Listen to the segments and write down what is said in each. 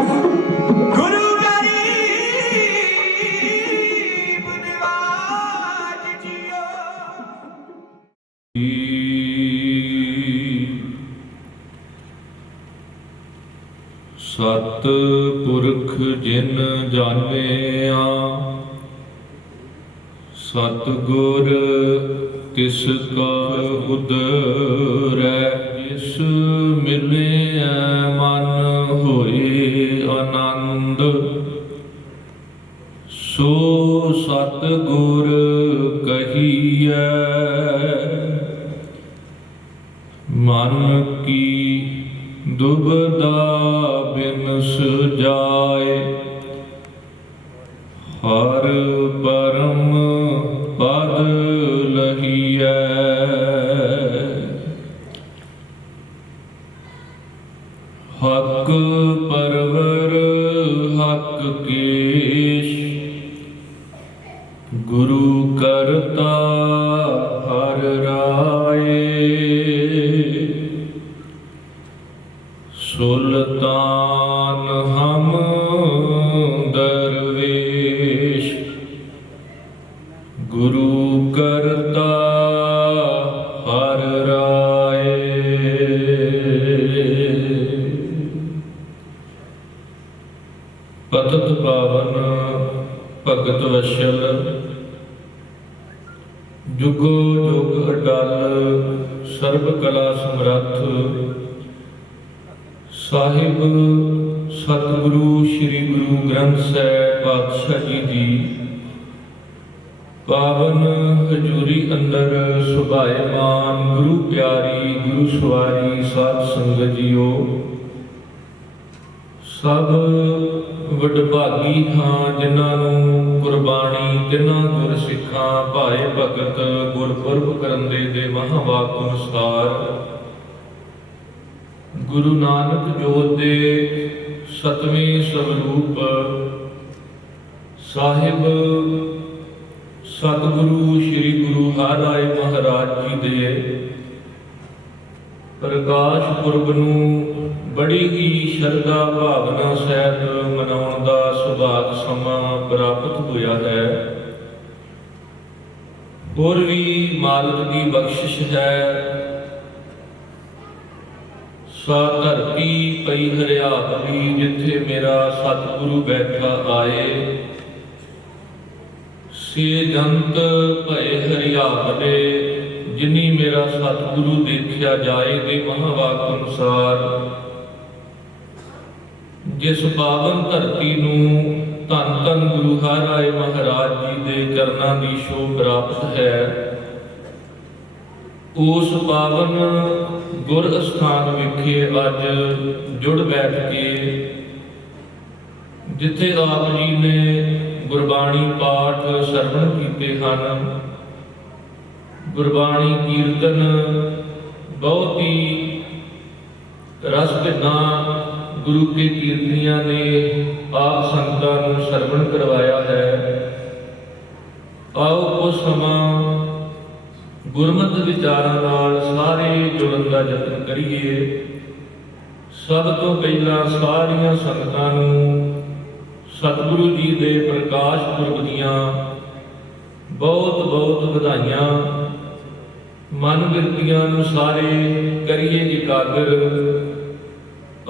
गुरु गरीब निवाज जियो। सत पुरख जिन जानिया सतगुर तिसका उदरै। जिस मिले मन होए आनंद सो सतगुर कहिए। मन की दुबदा बिन सुजाए हर परम पद लहिए। हक परवर हक केश गुरु करता हर राय। सुल्तान हम दरवेश गुरु करता हर राय। पतित पावन भगत वशल जुगो जुग अटल सर्ब कला समरथ साहिब सतगुरु श्री गुरु ग्रंथ साहिब पातशाह जी दी पावन हजूरी अंदर सुभाएमान गुरु प्यारी गुरु सवारी साध संगत जीओ। सब वडभागी हाँ जिन्होंने गुरबाणी तिन्हां गुर सिखां भाए भगत गुरपुरब करंदे दे महावाक अनुसार गुरु नानक जोत दे सतवें स्वरूप साहिब सतगुरु श्री गुरु हरराय महाराज जी दे प्रकाश पुरब नूं बड़ी ही शरधा भावना सहित मनाउण दा सुभाग समां प्राप्त होया है। होर भी मालिक की बख्शिश है। सा धरती पई हरियावली जिथे मेरा सतगुरु बैठा आए। से जंत भय हरियावले जिनी मेरा सतगुरु देखा जाए दे महावाक अनुसार जिस पावन धरती नूं धन धन गुरु हरराय महाराज जी दे चरनां दी शोभ प्राप्त है। उस पावन गुर अस्थान विखे अज जुड़ बैठ के जिथे आप जी ने गुरबाणी पाठ सरवण कीते हन। गुरबाणी कीर्तन बहुत ही रस भिन्ना गुरु के कीर्तनिया ने आप संतां नूं सरवण करवाया है। आओ कुछ समा गुरमत विचारां नाल सारे जुड़न दा यतन करिए। सब तो पहला सारियां संगतां नूं सतगुरु जी दे प्रकाश पुरब दीआं बहुत बहुत वधाइयां। मन बिरतियां नूं सारे करिए एकागर।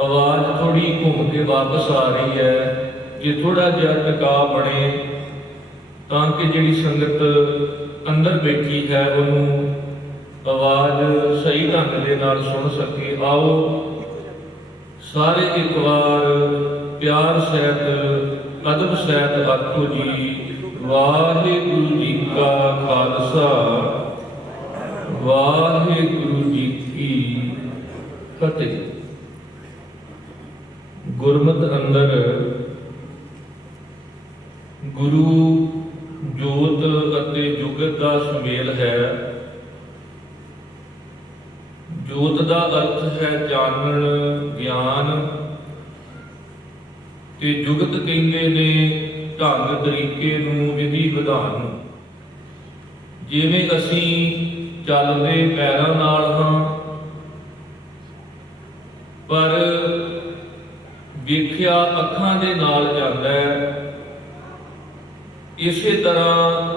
आवाज़ थोड़ी घूम के वापस आ रही है। जे थोड़ा जिहा टिका बने ताकि जिहड़ी संगत अंदर बैठी है उन्होंने आवाज़ सही ढंग दे नाल सुन सके। आओ सारे एक बार प्यार सहित अदब सहित आखो जी वाहिगुरु जी का खालसा वाहिगुरु जी की फतेह। गुरमत अंदर गुरु जोत अते जुगत का सुमेल है। जोत का अर्थ है जानन ज्ञान ते जुगत कहते ने ढंग तरीके नूं विधि विधान। जिवें असी चलदे पैरां नाल हां पर ਵੇਖਿਆ ਅੱਖਾਂ ਦੇ ਨਾਲ ਜਾਂਦਾ ਹੈ। ਇਸੇ ਤਰ੍ਹਾਂ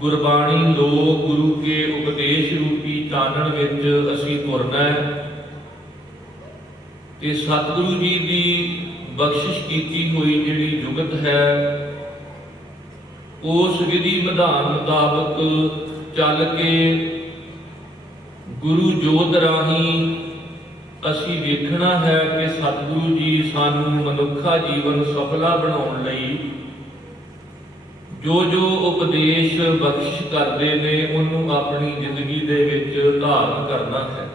ਗੁਰਬਾਣੀ ਲੋਕ ਗੁਰੂ ਕੇ ਉਪਦੇਸ਼ ਰੂਪੀ ਚਾਨਣ ਵਿੱਚ ਅਸੀਂ ਤੁਰਨਾ ਹੈ ਤੇ ਸਤਿਗੁਰੂ ਜੀ ਦੀ ਬਖਸ਼ਿਸ਼ ਕੀਤੀ ਹੋਈ ਜਿਹੜੀ ਜੁਗਤ ਹੈ ਉਸ ਵਿਧੀ ਵਿਧਾਨ ਮੁਤਾਬਕ ਚੱਲ ਕੇ ਗੁਰੂ ਜੋਤ ਰਾਹੀਂ ਅਸੀਂ ਵੇਖਣਾ ਹੈ ਕਿ ਸਤਿਗੁਰੂ ਜੀ ਸਾਨੂੰ ਮਨੁੱਖਾ ਜੀਵਨ ਸਫਲਾ ਬਣਾਉਣ ਲਈ ਜੋ ਜੋ ਉਪਦੇਸ਼ ਬਖਸ਼ਿਸ਼ ਕਰਦੇ ਨੇ ਉਹਨੂੰ ਆਪਣੀ ਜ਼ਿੰਦਗੀ ਦੇ ਵਿੱਚ ਧਾਰਨ ਕਰਨਾ ਹੈ।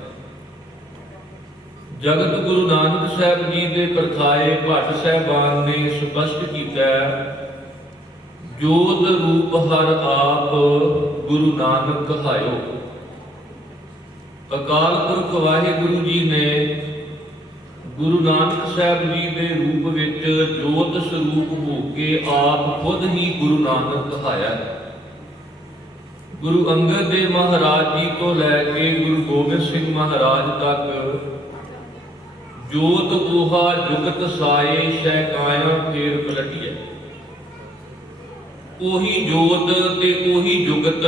ਜਗਤ ਗੁਰੂ ਨਾਨਕ ਸਾਹਿਬ ਜੀ ਦੇ ਪ੍ਰਥਾਏ ਭੱਟ ਸਾਹਿਬਾਨ ਨੇ ਸਪਸ਼ਟ ਕੀਤਾ ਹੈ, ਜੋਤ ਰੂਪ ਹਰ ਆਪ ਗੁਰੂ ਨਾਨਕ ਕਹਾਇਓ। ਅਕਾਲ ਪੁਰਖ ਵਾਹਿਗੁਰੂ ਜੀ ਨੇ ਗੁਰੂ ਨਾਨਕ ਸਾਹਿਬ ਜੀ ਦੇ ਰੂਪ ਵਿੱਚ ਜੋਤ ਸਰੂਪ ਹੋ ਕੇ ਆਪ ਖੁਦ ਹੀ ਗੁਰੂ ਨਾਨਕ ਕਹਾਇਆ। ਗੁਰੂ ਅੰਗਦ ਦੇਵ ਮਹਾਰਾਜ ਜੀ ਤੋਂ ਲੈ ਕੇ ਗੁਰੂ ਗੋਬਿੰਦ ਸਿੰਘ ਮਹਾਰਾਜ ਤੱਕ ਜੋਤ ਊਹਾ ਜੁਗਤ ਸਾਏ ਸ਼ੈ ਕਾਇਆ ਫੇਰ ਪਲਟੀਐ। ਉਹੀ ਜੋਤ ਤੇ ਉਹੀ ਜੁਗਤ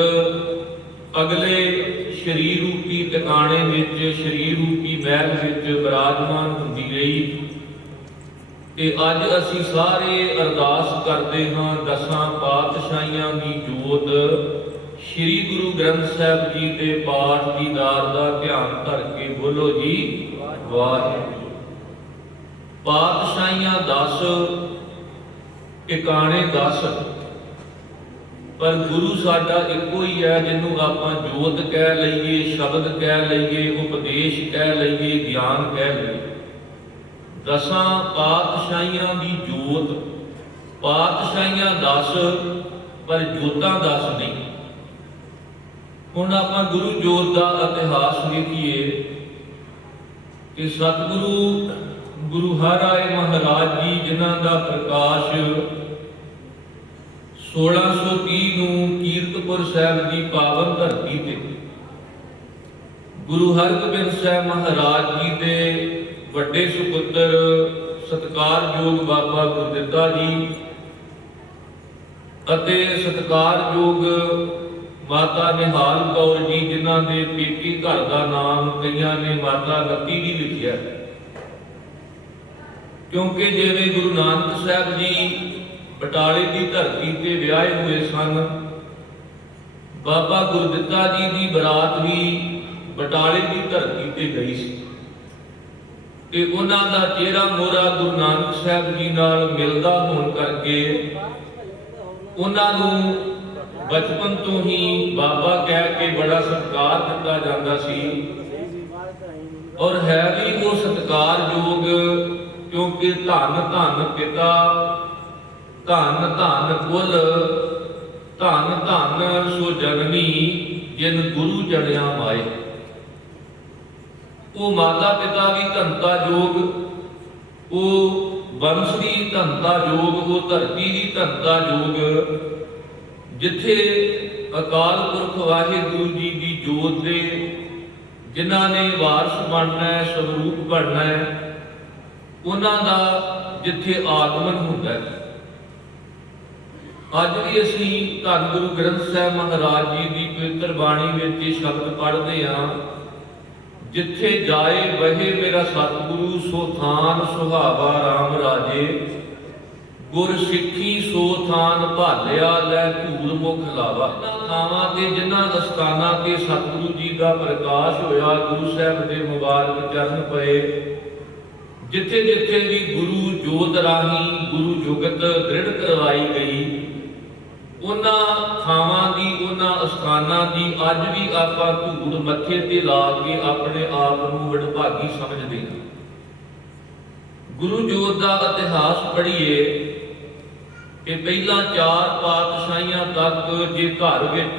ਅਗਲੇ ਸ਼ਰੀਰ ਰੂਪੀ ਟਿਕਾਣੇ ਵਿੱਚ, ਸ਼ਰੀਰ ਰੂਪੀ ਮਹਿਲ ਵਿੱਚ ਵਿਰਾਜਮਾਨ ਹੁੰਦੀ ਰਹੀ। ਤੇ ਅੱਜ ਅਸੀਂ ਸਾਰੇ ਅਰਦਾਸ ਕਰਦੇ ਹਾਂ ਦਸਾਂ ਪਾਤਸ਼ਾਹੀਆਂ ਦੀ ਜੋਤ ਸ਼੍ਰੀ ਗੁਰੂ ਗ੍ਰੰਥ ਸਾਹਿਬ ਜੀ ਦੇ ਪਾਠ ਦੀਦਾਰ ਦਾ ਧਿਆਨ ਧਰ ਕੇ ਬੋਲੋ ਜੀ ਵਾਹਿਗੁਰੂ। ਪਾਤਸ਼ਾਹੀਆਂ 10 ਟਿਕਾਣੇ 10 ਪਰ ਗੁਰੂ ਸਾਡਾ ਇੱਕੋ ਹੀ ਹੈ, ਜਿਹਨੂੰ ਆਪਾਂ ਜੋਤ ਕਹਿ ਲਈਏ, ਸ਼ਬਦ ਕਹਿ ਲਈਏ, ਉਪਦੇਸ਼ ਕਹਿ ਲਈਏ, ਗਿਆਨ ਕਹਿ ਲਈਏ। ਦਸਾਂ ਪਾਤਸ਼ਾਹੀਆਂ ਦੀ ਜੋਤ, ਪਾਤਸ਼ਾਹੀਆਂ 10 ਪਰ ਜੋਤਾਂ 10 ਨਹੀਂ। ਹੁਣ ਆਪਾਂ ਗੁਰੂ ਜੋਤ ਦਾ ਇਤਿਹਾਸ ਵੇਖੀਏ ਕਿ ਸਤਿਗੁਰੂ ਗੁਰੂ ਹਰਿ ਮਹਾਰਾਜ ਜੀ ਜਿਨ੍ਹਾਂ ਦਾ ਪ੍ਰਕਾਸ਼ 1630 ਨੂੰ ਕੀਰਤਪੁਰ ਸਾਹਿਬ ਦੀ ਪਾਵਨ ਧਰਤੀ ਤੇ ਗੁਰੂ ਹਰਗੋਬਿੰਦ ਸਾਹਿਬ ਮਹਾਰਾਜ ਜੀ ਦੇ ਵੱਡੇ ਸੁਪੁੱਤਰ ਸਤਿਕਾਰਯੋਗ ਬਾਬਾ ਗੁਰਦਿੱਤਾ ਜੀ ਅਤੇ ਸਤਿਕਾਰਯੋਗ ਮਾਤਾ ਨਿਹਾਲ ਕੌਰ ਜੀ, ਜਿਨ੍ਹਾਂ ਦੇ ਪੇਕੇ ਘਰ ਦਾ ਨਾਮ ਕਈਆਂ ਨੇ ਮਾਤਾ ਰੱਤੀ ਵੀ ਲਿਖਿਆ, ਕਿਉਂਕਿ ਜਿਵੇਂ ਗੁਰੂ ਨਾਨਕ ਸਾਹਿਬ ਜੀ ਬਟਾਲੇ ਦੀ ਧਰਤੀ ਤੇ ਵਿਆਹੇ ਹੋਏ ਸਨ, ਬਾਬਾ ਗੁਰਦਿੱਤਾ ਜੀ ਦੀ ਬਰਾਤ ਵੀ ਬਟਾਲੇ ਦੀ ਧਰਤੀ ਤੇ ਗਈ ਸੀ ਤੇ ਉਹਨਾਂ ਦਾ ਚਿਹਰਾ ਮੋਹਰਾ ਗੁਰੂ ਨਾਨਕ ਸਾਹਿਬ ਜੀ ਨਾਲ ਮਿਲਦਾ ਹੋਣ ਕਰਕੇ ਉਹਨਾਂ ਨੂੰ ਬਚਪਨ ਤੋਂ ਹੀ ਬਾਬਾ ਕਹਿ ਕੇ ਬੜਾ ਸਤਿਕਾਰ ਦਿੱਤਾ ਜਾਂਦਾ ਸੀ। ਔਰ ਹੈ ਵੀ ਉਹ ਸਤਿਕਾਰਯੋਗ, ਕਿਉਂਕਿ ਧੰਨ ਧੰਨ ਪਿਤਾ, ਧੰਨ ਧੰਨ ਕੁਲ, ਧੰਨ ਧੰਨ ਸੋ ਜਨਨੀ ਜਿਨ ਗੁਰੂ ਜਣਿਆ ਮਾਏ। ਉਹ ਮਾਤਾ ਪਿਤਾ ਵੀ ਧੰਤਾ ਯੋਗ, ਉਹ ਵੰਸ਼ ਵੀ ਧੰਤਾ ਯੋਗ, ਉਹ ਧਰਤੀ ਵੀ ਧੰਤਾ ਯੋਗ, ਜਿੱਥੇ ਅਕਾਲ ਪੁਰਖ ਵਾਹਿਗੁਰੂ ਜੀ ਦੀ ਜੋਤ ਦੇ ਜਿਨ੍ਹਾਂ ਨੇ ਵਾਰਸ ਬਣਨਾ ਹੈ, ਸਵਰੂਪ ਬਣਨਾ ਹੈ, ਉਹਨਾਂ ਦਾ ਜਿੱਥੇ ਆਗਮਨ ਹੁੰਦਾ ਹੈ। ਅੱਜ ਵੀ ਅਸੀਂ ਧੰਨ ਗੁਰੂ ਗ੍ਰੰਥ ਸਾਹਿਬ ਮਹਾਰਾਜ ਜੀ ਦੀ ਪਵਿੱਤਰ ਬਾਣੀ ਵਿੱਚ ਇਹ ਸ਼ਬਦ ਪੜ੍ਹਦੇ ਹਾਂ, ਜਿੱਥੇ ਜਾਏ ਬਹੇ ਮੇਰਾ ਸਤਿਗੁਰੂ ਸੋ ਥਾਨ ਸੁਹਾਵਾ ਰਾਮ ਰਾਜੇ, ਗੁਰ ਸਿੱਖੀ ਸੋ ਥਾਨ ਭਾਲਿਆ ਲੈ ਧੂਰ ਮੁਖ ਲਾਵਾ। ਥਾਵਾਂ ਤੇ ਜਿਨ੍ਹਾਂ ਅਸਥਾਨਾਂ ਤੇ ਸਤਿਗੁਰੂ ਜੀ ਦਾ ਪ੍ਰਕਾਸ਼ ਹੋਇਆ, ਗੁਰੂ ਸਾਹਿਬ ਦੇ ਮੁਬਾਰਕ ਚਰਨ ਪਏ, ਜਿੱਥੇ ਜਿੱਥੇ ਵੀ ਗੁਰੂ ਜੋਤ ਰਾਹੀਂ ਗੁਰੂ ਜੁਗਤ ਦ੍ਰਿੜ ਕਰਵਾਈ ਗਈ, ਉਹਨਾਂ ਥਾਵਾਂ ਦੀ, ਉਹਨਾਂ ਅਸਥਾਨਾਂ ਦੀ ਅੱਜ ਵੀ ਆਪਾਂ ਧੂੜ ਮੱਥੇ ਤੇ ਲਾ ਕੇ ਆਪਣੇ ਆਪ ਨੂੰ ਵਡਭਾਗੀ ਸਮਝਦੇ ਹਾਂ। ਗੁਰੂ ਜੋਤ ਦਾ ਇਤਿਹਾਸ ਪੜ੍ਹੀਏ ਕਿ ਪਹਿਲਾਂ 4 ਪਾਤਸ਼ਾਹੀਆਂ ਤੱਕ ਜੇ ਘਰ ਵਿੱਚ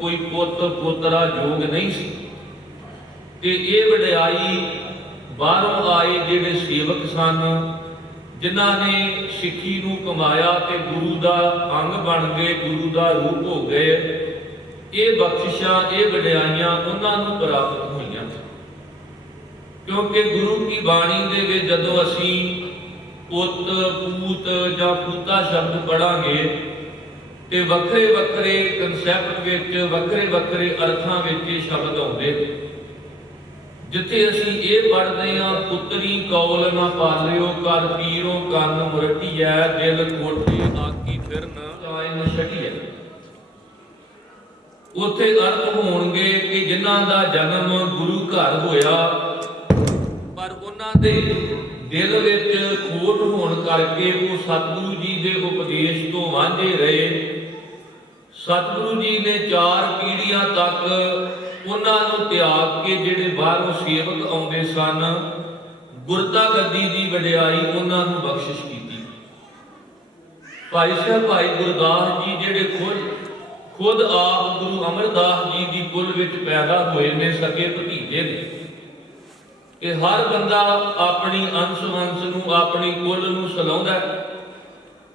ਕੋਈ ਪੁੱਤ ਪੋਤਰਾ ਯੋਗ ਨਹੀਂ ਸੀ ਤੇ ਇਹ ਵਡਿਆਈ ਬਾਹਰੋਂ ਆਏ ਜਿਹੜੇ ਸੇਵਕ ਸਨ, ਜਿਨ੍ਹਾਂ ਨੇ ਸਿੱਖੀ ਨੂੰ ਕਮਾਇਆ ਤੇ ਗੁਰੂ ਦਾ ਅੰਗ ਬਣ ਗਏ, ਗੁਰੂ ਦਾ ਰੂਪ ਹੋ ਗਏ, ਇਹ ਬਖਸ਼ਿਸ਼ਾਂ, ਇਹ ਵਡਿਆਈਆਂ ਉਹਨਾਂ ਨੂੰ ਪ੍ਰਾਪਤ ਹੋਈਆਂ। ਕਿਉਂਕਿ ਗੁਰੂ ਕੀ ਬਾਣੀ ਦੇ ਵਿੱਚ ਜਦੋਂ ਅਸੀਂ ਪੁੱਤ ਪੂਤ ਜਾਂ ਪੂਤਾ ਸ਼ਬਦ ਪੜਾਂਗੇ ਤੇ ਵੱਖਰੇ ਵੱਖਰੇ ਕਨਸੈਪਟ ਵਿੱਚ ਵੱਖਰੇ ਵੱਖਰੇ ਅਰਥਾਂ ਵਿੱਚ ਇਹ ਸ਼ਬਦ ਆਉਂਦੇ। ਜਿੱਥੇ ਅਸੀਂ ਇਹ ਪੜ੍ਹਦੇ ਹਾਂ, ਪੁੱਤਰੀ ਕੌਲ ਨਾ ਪਾਲਿਓ, ਕਰ ਪੀਰੋਂ ਕੰਨ ਮੁਰਟੀਐ, ਦਿਲ ਕੋਠੀ ਆਕੀ ਫਿਰਨ ਆਏ ਨ ਛਟੀਐ। ਉੱਥੇ ਅਰਥ ਹੋਣਗੇ ਕਿ ਜਿਨ੍ਹਾਂ ਦਾ ਜਨਮ ਗੁਰੂ ਘਰ ਹੋਇਆ ਪਰ ਉਹਨਾਂ ਦੇ ਦਿਲ ਵਿੱਚ ਖੋਟ ਹੋਣ ਕਰਕੇ ਉਹ ਸਤਿਗੁਰੂ ਜੀ ਦੇ ਉਪਦੇਸ਼ ਤੋਂ ਵਾਂਝੇ ਰਹੇ। ਸਤਿਗੁਰੂ ਜੀ ਨੇ 4 ਪੀੜ੍ਹੀਆਂ ਤੱਕ ਉਹਨਾਂ ਨੂੰ ਤਿਆਗ ਕੇ ਜਿਹੜੇ ਬਾਹਰੋਂ ਸੇਵਕ ਆਉਂਦੇ ਸਨ, ਗੁਰਤਾ ਗੱਦੀ ਦੀ ਵਡਿਆਈ ਉਹਨਾਂ ਨੂੰ ਬਖਸ਼ਿਸ਼ ਕੀਤੀ। ਭਾਈ ਸਾਹਿਬ ਭਾਈ ਗੁਰਦਾਸ ਜੀ ਜਿਹੜੇ ਖੁਦ ਆਪ ਗੁਰੂ ਅਮਰਦਾਸ ਜੀ ਦੀ ਕੁਲ ਵਿੱਚ ਪੈਦਾ ਹੋਏ ਨੇ, ਸਕੇ ਭਤੀਜੇ ਨੇ, ਕਿ ਹਰ ਬੰਦਾ ਆਪਣੀ ਅੰਸ਼ ਵੰਸ਼ ਨੂੰ ਆਪਣੀ ਕੁਲ ਨੂੰ ਸਲਾਉਂਦਾ।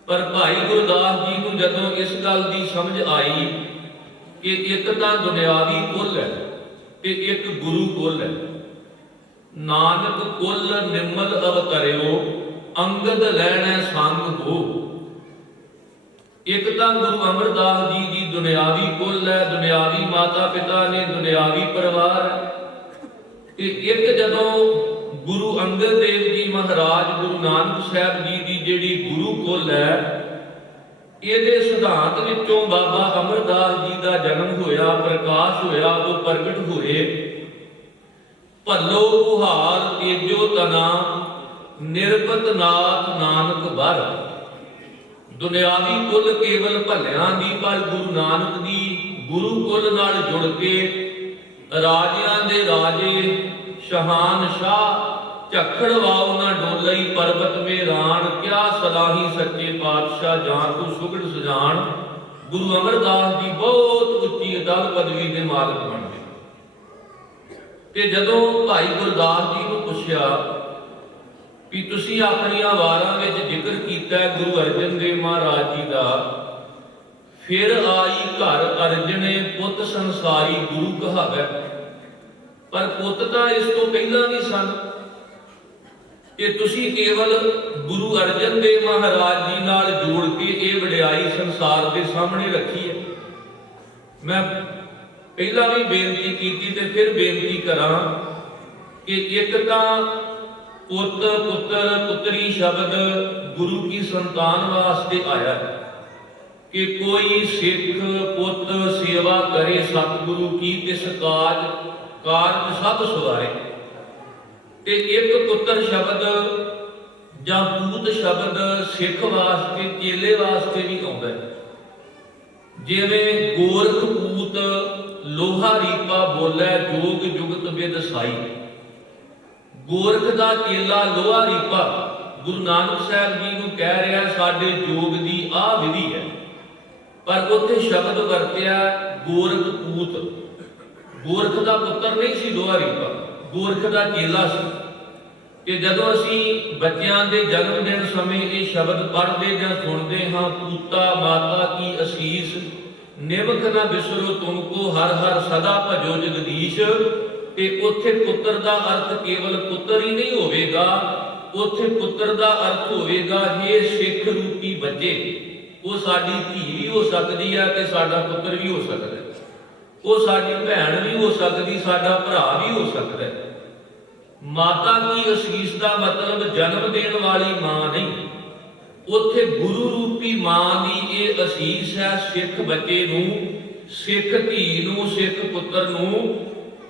ਪਰ ਭਾਈ ਗੁਰਦਾਸ ਜੀ ਨੂੰ ਜਦੋਂ ਇਸ ਗੱਲ ਦੀ ਸਮਝ ਆਈ ਕਿ ਇੱਕ ਤਾਂ ਦੁਨਿਆਵੀ ਕੁਲ ਹੈ ਤੇ ਇੱਕ ਗੁਰੂ ਕੁਲ ਹੈ, ਨਾਨਕ ਕੁਲ ਨਿਮਲ ਅਵਤਰਿਓ, ਅੰਗਦ ਲੈਣਾ ਸੰਗ ਹੋ। ਇੱਕ ਤਾਂ ਗੁਰੂ ਅਮਰਦਾਸ ਜੀ ਦੀ ਦੁਨਿਆਵੀ ਕੁਲ ਹੈ, ਦੁਨਿਆਵੀ ਮਾਤਾ ਪਿਤਾ ਨੇ, ਦੁਨਿਆਵੀ ਪਰਿਵਾਰ ਹੈ, ਤੇ ਇੱਕ ਜਦੋਂ ਗੁਰੂ ਅੰਗਦ ਦੇਵ ਜੀ ਮਹਾਰਾਜ ਗੁਰੂ ਨਾਨਕ ਸਾਹਿਬ ਜੀ ਦੀ ਜਿਹੜੀ ਗੁਰੂ ਕੁਲ ਹੈ, ਇਹਦੇ ਸਿਧਾਂਤ ਵਿੱਚੋਂ ਬਾਬਾ ਅਮਰਦਾਸ ਜੀ ਦਾ ਜਨਮ ਹੋਇਆ, ਪ੍ਰਕਾਸ਼ ਹੋਇਆ, ਉਹ ਪ੍ਰਗਟ ਹੋਏ। ਭੱਲੋ ਉਹਾਰ ਤੇਜੋ ਤਨਾ, ਨਿਰਪਤ ਨਾਥ ਨਾਨਕ ਬਰ। ਦੁਨਿਆਵੀ ਕੁਲ ਕੇਵਲ ਭੱਲਿਆਂ ਦੀ, ਪਰ ਗੁਰੂ ਨਾਨਕ ਦੀ ਗੁਰੂ ਕੁਲ ਨਾਲ ਜੁੜ ਕੇ ਰਾਜਿਆਂ ਦੇ ਰਾਜੇ ਸ਼ਹਾਨਸ਼ਾਹ, ਝੱਖੜ ਵਾਉ ਨਾ ਡੋਲਈ ਪਰਬਤ ਮੇ ਰਾਣ, ਕਿਆ ਸਲਾਹੀ ਸੱਚੇ ਪਾਤਸ਼ਾਹ ਜਾਨ ਤੂੰ ਸੁਗੜ ਸਜਾਨ। ਗੁਰੂ ਅਮਰਦਾਸ ਜੀ ਬਹੁਤ ਉੱਚੀ ਅਦਬ ਪਦਵੀ ਦੇ ਮਾਲਕ ਬਣ ਗਏ। ਤੇ ਜਦੋਂ ਭਾਈ ਗੁਰਦਾਸ ਜੀ ਨੂੰ ਪੁੱਛਿਆ ਵੀ ਤੁਸੀਂ ਆਪਣੀਆਂ ਵਾਰਾਂ ਵਿੱਚ ਜ਼ਿਕਰ ਕੀਤਾ ਗੁਰੂ ਅਰਜਨ ਦੇਵ ਮਹਾਰਾਜ ਜੀ ਦਾ, ਫਿਰ ਆਈ ਘਰ ਅਰਜਨੇ ਪੁੱਤ ਸੰਸਾਰੀ ਗੁਰੂ ਕਹਾਵੈ। ਪਰ ਪੁੱਤ ਤਾਂ ਇਸ ਤੋਂ ਪਹਿਲਾਂ ਨਹੀਂ ਸਨ, ਕਿ ਤੁਸੀਂ ਕੇਵਲ ਗੁਰੂ ਅਰਜਨ ਦੇਵ ਮਹਾਰਾਜ ਜੀ ਨਾਲ ਜੋੜ ਕੇ ਇਹ ਵਡਿਆਈ ਸੰਸਾਰ ਦੇ ਸਾਹਮਣੇ ਰੱਖੀ ਹੈ। ਮੈਂ ਪਹਿਲਾਂ ਵੀ ਬੇਨਤੀ ਕੀਤੀ ਤੇ ਫਿਰ ਬੇਨਤੀ ਕਰਾਂ ਕਿ ਇੱਕ ਤਾਂ ਪੁੱਤ ਪੁੱਤਰ ਪੁੱਤਰੀ ਸ਼ਬਦ ਗੁਰੂ ਕੀ ਸੰਤਾਨ ਵਾਸਤੇ ਆਇਆ ਕਿ ਕੋਈ ਸਿੱਖ ਪੁੱਤ ਸੇਵਾ ਕਰੇ ਸਤਿਗੁਰੂ ਕੀ, ਤਿਸ ਕਾਰਜ ਸਭ ਸਵਾਰੇ। ਤੇ ਇੱਕ ਪੁੱਤਰ ਸ਼ਬਦ ਜਾਂ ਪੂਤ ਸ਼ਬਦ ਸਿੱਖ ਵਾਸਤੇ, ਚੇਲੇ ਵਾਸਤੇ ਵੀ ਆਉਂਦਾ ਹੈ। ਜਿਵੇਂ ਗੋਰਖ ਪੂਤ ਲੋਹਾ ਰੀਪਾ ਬੋਲੇ, ਜੋਗ ਜੁਗਤ ਵਿਦ ਸਾਈ। ਗੋਰਖ ਦਾ ਚੇਲਾ ਲੋਹਾ ਰੀਪਾ ਗੁਰੂ ਨਾਨਕ ਸਾਹਿਬ ਜੀ ਨੂੰ ਕਹਿ ਰਿਹਾ ਸਾਡੇ ਜੋਗ ਦੀ ਆਹ ਵਿਧੀ ਹੈ, ਪਰ ਉੱਥੇ ਸ਼ਬਦ ਵਰਤਿਆ ਗੋਰਖ ਪੂਤ। ਗੋਰਖ ਦਾ ਪੁੱਤਰ ਨਹੀਂ ਸੀ ਲੋਹਾ ਰੀਪਾ, ਗੋਰਖ ਦਾ ਚੇਲਾ ਸੀ। ਕਿ ਜਦੋਂ ਅਸੀਂ ਬੱਚਿਆਂ ਦੇ ਜਨਮ ਦਿਨ ਸਮੇਂ ਇਹ ਸ਼ਬਦ ਪੜ੍ਹਦੇ ਜਾਂ ਸੁਣਦੇ ਹਾਂ, ਪੂਤਾ ਮਾਤਾ ਕੀ ਅਸੀਸ, ਨਿਮਖ ਨਾ ਬਿਸਰੋ ਤੁਮਕੋ, ਹਰ ਹਰ ਸਦਾ ਭਜੋ ਜਗਦੀਸ਼। ਤੇ ਉੱਥੇ ਪੁੱਤਰ ਦਾ ਅਰਥ ਕੇਵਲ ਪੁੱਤਰ ਹੀ ਨਹੀਂ ਹੋਵੇਗਾ, ਉੱਥੇ ਪੁੱਤਰ ਦਾ ਅਰਥ ਹੋਵੇਗਾ ਇਹ ਸਿੱਖ ਰੂਪੀ ਬੱਚੇ। ਉਹ ਸਾਡੀ ਧੀ ਵੀ ਹੋ ਸਕਦੀ ਹੈ ਤੇ ਸਾਡਾ ਪੁੱਤਰ ਵੀ ਹੋ ਸਕਦਾ ਹੈ, ਉਹ ਸਾਡੀ ਭੈਣ ਵੀ ਹੋ ਸਕਦੀ, ਸਾਡਾ ਭਰਾ ਵੀ ਹੋ ਸਕਦਾ ਹੈ। ਮਾਤਾ ਕੀ ਅਸੀਸ ਦਾ ਮਤਲਬ ਜਨਮ ਦੇਣ ਵਾਲੀ ਮਾਂ ਨਹੀਂ, ਉੱਥੇ ਗੁਰੂ ਰੂਪੀ ਮਾਂ ਦੀ ਇਹ ਅਸੀਸ ਹੈ ਸਿੱਖ ਬੱਚੇ ਨੂੰ, ਸਿੱਖ ਧੀ ਨੂੰ, ਸਿੱਖ ਪੁੱਤਰ ਨੂੰ,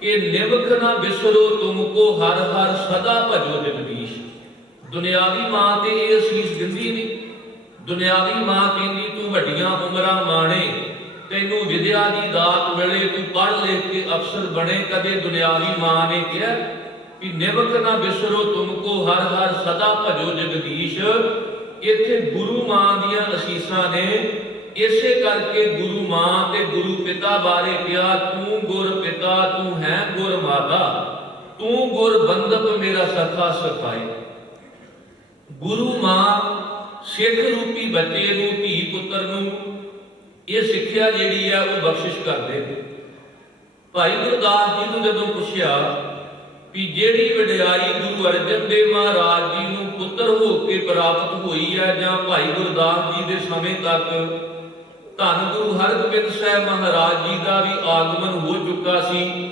ਕਿ ਨਿਮਖ ਨਾ ਬਿਸਰੋ ਤੁਮਕੋ, ਹਰ ਹਰ ਸਦਾ ਭਜੋ ਜਗਦੀਸ਼। ਦੁਨਿਆਵੀ ਮਾਂ ਤੇ ਇਹ ਅਸੀਸ ਦਿੰਦੀ ਨਹੀਂ। ਦੁਨਿਆਵੀ ਮਾਂ ਕਹਿੰਦੀ ਤੂੰ ਵੱਡੀਆਂ ਉਮਰਾਂ ਮਾਣੇ, ਤੈਨੂੰ ਵਿਦਿਆ ਦੀ ਦਾਤ ਮਿਲੇ, ਤੂੰ ਪੜ੍ਹ ਲਿਖ ਕੇ ਅਫਸਰ ਬਣੇ। ਕਦੇ ਦੁਨਿਆਵੀ ਮਾਂ ਨੇ ਕਿਹਾ ਕਿ ਨਿਮਖ ਨਾ ਬਿਸਰੋ ਤੁਮਕੋ, ਹਰ ਹਰ ਸਦਾ ਭਜੋ ਜਗਦੀਸ਼। ਇੱਥੇ ਗੁਰੂ ਮਾਂ ਦੀਆਂ ਅਸੀਸਾਂ ਨੇ। ਇਸੇ ਕਰਕੇ ਗੁਰੂ ਮਾਂ ਤੇ ਗੁਰੂ ਪਿਤਾ ਬਾਰੇ ਕਿਹਾ ਤੂੰ ਗੁਰ ਪਿਤਾ, ਤੂੰ ਹੈ ਗੁਰ ਮਾਤਾ, ਤੂੰ ਗੁਰ ਬੰਦਪ ਮੇਰਾ ਸਖਾ ਸਖਾਈ। ਗੁਰੂ ਮਾਂ ਸਿੱਖ ਰੂਪੀ ਬੱਚੇ ਨੂੰ, ਧੀ ਪੁੱਤਰ ਨੂੰ ਇਹ ਸਿੱਖਿਆ ਜਿਹੜੀ ਹੈ ਉਹ ਬਖਸ਼ਿਸ਼ ਕਰਦੇ। ਭਾਈ ਗੁਰਦਾਸ ਜੀ ਨੂੰ ਜਦੋਂ ਪੁੱਛਿਆ कि ਜਿਹੜੀ ਵਡਿਆਈ ਗੁਰੂ ਅਰਜਨ ਦੇਵ ਮਹਾਰਾਜ ਜੀ ਨੂੰ ਪੁੱਤਰ ਹੋ ਕੇ ਪ੍ਰਾਪਤ ਹੋਈ ਹੈ ਜਾਂ ਭਾਈ ਗੁਰਦਾਸ ਜੀ ਦੇ ਸਮੇਂ ਤੱਕ ਧੰਨ ਗੁਰੂ ਹਰਗੋਬਿੰਦ ਸਾਹਿਬ ਮਹਾਰਾਜ ਜੀ ਦਾ ਵੀ ਆਗਮਨ ਹੋ ਚੁੱਕਾ ਸੀ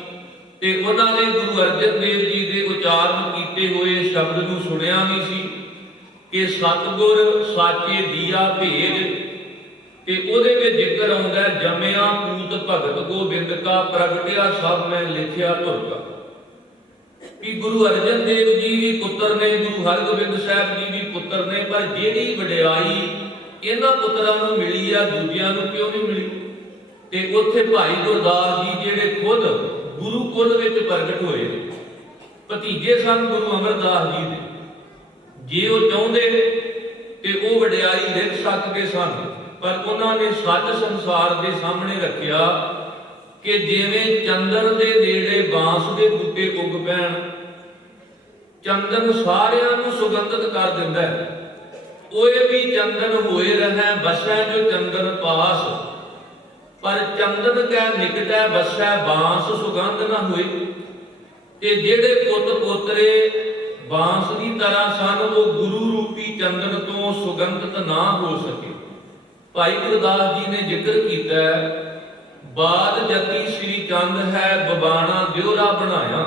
ਤੇ ਉਹਨਾਂ ਨੇ ਗੁਰੂ ਅਰਜਨ ਦੇਵ ਜੀ ਦੇ ਉਚਾਰਨ ਕੀਤੇ ਹੋਏ ਸ਼ਬਦ ਨੂੰ ਸੁਣਿਆ ਵੀ ਸੀ ਕਿ ਸਤਿਗੁਰ ਸਾਚੇ ਦੀਆ ਭੇਜ। ਤੇ ਉਹਦੇ ਵਿੱਚ ਜ਼ਿਕਰ ਆਉਂਦਾ ਹੈ, ਜੰਮਿਆ ਪੂਤ ਭਗਤ ਗੋਬਿੰਦ ਕਾ, ਪ੍ਰਗਟਿਆ ਸਭ ਮੈਂ ਲਿਖਿਆ ਧੁਰ ਕਾ। ਕਿ ਗੁਰੂ ਅਰਜਨ ਦੇਵ ਜੀ ਵੀ ਪੁੱਤਰ ਨੇ, ਗੁਰੂ ਹਰਗੋਬਿੰਦ ਸਾਹਿਬ ਜੀ ਵੀ ਪੁੱਤਰ ਨੇ, ਪਰ ਜਿਹੜੀ ਵਡਿਆਈ ਇਹਨਾਂ ਪੁੱਤਰਾਂ ਨੂੰ ਮਿਲੀ ਆ ਦੂਜਿਆਂ ਨੂੰ ਕਿਉਂ ਨਹੀਂ ਮਿਲੀ? ਤੇ ਉੱਥੇ ਭਾਈ ਗੁਰਦਾਸ ਜੀ ਜਿਹੜੇ ਖੁਦ ਗੁਰੂ ਕੁਲ ਵਿੱਚ ਪ੍ਰਗਟ ਹੋਏ, ਭਤੀਜੇ ਸਨ ਗੁਰੂ ਅਮਰਦਾਸ ਜੀ ਦੇ, ਜੇ ਉਹ ਚਾਹੁੰਦੇ ਤੇ ਉਹ ਵਡਿਆਈ ਲਿਖ ਸਕਦੇ ਸਨ, ਪਰ ਉਹਨਾਂ ਨੇ ਸੱਚ ਸੰਸਾਰ ਦੇ ਸਾਹਮਣੇ ਰੱਖਿਆ ਕਿ ਜਿਵੇਂ ਚੰਦਨ ਦੇ ਨੇੜੇ ਬਾਂਸ ਦੇ ਬੂਟੇ ਉੱਗ ਪੈਣ, ਚੰਦਨ ਸਾਰਿਆਂ ਨੂੰ ਸੁਗੰਧਿਤ ਕਰ ਦਿੰਦਾ ਹੈ, ओए भी चंदन होए रहे बसै जो चंदन पास, पर चंदन कै निकटै बसै बांस सुगंध न होए। ते जेड़े पुत पोतरे बांस की तरह सन वो गुरु रूपी चंदन तो सुगंधित ना हो सके। भाई गुरदास जी ने जिक्र किया, बाद जति श्री चंद है बबाना दियोरा बनाया,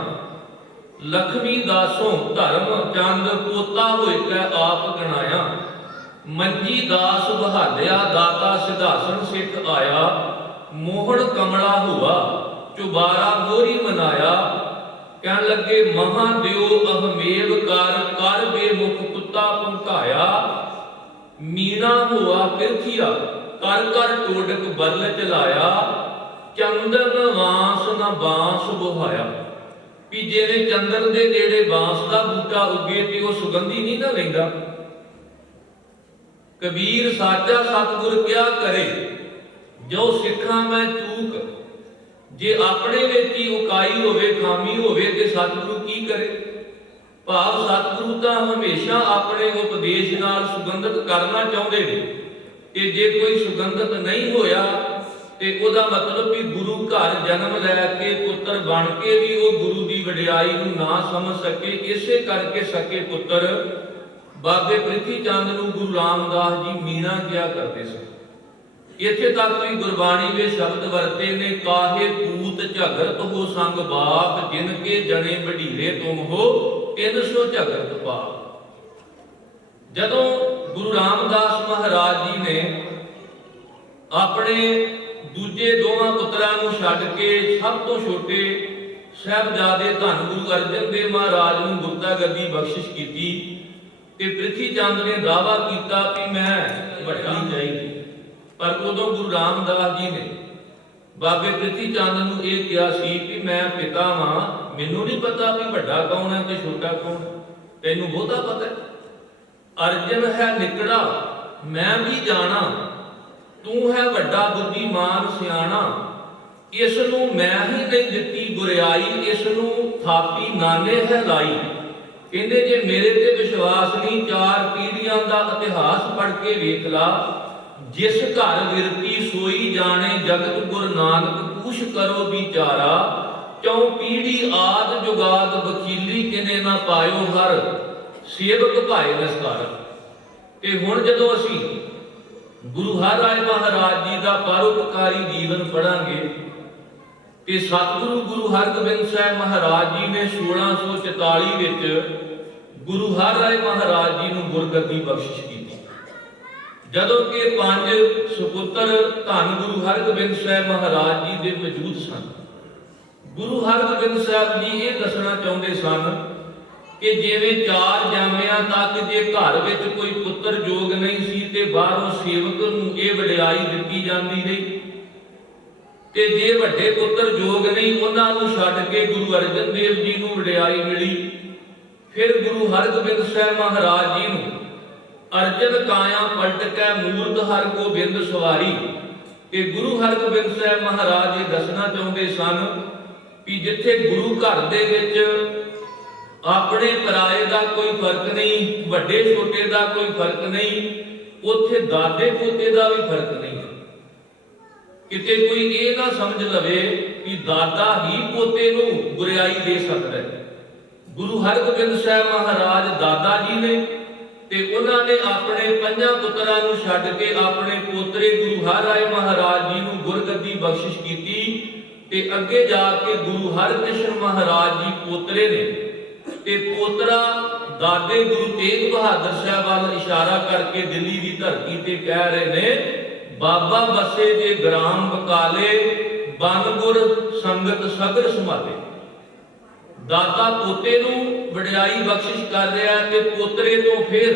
लक्ष्मी दासों धर्म चंद पोता होए कै आप गणाया। मंजी दास बहालिया दाता सिधासन सिख आया, मोहन कमला हुआ चुबारा मोरी मनाया। कह लगे महादेव अहमेव कर बेमुख कुत्ता भंकाया, मीना हुआ पिरथिया कर कर टोडक बल चलाया, चंदन वांस न बांस बुहाया। भी जिवें चंदन दे नेड़े बांस का बूटा उगे ते वो सुगंधी नहीं ना लैंदा। कबीर साचा सतगुर क्या करे, जो सिखा मैं चूक, जे अपने विच ही उकाई होवे खामी होवे ते सतगुरु की करे। भाव सतगुरु तां हमेशा अपने उपदेश नाल सुगंधित करना चाहुंदे ने, ते जे कोई सुगंधित नहीं होया ते ओदा मतलब भी गुरु घर जन्म लैके पुत्र बन के भी वो गुरु की वडियाई नूं ना समझ सके। इसे करके सके पुत्र बाबे प्रिथी चंद नूं गुरु रामदास जी मीना किया करते सन। इत्थे तक भी गुरबाणी में शब्द वरते ने, काहे पूत झगरत हो संग बाप, जिनके जने वडीरे तुम हो 300 झगरत पाप। जदों गुरु रामदास महाराज जी ने अपने दूजे दोवां पुत्रां नूं छड्ड के सब तो छोटे साहिबजादे धन गुरु अर्जन देव महाराज नूं गुरता गद्दी बख्शिश की ते प्रिथी चंद ने दावा किया कि मैं वड्डा चाहिए। पर उदों गुरु रामदास जी ने बाबे प्रिथी चंद नूं यह कहा सी कि मैं पिता वां, मैनूं नहीं पता भी वड्डा कौन है ते छोटा कौन, तैनूं बहुता पता है। अर्जन है निकड़ा मैं भी जाना, तू है वड्डा बुद्धिमान सियाणा, इस नूं मैं ही नहीं दिती गुरियाई, इस नूं थापी नाने है लाई। कहते जे मेरे ते विश्वास नहीं, 4 पीढ़ियां का इतिहास पढ़ के वेख ला, जिस घर विरती सोई जाने जगत गुरु नानक पूछ करो विचारा, 4 पीढ़ी आद जुगाद वकीली किने ना पायो हर, सेवक भाए नस्कार। ते हुण जदों असीं गुरु हर राय महाराज जी का परोपकारी जीवन पढ़ांगे कि सतगुरु गुरु हरगोबिंद साहिब महाराज जी ने 1644 विच गुरु हर राय महाराज जी नूं गुरगद्दी बख्शिश की। जदों कि 5 सुपुत्र धन गुरु हरगोबिंद साहिब महाराज जी दे मौजूद सन, गुरु हरगोबिंद साहिब जी ये दसना चाहुंदे सन कि जिवें 4 जामियां तक जे घर विच कोई पुत्र जोग नहीं सी ते बाहरों सेवक नूं ये वडियाई दित्ती जांदी रही, ते जे वड्डे पुत्र जोग नहीं उन्हां नूं छड्ड के गुरु अर्जन देव जी नूं वडियाई मिली। फिर गुरु हरगोबिंद साहिब महाराज जी नूं अर्जन काया पलट कै मूर्त हर गोबिंद सवारी। ते गुरु हरगोबिंद साहिब महाराज ये दसना चाहुंदे सन कि जिथे गुरु घर दे विच अपने पराए का कोई फर्क नहीं, वड्डे छोटे का कोई फर्क नहीं, उत्थे दादे पोते का भी फर्क नहीं। किते कोई ये ना समझ लवे कि दादा ही पोते नूं गुरियाई दे सकदा है। ਗੁਰੂ ਹਰਗੋਬਿੰਦ ਸਾਹਿਬ ਮਹਾਰਾਜ ਦਾਦਾ ਜੀ ਨੇ ਤੇ ਉਹਨਾਂ ਨੇ ਆਪਣੇ 5 ਪੁੱਤਰਾਂ ਨੂੰ ਛੱਡ ਕੇ ਆਪਣੇ ਪੋਤਰੇ ਗੁਰੂ ਹਰਿਰਾਏ ਮਹਾਰਾਜ ਜੀ ਨੂੰ ਗੁਰਗੱਦੀ ਬਖਸ਼ਿਸ਼ ਕੀਤੀ ਤੇ ਅੱਗੇ ਜਾ ਕੇ ਗੁਰੂ ਹਰਕ੍ਰਿਸ਼ਨ ਮਹਾਰਾਜ ਜੀ ਪੋਤਰੇ ਨੇ ਤੇ ਪੋਤਰਾ ਦਾਦੇ ਗੁਰੂ ਤੇਗ ਬਹਾਦਰ ਸਾਹਿਬ ਵੱਲ ਇਸ਼ਾਰਾ ਕਰਕੇ ਦਿੱਲੀ ਦੀ ਧਰਤੀ ਤੇ ਕਹਿ ਰਹੇ ਨੇ, ਬਾਬਾ ਬਸੇ ਦੇ ਗ੍ਰਾਮ ਬਕਾਲੇ ਬਨ ਗੁਰ ਸੰਗਤ ਸਗਰ ਸਮਾਲੇ। ਦਾਦਾ ਪੋਤੇ ਨੂੰ ਵਡਿਆਈ ਬਖਸ਼ਿਸ਼ ਕਰ ਰਿਹਾ ਤੇ ਪੋਤਰੇ ਤੋਂ ਫਿਰ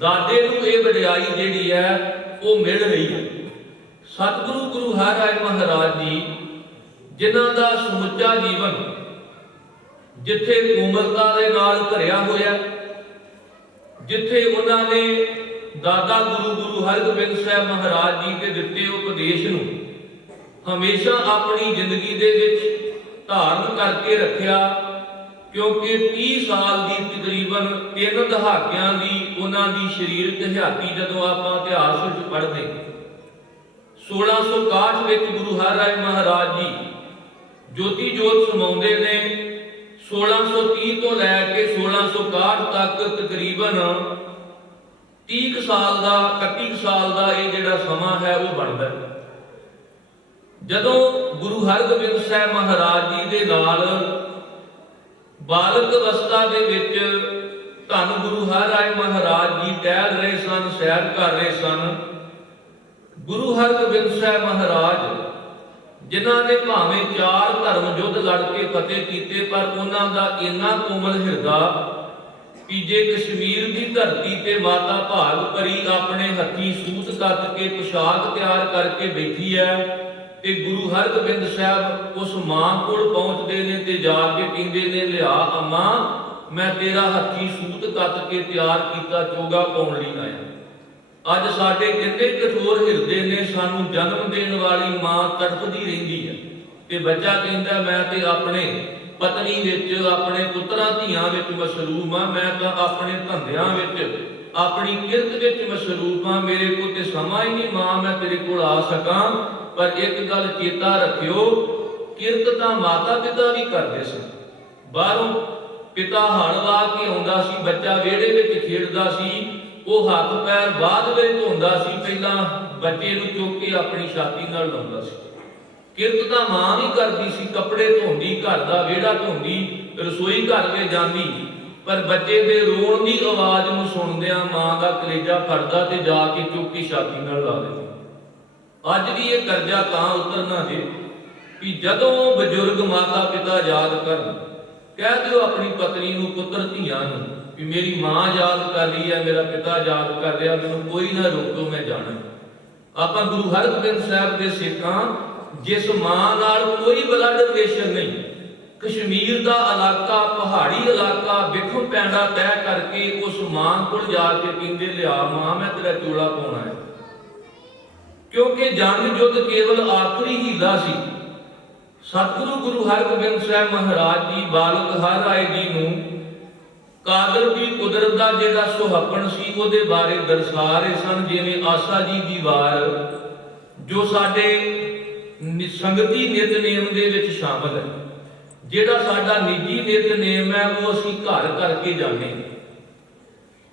ਦਾਦੇ ਨੂੰ ਇਹ ਵਡਿਆਈ ਜਿਹੜੀ ਹੈ ਉਹ ਮਿਲ ਰਹੀ ਹੈ। ਸਤਿਗੁਰੂ ਗੁਰੂ ਹਰਿਰਾਏ ਮਹਾਰਾਜ ਜੀ ਜਿਨ੍ਹਾਂ ਦਾ ਸਮੁੱਚਾ ਜੀਵਨ ਜਿੱਥੇ ਕੋਮਲਤਾ ਦੇ ਨਾਲ ਭਰਿਆ ਹੋਇਆ, ਜਿੱਥੇ ਉਹਨਾਂ ਨੇ ਦਾਦਾ ਗੁਰੂ ਹਰਗੋਬਿੰਦ ਸਾਹਿਬ ਮਹਾਰਾਜ ਜੀ ਦੇ ਦਿੱਤੇ ਉਪਦੇਸ਼ ਨੂੰ ਹਮੇਸ਼ਾ ਆਪਣੀ ਜ਼ਿੰਦਗੀ ਦੇ ਵਿੱਚ ਧਾਰਨ ਕਰਕੇ ਰੱਖਿਆ, ਕਿਉਂਕਿ 30 ਸਾਲ ਦੀ ਤਕਰੀਬਨ 3 ਦਹਾਕਿਆਂ ਦੀ ਉਹਨਾਂ ਦੀ ਸਰੀਰਕ ਹਯਾਤੀ ਜਦੋਂ ਆਪਾਂ ਇਤਿਹਾਸ ਵਿੱਚ ਪੜ੍ਹਦੇ 1661 ਵਿੱਚ ਗੁਰੂ ਹਰਿਰਾਏ ਮਹਾਰਾਜ ਜੀ ਜੋਤੀ ਜੋਤ ਸਮਾਉਂਦੇ ਨੇ। 1630 ਤੋਂ ਲੈ ਕੇ 1661 ਤੱਕ ਤਕਰੀਬਨ 30 ਸਾਲ ਦਾ 31 ਸਾਲ ਦਾ ਇਹ ਜਿਹੜਾ ਸਮਾਂ ਹੈ ਉਹ ਬਣਦਾ। ਜਦੋਂ ਗੁਰੂ ਹਰਗੋਬਿੰਦ ਸਾਹਿਬ ਮਹਾਰਾਜ ਜੀ ਦੇ ਨਾਲ ਬਾਲਕ ਅਵਸਥਾ ਦੇ ਵਿੱਚ ਧੰਨ ਗੁਰੂ ਹਰਿਰਾਏ ਮਹਾਰਾਜ ਜੀ ਟਹਿਲ ਰਹੇ ਸਨ, ਸੈਰ ਕਰ ਰਹੇ ਸਨ। ਗੁਰੂ ਹਰਗੋਬਿੰਦ ਸਾਹਿਬ ਮਹਾਰਾਜ ਜਿਨ੍ਹਾਂ ਨੇ ਭਾਵੇਂ 4 ਧਰਮ ਯੁੱਧ ਲੜ ਕੇ ਫਤਿਹ ਕੀਤੇ, ਪਰ ਉਹਨਾਂ ਦਾ ਇੰਨਾ ਕੋਮਲ ਹਿਰਦਾ ਕਿ ਜੇ ਕਸ਼ਮੀਰ ਦੀ ਧਰਤੀ ਤੇ ਮਾਤਾ ਭਾਗ ਪਰੀ ਆਪਣੇ ਹੱਥੀਂ ਸੂਤ ਕੱਤ ਕੇ ਪੁਸ਼ਾਕ ਤਿਆਰ ਕਰਕੇ ਬੈਠੀ ਹੈ ਤੇ ਗੁਰੂ ਹਰਗੋਬਿੰਦ ਸਾਹਿਬ ਉਸ ਮਾਂ ਕੋਲ ਪਹੁੰਚਦੇ ਨੇ ਤੇ ਜਾ ਕੇ ਕਹਿੰਦੇ ਨੇ, ਲਿਆ ਅੰਮਾ, ਮੈਂ ਤੇਰਾ ਹੱਥੀਂ ਸੂਤ ਕੱਤ ਕੇ ਤਿਆਰ ਕੀਤਾ ਚੋਗਾ ਪਾਉਣ ਲਈ ਆਇਆ। ਅੱਜ ਸਾਡੇ ਕਿੰਨੇ ਕਠੋਰ ਹਿਰਦੇ ਨੇ, ਸਾਨੂੰ ਜਨਮ ਦੇਣ ਵਾਲੀ ਮਾਂ ਤੜਫਦੀ ਰਹਿੰਦੀ ਹੈ ਤੇ ਬੱਚਾ ਕਹਿੰਦਾ ਮੈਂ ਤੇ ਆਪਣੇ ਪਤਨੀ ਵਿੱਚ, ਆਪਣੇ ਪੁੱਤਰਾਂ ਧੀਆਂ ਵਿੱਚ ਮਸਰੂਫ ਹਾਂ, ਮੈਂ ਤਾਂ ਆਪਣੇ ਧੰਦਿਆਂ ਵਿੱਚ, ਆਪਣੀ ਕਿਰਤ ਵਿੱਚ ਮਸਰੂਫ ਹਾਂ, ਮੇਰੇ ਕੋਲ ਤੇ ਸਮਾਂ ਹੀ ਨਹੀਂ ਮਾਂ ਮੈਂ ਤੇਰੇ ਕੋਲ ਆ ਸਕਾਂ। ਪਰ ਇੱਕ ਗੱਲ ਚੇਤਾ ਰੱਖਿਓ, ਕਿਰਤ ਤਾਂ ਮਾਤਾ ਪਿਤਾ ਵੀ ਕਰਦੇ ਸਨ। ਬਾਹਰੋਂ ਪਿਤਾ ਹਲ ਵਾ ਕੇ ਆਉਂਦਾ ਸੀ, ਬੱਚਾ ਵਿਹੜੇ ਵਿੱਚ ਖੇਡਦਾ ਸੀ, ਉਹ ਹੱਥ ਪੈਰ ਬਾਅਦ ਵਿੱਚ ਧੋਂਦਾ ਸੀ, ਪਹਿਲਾਂ ਬੱਚੇ ਨੂੰ ਚੁੱਕ ਕੇ ਆਪਣੀ ਛਾਤੀ ਨਾਲ ਲਾਉਂਦਾ ਸੀ। ਕਿਰਤ ਤਾਂ ਮਾਂ ਵੀ ਕਰਦੀ ਸੀ, ਕੱਪੜੇ ਧੋਂਦੀ, ਘਰ ਦਾ ਵਿਹੜਾ ਧੋਂਦੀ, ਰਸੋਈ ਘਰ ਵਿੱਚ ਜਾਂਦੀ, ਪਰ ਬੱਚੇ ਦੇ ਰੋਣ ਦੀ ਆਵਾਜ਼ ਨੂੰ ਸੁਣਦਿਆਂ ਮਾਂ ਦਾ ਕਲੇਜਾ ਫੜਦਾ ਤੇ ਜਾ ਕੇ ਚੁੱਕ ਕੇ ਛਾਤੀ ਨਾਲ ਲਾ ਦਿੰਦਾ। ਅੱਜ ਵੀ ਇਹ ਕਰਜ਼ਾ ਤਾਂ ਉਤਰਨਾ ਜੇ ਕਿ ਜਦੋਂ ਬਜ਼ੁਰਗ ਮਾਤਾ ਪਿਤਾ ਯਾਦ ਕਰਨ, ਕਹਿ ਦਿਓ ਆਪਣੀ ਪਤਨੀ ਨੂੰ, ਪੁੱਤਰ ਧੀਆਂ ਨੂੰ ਕਿ ਮੇਰੀ ਮਾਂ ਯਾਦ ਕਰ ਰਹੀ ਹੈ, ਮੇਰਾ ਪਿਤਾ ਯਾਦ ਕਰ ਰਿਹਾ, ਮੈਨੂੰ ਕੋਈ ਨਾ ਰੋਕੋ, ਮੈਂ ਜਾਣਾ। ਆਪਾਂ ਗੁਰੂ ਹਰਗੋਬਿੰਦ ਸਾਹਿਬ ਦੇ ਸਿੱਖਾਂ, ਜਿਸ ਮਾਂ ਨਾਲ ਕੋਈ ਬਲੱਡ ਰਿਲੇਸ਼ਨ ਨਹੀਂ, ਕਸ਼ਮੀਰ ਦਾ ਇਲਾਕਾ, ਪਹਾੜੀ ਇਲਾਕਾ, ਵਿਖਮ ਪੈਂਡਾ ਤੈਅ ਕਰਕੇ ਉਸ ਮਾਂ ਕੋਲ ਜਾ ਕੇ ਕਹਿੰਦੇ, ਲਿਆ ਮਾਂ, ਮੈਂ ਤੇਰਾ ਚੋਲਾ ਪਾਉਣਾ ਹੈ। ਕਿਉਂਕਿ ਜੰਗ ਯੁੱਧ ਕੇਵਲ ਆਖਰੀ ਹੀਲਾ ਸੀ। ਸਤਿਗੁਰੂ ਗੁਰੂ ਹਰਗੋਬਿੰਦ ਸਾਹਿਬ ਮਹਾਰਾਜ ਜੀ ਬਾਲਕ ਹਰਿਰਾਏ ਜੀ ਨੂੰ ਕਾਦਰ ਦੀ ਕੁਦਰਤ ਦਾ ਜਿਹੜਾ ਸੁਹੱਪਣ ਸੀ ਉਹਦੇ ਬਾਰੇ ਦਰਸਾ ਰਹੇ ਸਨ। ਜਿਵੇਂ ਆਸਾ ਜੀ ਦੀ ਵਾਰ ਜੋ ਸਾਡੇ ਸੰਗਤੀ ਨਿਤਨੇਮ ਦੇ ਵਿੱਚ ਸ਼ਾਮਲ ਹੈ, ਜਿਹੜਾ ਸਾਡਾ ਨਿੱਜੀ ਨਿਤਨੇਮ ਹੈ ਉਹ ਅਸੀਂ ਘਰ ਕਰਕੇ ਜਾਂਦੇ।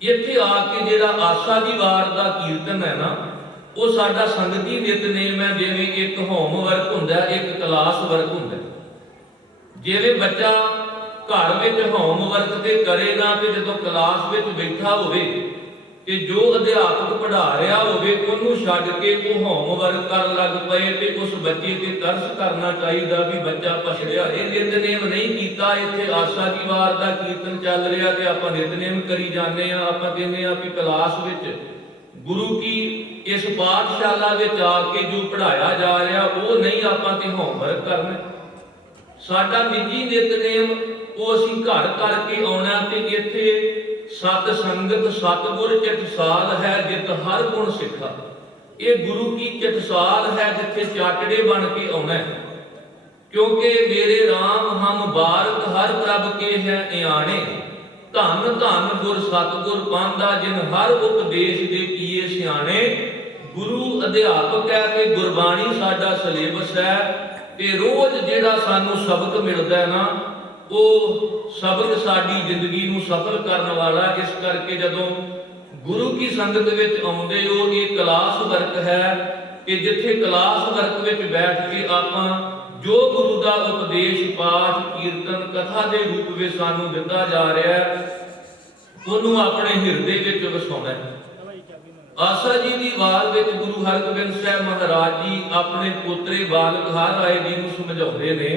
ਇੱਥੇ ਆ ਕੇ ਜਿਹੜਾ ਆਸਾ ਦੀ ਵਾਰ ਦਾ ਕੀਰਤਨ ਹੈ ਨਾ, ਉਹ ਸਾਡਾ ਸੰਗਤੀ ਨਿਤਨੇਮ ਹੈ। ਜਿਵੇਂ ਇੱਕ ਹੋਮਵਰਕ ਹੁੰਦਾ, ਇੱਕ ਕਲਾਸ ਵਰਕ ਹੁੰਦਾ। ਜਿਵੇਂ ਬੱਚਾ ਘਰ ਵਿੱਚ ਹੋਮਵਰਕ ਤੇ ਕਰੇ ਨਾ, ਤੇ ਜਦੋਂ ਕਲਾਸ ਵਿੱਚ ਬੈਠਾ ਹੋਵੇ ਤੇ ਜੋ ਅਧਿਆਪਕ ਪੜ੍ਹਾ ਰਿਹਾ ਹੋਵੇ ਉਹਨੂੰ ਛੱਡ ਕੇ ਉਹ ਹੋਮਵਰਕ ਕਰਨ ਲੱਗ ਪਏ ਤੇ ਉਸ ਬੱਚੇ ਤੇ ਤਰਸ ਕਰਨਾ ਚਾਹੀਦਾ ਵੀ ਬੱਚਾ ਪਛੜਿਆ, ਇਹ ਨਿਤਨੇਮ ਨਹੀਂ ਕੀਤਾ। ਇੱਥੇ ਆਸਾ ਦੀ ਵਾਰ ਦਾ ਕੀਰਤਨ ਚੱਲ ਰਿਹਾ ਤੇ ਆਪਾਂ ਨਿਤਨੇਮ ਕਰੀ ਜਾਂਦੇ ਆ। ਆਪਾਂ ਕਹਿੰਦੇ ਆ ਵੀ ਕਲਾਸ ਵਿੱਚ ਗੁਰੂ ਕੀ ਇਸ ਪਾਠਸ਼ਾਲਾ ਵਿੱਚ ਆ ਕੇ ਜੋ ਪੜ੍ਹਾਇਆ ਜਾ ਰਿਹਾ ਉਹ ਨਹੀਂ, ਆਪਾਂ ਤੇ ਹੋਮਵਰਕ ਕਰਨਾ। ਸਾਡਾ ਨਿੱਜੀ ਨਿਤਨੇਮ ਉਹ ਅਸੀਂ ਘਰ ਕਰਕੇ ਆਉਣਾ। ਤੇ ਇੱਥੇ ਸਤ ਸੰਗਤ ਸਤਿਗੁਰ ਚਟਸਾਲ ਹੈ ਜਿਤ ਹਰ ਗੁਣ ਸਿੱਖਾ। ਇਹ ਗੁਰੂ ਕੀ ਚਟਸਾਲ ਹੈ ਜਿੱਥੇ ਚਾਟੜੇ ਬਣ ਕੇ ਆਉਣਾ। ਕਿਉਂਕਿ ਮੇਰੇ RAM ਹਮ ਬਾਰਕ ਹਰ ਪ੍ਰਭ ਕੇ ਹੈ ਇਆਣੇ। ਧੰਨ ਧੰਨ ਗੁਰ ਸਤਿਗੁਰ ਪਾਂਦਾ ਜਿਨ ਹਰ ਉਪਦੇਸ਼ ਦੇ ਕੀਏ ਸਿਆਣੇ। ਗੁਰੂ ਅਧਿਆਪਕ ਹੈ ਤੇ ਗੁਰਬਾਣੀ ਸਾਡਾ ਸਿਲੇਬਸ ਹੈ। ਤੇ ਰੋਜ਼ ਜਿਹੜਾ ਸਾਨੂੰ ਸਬਕ ਮਿਲਦਾ ਹੈ ਨਾ, ਉਹ ਸ਼ਬਦ ਸਾਡੀ ਜ਼ਿੰਦਗੀ ਨੂੰ ਸਫਲ ਕਰਨ ਵਾਲਾ। ਇਸ ਕਰਕੇ ਜਦੋਂ ਗੁਰੂ ਕੀ ਸੰਗਤ ਵਿੱਚ ਆਉਂਦੇ ਹੋ, ਇਹ ਕਲਾਸ ਵਰਕ ਹੈ ਕਿ ਜਿੱਥੇ ਕਲਾਸ ਵਰਕ ਵਿੱਚ ਬੈਠ ਕੇ ਆਪਾਂ ਜੋ ਗੁਰੂ ਦਾ ਉਪਦੇਸ਼, ਪਾਠ, ਕੀਰਤਨ, ਕਥਾ ਦੇ ਰੂਪ ਵਿੱਚ ਸਾਨੂੰ ਦਿੱਤਾ ਜਾ ਰਿਹਾ ਹੈ, ਉਹਨੂੰ ਆਪਣੇ ਹਿਰਦੇ ਵਿੱਚ ਵਸਾਉਣਾ ਹੈ। ਆਸਾ ਜੀ ਦੀ ਵਾਰ ਵਿੱਚ ਗੁਰੂ ਹਰਗੋਬਿੰਦ ਸਾਹਿਬ ਮਹਾਰਾਜ ਜੀ ਆਪਣੇ ਪੋਤਰੇ ਬਾਲਕ ਹਰ ਰਾਏ ਜੀ ਨੂੰ ਸਮਝਾਉਂਦੇ ਨੇ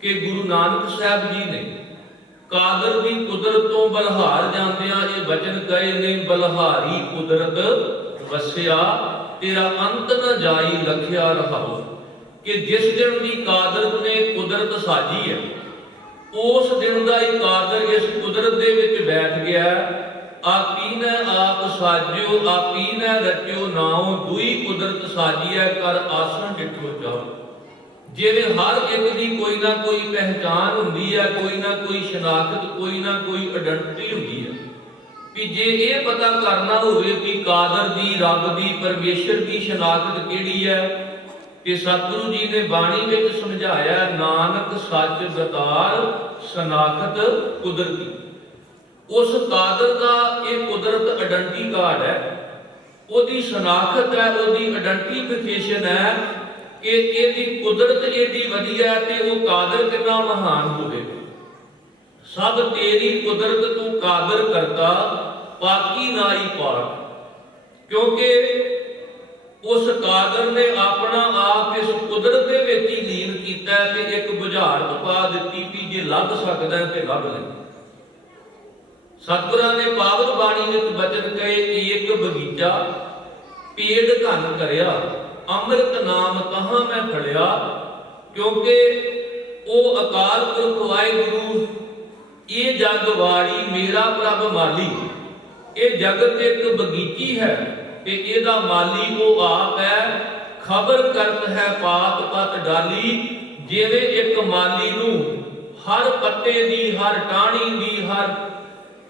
ਕਿ ਗੁਰੂ ਨਾਨਕ ਸਾਹਿਬ ਜੀ ਨੇ ਕਾਦਰ ਦੀ ਕੁਦਰਤ ਤੋਂ ਬਲਹਾਰ ਜਾਂਦਿਆਂ ਇਹ ਬਚਨ ਕਹੇ ਨੇ, ਬਲਹਾਰੀ ਕੁਦਰਤ ਵਸਿਆ ਤੇਰਾ ਅੰਤ ਨ ਜਾਈ ਲਖਿਆ ਰਹਾਉ। ਕਿ ਜਿਸ ਦਿਨ ਦੀ ਕਾਦਰ ਨੇ ਕੁਦਰਤ ਸਾਜੀ ਹੈ, ਉਸ ਦਿਨ ਦਾ ਹੀ ਕਾਦਰ ਇਸ ਕੁਦਰਤ ਦੇ ਵਿੱਚ ਬੈਠ ਗਿਆ। ਆਪੀਨੈ ਆਪ ਸਾਜਿਓ, ਆਪੀਨੈ ਰਚਿਓ ਨਾਉ, ਦੁਈ ਕੁਦਰਤ ਸਾਜੀਐ ਕਰ ਆਸਣ ਡਿਠੋ ਜਾਓ। ਜਿਵੇਂ ਹਰ ਇੱਕ ਦੀ ਕੋਈ ਨਾ ਕੋਈ ਪਹਿਚਾਨ ਹੁੰਦੀ ਹੈ, ਕੋਈ ਨਾ ਕੋਈ ਸ਼ਨਾਖਤ, ਕੋਈ ਨਾ ਕੋਈ ਆਇਡੈਂਟੀਟੀ ਹੁੰਦੀ ਹੈ। ਕਿ ਜੇ ਇਹ ਪਤਾ ਕਰਨਾ ਹੋਵੇ ਕਿ ਕਾਦਰ ਦੀ, ਰੱਬ ਦੀ, ਪਰਮੇਸ਼ਰ ਦੀ ਸ਼ਨਾਖਤ ਕਿਹੜੀ ਹੈ, ਕਿ ਸਤਿਗੁਰੂ ਜੀ ਨੇ ਬਾਣੀ ਵਿੱਚ ਸਮਝਾਇਆ, ਨਾਨਕ ਸੱਚ ਦਾਤਾਰ ਸ਼ਨਾਖਤ ਕੁਦਰਤੀ। ਉਸ ਕਾਦਰ ਦਾ ਇਹ ਕੁਦਰਤ ਆਇਡੈਂਟੀ ਕਾਰਡ ਹੈ, ਉਹਦੀ ਸ਼ਨਾਖਤ ਹੈ, ਉਹਦੀ ਆਇਡੈਂਟੀਫਿਕੇਸ਼ਨ ਹੈ ਕਿ ਇਹਦੀ ਕੁਦਰਤ ਏਡੀ ਵਧੀਆ ਤੇ ਉਹ ਕਾਦਰ ਕਿੰਨਾ ਮਹਾਨ ਹੋਵੇਗਾ। ਸਭ ਤੇਰੀ ਕੁਦਰਤ ਤੂੰ ਕਾਦਰ ਕਰਤਾ, ਪਾਕੀ ਨਾਈ ਪਾਕ। ਕਿਉਂਕਿ ਉਸ ਕਾਦਰ ਨੇ ਆਪਣਾ ਆਪ ਇਸ ਕੁਦਰਤ ਦੇ ਵਿੱਚ ਹੀ ਲੀਨ ਕੀਤਾ ਤੇ ਇੱਕ ਬੁਝਾਰਤ ਪਾ ਦਿੱਤੀ ਕਿ ਜੇ ਲੱਭ ਸਕਦਾ ਤੇ ਲੱਭ ਲੈ। ਸਤਿਗੁਰਾਂ ਨੇ ਪਾਵਨ ਬਾਣੀ ਵਿੱਚ ਬਚਨ ਕਹੇ ਕਿ ਇੱਕ ਬਗੀਚਾ ਪੇੜ ਘਨ ਕਰਿਆ, ਅੰਮ੍ਰਿਤ ਨਾਮ ਤਹਾਂ ਮੈਂ ਫੜਿਆ। ਕਿਉਂਕਿ ਉਹ ਅਕਾਲ ਪੁਰਖ ਵਾਹਿਗੁਰੂ ਇਹ ਜਗ ਵਾੜੀ ਮੇਰਾ ਪ੍ਰਭ ਮਾਲੀ। ਇਹ ਜਗਤ ਇੱਕ ਬਗੀਚੀ ਹੈ ਤੇ ਇਹਦਾ ਮਾਲੀ ਉਹ ਆਪ ਹੈ। ਖਬਰ ਕਰਤ ਹੈ ਪਾਤ ਪਤ ਡਾਲੀ। ਜਿਵੇਂ ਇੱਕ ਮਾਲੀ ਨੂੰ ਹਰ ਪੱਤੇ ਦੀ, ਹਰ ਟਾਹਣੀ ਦੀ, ਹਰ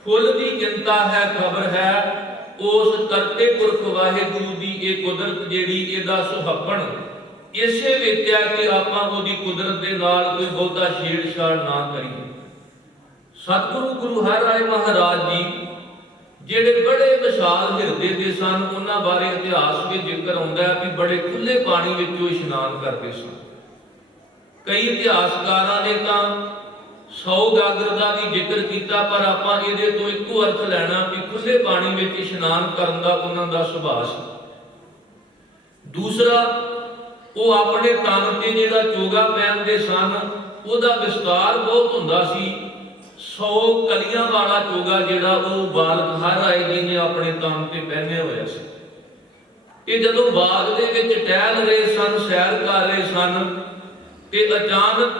ਫੁੱਲ ਦੀ ਚਿੰਤਾ ਹੈ, ਖਬਰ ਹੈ, ਉਸ ਕਰਤੇ ਪੁਰਖ ਵਾਹਿਗੁਰੂ ਦੀ ਇਹ ਕੁਦਰਤ ਜਿਹੜੀ, ਇਹਦਾ ਸੁਹੱਪਣ ਇਸੇ ਵਿੱਚ ਹੈ ਕਿ ਆਪਾਂ ਉਹਦੀ ਕੁਦਰਤ ਦੇ ਨਾਲ ਕੋਈ ਬਹੁਤਾ ਛੇੜਛਾੜ ਨਾ ਕਰੀਏ। ਸਤਿਗੁਰੂ ਗੁਰੂ ਹਰਿਰਾਏ ਮਹਾਰਾਜ ਜੀ ਜਿਹੜੇ ਬੜੇ ਵਿਸ਼ਾਲ ਹਿਰਦੇ ਦੇ ਸਨ, ਉਹਨਾਂ ਬਾਰੇ ਇਤਿਹਾਸ ਵਿੱਚ ਜ਼ਿਕਰ ਆਉਂਦਾ ਹੈ ਕਿ ਬੜੇ ਖੁੱਲੇ ਪਾਣੀ ਵਿੱਚ ਉਹ ਇਸ਼ਨਾਨ ਕਰਦੇ ਸਨ। ਕਈ ਇਤਿਹਾਸਕਾਰਾਂ ਨੇ ਤਾਂ 100 ਗਾਗਰ ਦਾ ਵੀ ਜ਼ਿਕਰ ਕੀਤਾ, ਪਰ ਆਪਾਂ ਇਹਦੇ ਤੋਂ ਇੱਕੋ ਅਰਥ ਲੈਣਾ ਕਿ ਖੁੱਲੇ ਪਾਣੀ ਵਿੱਚ ਇਸ਼ਨਾਨ ਕਰਨ ਦਾ ਉਹਨਾਂ ਦਾ ਸੁਭਾਅ ਸੀ। ਦੂਸਰਾ, ਉਹ ਆਪਣੇ ਤਨ ਤੇ ਜਿਹੜਾ ਚੋਗਾ ਪਹਿਨਦੇ ਸਨ, ਉਹਦਾ ਵਿਸਤਾਰ ਬਹੁਤ ਹੁੰਦਾ ਸੀ। 100 ਕਲੀਆਂ ਵਾਲਾ ਚੋਗਾ ਜਿਹੜਾ ਉਹ ਬਾਲਕ ਹਰਿਰਾਏ ਜੀ ਨੇ ਆਪਣੇ ਤਨ ਤੇ ਪਹਿਨਿਆ ਹੋਇਆ ਸੀ। ਇਹ ਜਦੋਂ ਬਾਗ ਦੇ ਵਿੱਚ ਟਹਿਲ ਰਹੇ ਸਨ, ਸੈਰ ਕਰ ਰਹੇ ਸਨ, ਤੇ ਅਚਾਨਕ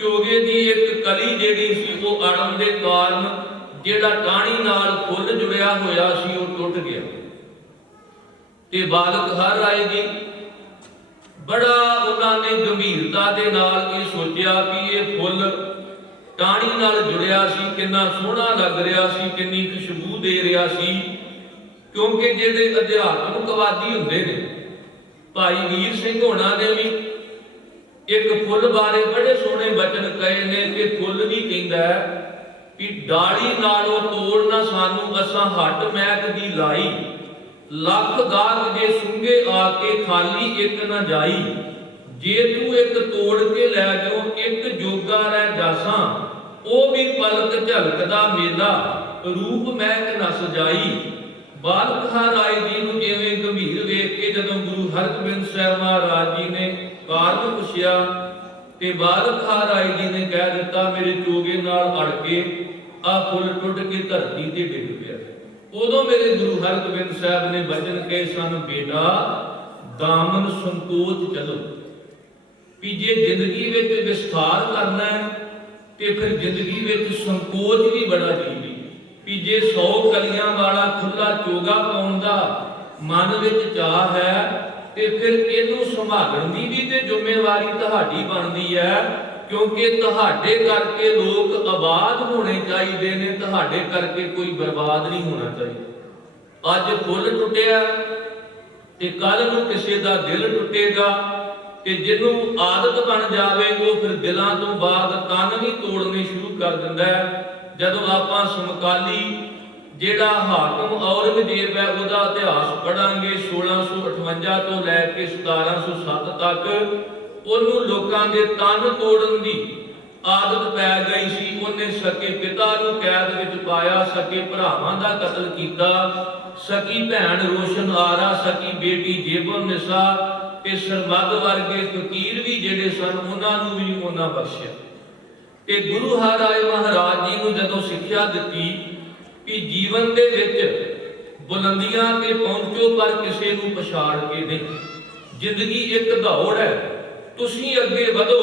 ਚੋਗੇ ਦੀ ਇੱਕ ਕਲੀ ਜਿਹੜੀ ਸੀ ਉਹ ਅੜਨ ਦੇ ਕਾਰਨ ਜਿਹੜਾ ਟਾਹਣੀ ਨਾਲ ਫੁੱਲ ਜੁੜਿਆ ਹੋਇਆ ਸੀ ਉਹ ਟੁੱਟ ਗਿਆ। ਤੇ ਬਾਲਕ ਹਰਿਰਾਏ ਜੀ ਬੜਾ ਉਹਨਾਂ ਨੇ ਗੰਭੀਰਤਾ ਦੇ ਨਾਲ ਇਹ ਸੋਚਿਆ ਕਿ ਇਹ ਫੁੱਲ ਟਾਹਣੀ ਨਾਲ ਜੁੜਿਆ ਸੀ, ਕਿੰਨਾ ਸੋਹਣਾ ਲੱਗ ਰਿਹਾ ਸੀ, ਕਿੰਨੀ ਖੁਸ਼ਬੂ ਦੇ ਰਿਹਾ ਸੀ। ਕਿਉਂਕਿ ਜਿਹੜੇ ਅਧਿਆਤਮਿਕਵਾਦੀ ਹੁੰਦੇ ਨੇ, ਭਾਈ ਵੀਰ ਸਿੰਘ ਹੋਣਾ ਨੇ ਵੀ ਇੱਕ ਫੁੱਲ ਬਾਰੇ ਬੜੇ ਸੋਹਣੇ ਬਚਨ ਕਹੇ ਨੇ ਕਿ ਫੁੱਲ ਵੀ ਕਹਿੰਦਾ ਕਿ ਡਾਲੀ ਨਾਲੋਂ ਤੋੜਨਾ ਸਾਨੂੰ ਅਸਾਂ ਹੱਟ ਮਹਿਕ ਦੀ ਲਾਈ। ਲੱਖ ਗਾਹਕ ਜੇ ਸੁੰਗੇ ਆ ਕੇ ਖਾਲੀ ਇੱਕ ਨਾ ਜਾਈ। ਜੇ ਤੂੰ ਇੱਕ ਤੋੜ ਕੇ ਲੈ ਜਾਓ, ਇੱਕ ਜੋਗਾ ਰਹਿ ਜਾਸਾਂ, ਉਹ ਵੀ ਪਲਕ ਝਲਕਦਾ ਮੇਲਾ, ਰੂਪ ਮਹਿਕ ਨਾ ਸਜਾਈ। ਬਾਲਕ ਹਰਿਰਾਏ ਜੀ ਨੂੰ ਜਿਵੇਂ ਗੰਭੀਰ ਵੇਖ ਕੇ ਜਦੋਂ ਗੁਰੂ ਹਰਗੋਬਿੰਦ ਸਾਹਿਬ ਮਹਾਰਾਜ ਜੀ ਨੇ ਕਾਰਨ ਪੁੱਛਿਆ ਤੇ ਬਾਲਕ ਹਰਿਰਾਏ ਜੀ ਨੇ ਕਹਿ ਦਿੱਤਾ, ਮੇਰੇ ਚੋਗੇ ਨਾਲ ਅੜ ਕੇ ਆ ਫੁੱਲ ਟੁੱਟ ਕੇ ਧਰਤੀ ਤੇ ਡਿੱਗ ਪਿਆ। ਉਦੋਂ ਮੇਰੇ ਗੁਰੂ ਹਰਗੋਬਿੰਦ ਸਾਹਿਬ ਨੇ ਬਚਨ ਕਹੇ ਸਨ, ਬੇਟਾ ਦਾਮਨ ਸੰਕੋਚ ਚਲੋ। ਵੀ ਜੇ ਜ਼ਿੰਦਗੀ ਵਿੱਚ ਵਿਸਥਾਰ ਕਰਨਾ ਹੈ ਤੇ ਫਿਰ ਜ਼ਿੰਦਗੀ ਵਿੱਚ ਸੰਕੋਚ ਵੀ ਬੜਾ ਜ਼ਰੂਰੀ। ਵੀ ਜੇ 100 ਕਲੀਆਂ ਵਾਲਾ ਖੁੱਲਾ ਚੋਗਾ ਪਾਉਣ ਦਾ ਮਨ ਵਿੱਚ ਚਾਹ ਹੈ ਤੇ ਫਿਰ ਇਹਨੂੰ ਸੰਭਾਲਣ ਦੀ ਵੀ ਤੇ ਜ਼ਿੰਮੇਵਾਰੀ ਤੁਹਾਡੀ ਬਣਦੀ ਹੈ। ਕਿਉਂਕਿ ਤੁਹਾਡੇ ਕਰਕੇ ਲੋਕ ਆਬਾਦ ਹੋਣੇ ਚਾਹੀਦੇ ਨੇ, ਤੁਹਾਡੇ ਕਰਕੇ ਕੋਈ ਬਰਬਾਦ ਨਹੀਂ ਹੋਣਾ ਚਾਹੀਦਾ। ਅੱਜ ਫੁੱਲ ਟੁੱਟਿਆ ਤੇ ਕੱਲ ਨੂੰ ਕਿਸੇ ਦਾ ਦਿਲ ਟੁੱਟੇਗਾ ਤੇ ਜਿਹਨੂੰ ਆਦਤ ਬਣ ਜਾਵੇ ਉਹ ਫਿਰ ਦਿਲਾਂ ਤੋਂ ਬਾਅਦ ਤਨ ਵੀ ਤੋੜਨੇ ਸ਼ੁਰੂ ਕਰ ਦਿੰਦਾ ਹੈ। ਜਦੋਂ ਆਪਾਂ ਸਮਕਾਲੀ ਜਿਹੜਾ ਹਾਕਮ ਔਰੰਗਜ਼ੇਬ ਹੈ ਉਹਦਾ ਇਤਿਹਾਸ ਪੜਾਂਗੇ 1658 ਤੋਂ ਲੈ ਕੇ 1707 ਤੱਕ, ਉਹਨੂੰ ਲੋਕਾਂ ਦੇ ਤਨ ਤੋੜਨ ਦੀ ਆਦਤ ਪੈ ਗਈ ਸੀ। ਉਹਨੇ ਸਕੇ ਪਿਤਾ ਨੂੰ ਕੈਦ ਵਿੱਚ ਪਾਇਆ, ਸਕੇ ਭਰਾਵਾਂ ਦਾ ਕਤਲ ਕੀਤਾ, ਸਕੀ ਭੈਣ ਰੋਸ਼ਨ ਆਰਾ, ਸਕੀ ਬੇਟੀ ਜੇਬਨ ਨਿਸਾ ਤੇ ਸਰਮਦ ਵਰਗੇ ਫਕੀਰ ਵੀ ਜਿਹੜੇ ਸਨ ਉਹਨਾਂ ਨੂੰ ਵੀ ਉਹਨਾਂ ਬਖਸ਼ਿਆ। ਤੇ ਗੁਰੂ ਹਰਿ ਮਹਾਰਾਜ ਜੀ ਨੂੰ ਜਦੋਂ ਸਿੱਖਿਆ ਦਿੱਤੀ ਕਿ ਜੀਵਨ ਦੇ ਵਿੱਚ ਬੁਲੰਦੀਆਂ ਤੇ ਪਹੁੰਚੋ ਪਰ ਕਿਸੇ ਨੂੰ ਪਛਾੜ ਕੇ ਨਹੀਂ, ਜ਼ਿੰਦਗੀ ਇੱਕ ਦੌੜ ਹੈ, ਤੁਸੀਂ ਅੱਗੇ ਵਧੋ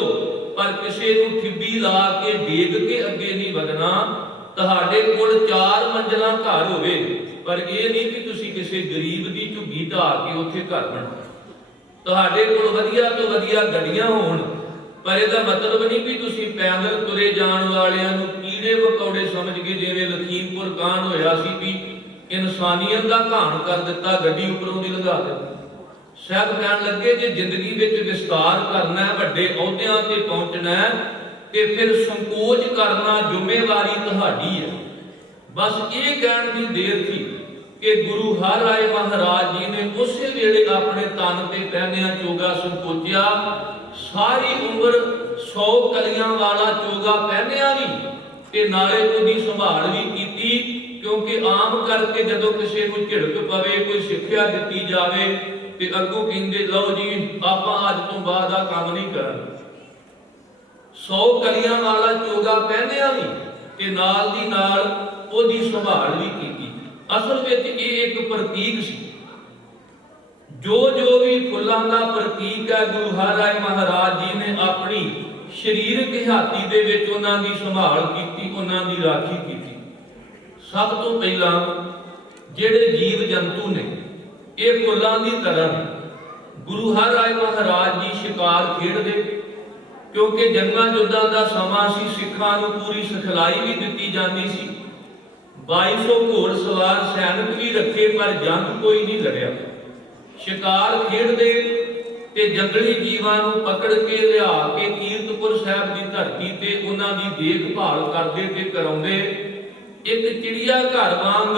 ਪਰ ਕਿਸੇ ਨੂੰ ਠਿੱਬੀ ਲਾ ਕੇ ਡੇਗ ਕੇ ਅੱਗੇ ਨਹੀਂ ਵਧਣਾ। ਤੁਹਾਡੇ ਕੋਲ 4 ਮੰਜ਼ਲਾਂ ਘਰ ਹੋਵੇ ਪਰ ਇਹ ਨਹੀਂ ਕਿ ਤੁਸੀਂ ਕਿਸੇ ਗਰੀਬ ਦੀ ਝੁੱਗੀ ਢਾਹ ਕੇ ਉੱਥੇ ਘਰ ਬਣਾਓ। ਤੁਹਾਡੇ ਕੋਲ ਵਧੀਆ ਤੋਂ ਵਧੀਆ ਗੱਡੀਆਂ ਹੋਣ ਪਰ ਇਹਦਾ ਮਤਲਬ ਨਹੀਂ ਵੀ ਤੁਸੀਂ ਪੈਦਲ ਤੁਰੇ ਜਾਣ ਵਾਲਿਆਂ ਨੂੰ ਕੀੜੇ ਮਕੌੜੇ ਸਮਝ ਕੇ, ਜਿਵੇਂ ਲਖੀਮਪੁਰ ਕਾਂਡ ਹੋਇਆ ਸੀ ਵੀ ਇਨਸਾਨੀਅਤ ਦਾ ਘਾਣ ਕਰ ਦਿੱਤਾ, ਗੱਡੀ ਉੱਪਰੋਂ ਦੀ ਲੰਘਾ ਦਿੱਤੀ। ਸਾਹਿਬ ਕਹਿਣ ਲੱਗੇ ਜੇ ਜ਼ਿੰਦਗੀ ਵਿੱਚ ਵਿਸਤਾਰ ਕਰਨਾ ਹੈ, ਵੱਡੇ ਅਹੁਦਿਆਂ ਤੇ ਪਹੁੰਚਣਾ ਹੈ ਤੇ ਫਿਰ ਸੰਕੋਚ ਕਰਨਾ ਜ਼ਿੰਮੇਵਾਰੀ ਤੁਹਾਡੀ ਹੈ। ਬਸ ਇਹ ਕਹਿਣ ਦੀ ਦੇਰ ਸੀ ਕਿ ਗੁਰੂ ਹਰਿ ਮਹਾਰਾਜ ਜੀ ਨੇ ਉਸੇ ਵੇਲੇ ਆਪਣੇ ਤਨ ਤੇ ਪਹਿਨਿਆ ਚੋਗਾ ਸੰਕੋਚਿਆ। ਸਾਰੀ ਉਮਰ 100 ਕਲੀਆਂ ਵਾਲਾ ਚੋਗਾ ਪਹਿਨਿਆ ਨਹੀਂ ਤੇ ਨਾਲੇ ਉਹਦੀ ਸੰਭਾਲ ਵੀ ਕੀਤੀ, ਕਿਉਂਕਿ ਆਮ ਕਰਕੇ ਜਦੋਂ ਕਿਸੇ ਨੂੰ ਝਿੜਕ ਪਵੇ, ਕੋਈ ਸਿੱਖਿਆ ਦਿੱਤੀ ਜਾਵੇ ਤੇ ਅੱਗੋਂ ਕਹਿੰਦੇ ਲਓ ਜੀ ਆਪਾਂ ਅੱਜ ਤੋਂ ਬਾਅਦ ਆ ਕੰਮ ਨਹੀਂ ਕਰਨਾ। 100 ਕਲੀਆਂ ਵਾਲਾ ਚੋਗਾ ਪਹਿਨਿਆ ਨਹੀਂ ਤੇ ਨਾਲ ਦੀ ਨਾਲ ਉਹਦੀ ਸੰਭਾਲ ਵੀ ਕੀਤੀ। ਅਸਲ ਵਿੱਚ ਇਹ ਇੱਕ ਪ੍ਰਤੀਕ ਸੀ। ਜੋ ਵੀ ਫੁੱਲਾਂ ਦਾ ਪ੍ਰਤੀਕ ਹੈ, ਗੁਰੂ ਹਰਿ ਮਹਾਰਾਜ ਜੀ ਨੇ ਆਪਣੀ ਸਰੀਰਕ ਹਯਾਤੀ ਦੇ ਵਿੱਚ ਉਹਨਾਂ ਦੀ ਸੰਭਾਲ ਕੀਤੀ, ਉਹਨਾਂ ਦੀ ਰਾਖੀ ਕੀਤੀ। ਸਭ ਤੋਂ ਪਹਿਲਾਂ ਜਿਹੜੇ ਜੀਵ ਜੰਤੂ ਨੇ ਇਹ ਫੁੱਲਾਂ ਦੀ ਤਰ੍ਹਾਂ ਨੇ। ਗੁਰੂ ਹਰਿ ਮਹਾਰਾਜ ਜੀ ਸ਼ਿਕਾਰ ਖੇਡਦੇ, ਕਿਉਂਕਿ ਜੰਗਾਂ ਯੁੱਧਾਂ ਦਾ ਸਮਾਂ ਸੀ, ਸਿੱਖਾਂ ਨੂੰ ਪੂਰੀ ਸਿਖਲਾਈ ਵੀ ਦਿੱਤੀ ਜਾਂਦੀ ਸੀ। 2200 ਘੋੜ ਸਵਾਰ ਸੈਨਿਕ ਵੀ ਰੱਖੇ ਪਰ ਜੰਗ ਕੋਈ ਨਹੀਂ ਲੜਿਆ। ਸ਼ਿਕਾਰ ਖੇਡਦੇ ਤੇ ਜੰਗਲੀ ਜੀਵਾਂ ਨੂੰ ਪਕੜ ਕੇ ਲਿਆ ਕੇ ਕੀਰਤਪੁਰ ਸਾਹਿਬ ਦੀ ਧਰਤੀ ਤੇ ਉਹਨਾਂ ਦੀ ਦੇਖਭਾਲ ਕਰਦੇ ਤੇ ਕਰਾਉਂਦੇ। ਇੱਕ ਚਿੜੀਆ ਘਰ ਵਾਂਗ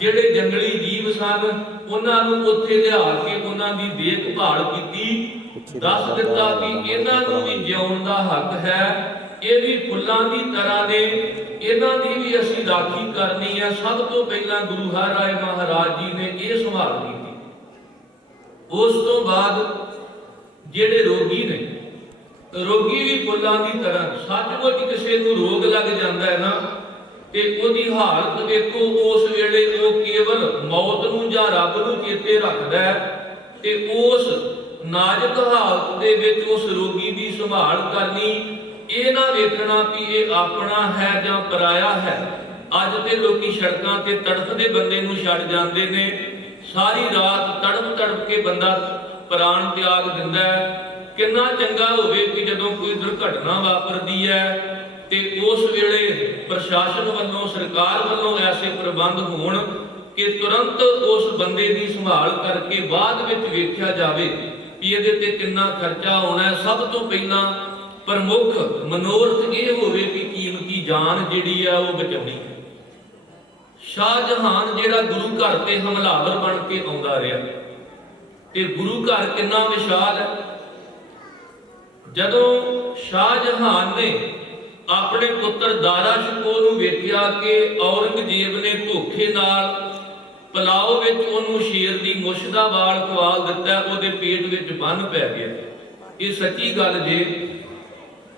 ਜਿਹੜੇ ਜੰਗਲੀ ਜੀਵ ਸਨ ਉਹਨਾਂ ਨੂੰ ਉੱਥੇ ਲਿਆ ਕੇ ਉਹਨਾਂ ਦੀ ਦੇਖਭਾਲ ਕੀਤੀ। ਦੱਸ ਦਿੱਤਾ ਵੀ ਇਹਨਾਂ ਨੂੰ ਵੀ ਜਿਉਣ ਦਾ ਹੱਕ ਹੈ, ਇਹ ਵੀ ਫੁੱਲਾਂ ਦੀ ਤਰ੍ਹਾਂ ਨੇ, ਇਹਨਾਂ ਦੀ ਵੀ ਅਸੀਂ ਰਾਖੀ ਕਰਨੀ ਹੈ। ਸਭ ਤੋਂ ਪਹਿਲਾਂ ਗੁਰੂ ਹਰਿ ਮਹਾਰਾਜ ਜੀ ਨੇ ਇਹ ਸੰਭਾਲ ਕੀਤੀ। ਉਸ ਤੋਂ ਬਾਅਦ ਜਿਹੜੇ ਰੋਗੀ ਨੇ, ਰੋਗੀ ਵੀ ਫੁੱਲਾਂ ਦੀ ਤਰ੍ਹਾਂ। ਸੱਚਮੁੱਚ ਕਿਸੇ ਨੂੰ ਰੋਗ ਲੱਗ ਜਾਂਦਾ ਹੈ ਨਾ ਤੇ ਉਹਦੀ ਹਾਲਤ ਵੇਖੋ, ਉਸ ਵੇਲੇ ਉਹ ਕੇਵਲ ਮੌਤ ਨੂੰ ਜਾਂ ਰੱਬ ਨੂੰ ਚੇਤੇ ਰੱਖਦਾ ਹੈ ਤੇ ਉਸ ਨਾਜ਼ੁਕ ਹਾਲਤ ਦੇ ਵਿੱਚ ਉਸ ਰੋਗੀ ਦੀ ਸੰਭਾਲ ਕਰਨੀ। ਇਹ ਨਾ ਵੇਖਣਾ ਵੀ ਇਹ ਆਪਣਾ ਹੈ ਜਾਂ ਪਰਾਇਆ ਹੈ। ਅੱਜ ਤੇ ਲੋਕੀ ਸੜਕਾਂ ਤੇ ਤੜਫਦੇ ਬੰਦੇ ਨੂੰ ਛੱਡ ਜਾਂਦੇ ਨੇ, ਸਾਰੀ ਰਾਤ ਤੜਪ ਕੇ ਬੰਦਾ ਪ੍ਰਾਣ ਤਿਆਗ ਦਿੰਦਾ ਹੈ। ਕਿੰਨਾ ਚੰਗਾ ਹੋਵੇ ਕਿ ਜਦੋਂ ਕੋਈ ਦੁਰਘਟਨਾ ਵਾਪਰਦੀ ਹੈ ਤੇ ਉਸ ਵੇਲੇ ਪ੍ਰਸ਼ਾਸਨ ਵੱਲੋਂ, ਸਰਕਾਰ ਵੱਲੋਂ ਐਸੇ ਪ੍ਰਬੰਧ ਹੋਣ ਕਿ ਤੁਰੰਤ ਉਸ ਬੰਦੇ ਦੀ ਸੰਭਾਲ ਕਰਕੇ ਬਾਅਦ ਵਿੱਚ ਵੇਖਿਆ ਜਾਵੇ ਕਿ ਇਹਦੇ ਤੇ ਕਿੰਨਾ ਖਰਚਾ ਹੋਣਾ ਹੈ। ਸਭ ਤੋਂ ਪਹਿਲਾਂ ਪ੍ਰਮੁੱਖ ਮਨੋਰਥ ਇਹ ਹੋਵੇ ਕਿ ਕੀਮਤੀ ਜਾਨ ਜਿਹੜੀ ਆ ਉਹ ਬਚਾਉਣੀ। ਸ਼ਾਹਜਹਾਨ ਜਿਹੜਾ ਗੁਰੂ ਘਰ ਤੇ ਹਮਲਾਵਰ ਬਣ ਕੇ ਆਉਂਦਾ ਰਿਹਾ ਤੇ ਗੁਰੂ ਘਰ ਕਿੰਨਾ ਵਿਸ਼ਾਲ ਹੈ। ਜਦੋਂ ਸ਼ਾਹਜਹਾਨ ਨੇ ਆਪਣੇ ਪੁੱਤਰ ਦਾਰਾ ਸ਼ਿਕੋਹ ਨੂੰ ਵੇਖਿਆ ਕਿ ਔਰੰਗਜ਼ੇਬ ਨੇ ਧੋਖੇ ਨਾਲ ਪਲਾਓ ਵਿੱਚ ਉਹਨੂੰ ਸ਼ੇਰ ਦੀ ਮੁੱਛ ਦਾ ਵਾਲ ਖਵਾਲ ਦਿੱਤਾ, ਉਹਦੇ ਪੇਟ ਵਿੱਚ ਬੰਨ ਪੈ ਗਿਆ। ਇਹ ਸੱਚੀ ਗੱਲ ਜੇ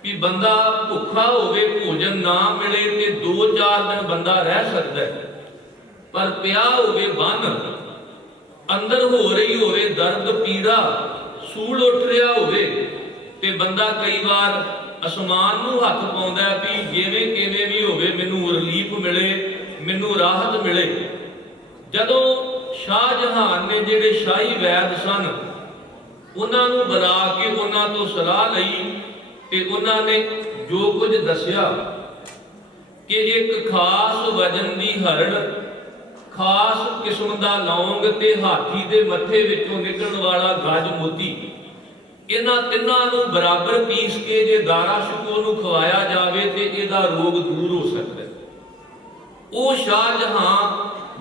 ਕਿ ਬੰਦਾ ਭੁੱਖਾ ਹੋਵੇ, ਭੋਜਨ ਨਾ ਮਿਲੇ ਤੇ 2-4 ਦਿਨ ਬੰਦਾ ਰਹਿ ਸਕਦਾ ਹੈ, ਪਰ ਪਿਆ ਹੋਵੇ ਬੰਨ, ਅੰਦਰ ਹੋ ਰਹੀ ਹੋਵੇ ਦਰਦ ਪੀੜਾ, ਸੂਲ ਉੱਠ ਰਿਹਾ ਹੋਵੇ ਤੇ ਬੰਦਾ ਕਈ ਵਾਰ ਅਸਮਾਨ ਨੂੰ ਹੱਥ ਪਾਉਂਦਾ ਵੀ ਜਿਵੇਂ ਕਿਵੇਂ ਵੀ ਹੋਵੇ ਮੈਨੂੰ ਰਿਲੀਫ ਮਿਲੇ, ਮੈਨੂੰ ਰਾਹਤ ਮਿਲੇ। ਜਦੋਂ ਸ਼ਾਹਜਹਾਨ ਨੇ ਜਿਹੜੇ ਸ਼ਾਹੀ ਵੈਦ ਸਨ ਉਹਨਾਂ ਨੂੰ ਬੁਲਾ ਕੇ ਉਹਨਾਂ ਤੋਂ ਸਲਾਹ ਲਈ ਤੇ ਉਹਨਾਂ ਨੇ ਜੋ ਕੁਝ ਦੱਸਿਆ ਕਿ ਇੱਕ ਖਾਸ ਵਜਨ ਦੀ ਹਰੜ, ਖਾਸ ਕਿਸਮ ਦਾ ਲੌਂਗ ਤੇ ਹਾਥੀ ਦੇ ਮੱਥੇ ਵਿੱਚੋਂ ਨਿਕਲਣ ਵਾਲਾ ਗੱਜ ਮੋਤੀ, ਇਹਨਾਂ ਤਿੰਨਾਂ ਨੂੰ ਬਰਾਬਰ ਪੀਸ ਕੇ ਜੇ ਦਾਰਾ ਸ਼ਿਕੋ ਨੂੰ ਖਵਾਇਆ ਜਾਵੇ ਤੇ ਇਹਦਾ ਰੋਗ ਦੂਰ ਹੋ ਸਕਦਾ ਹੈ। ਉਹ ਸ਼ਾਹਜਹਾਂ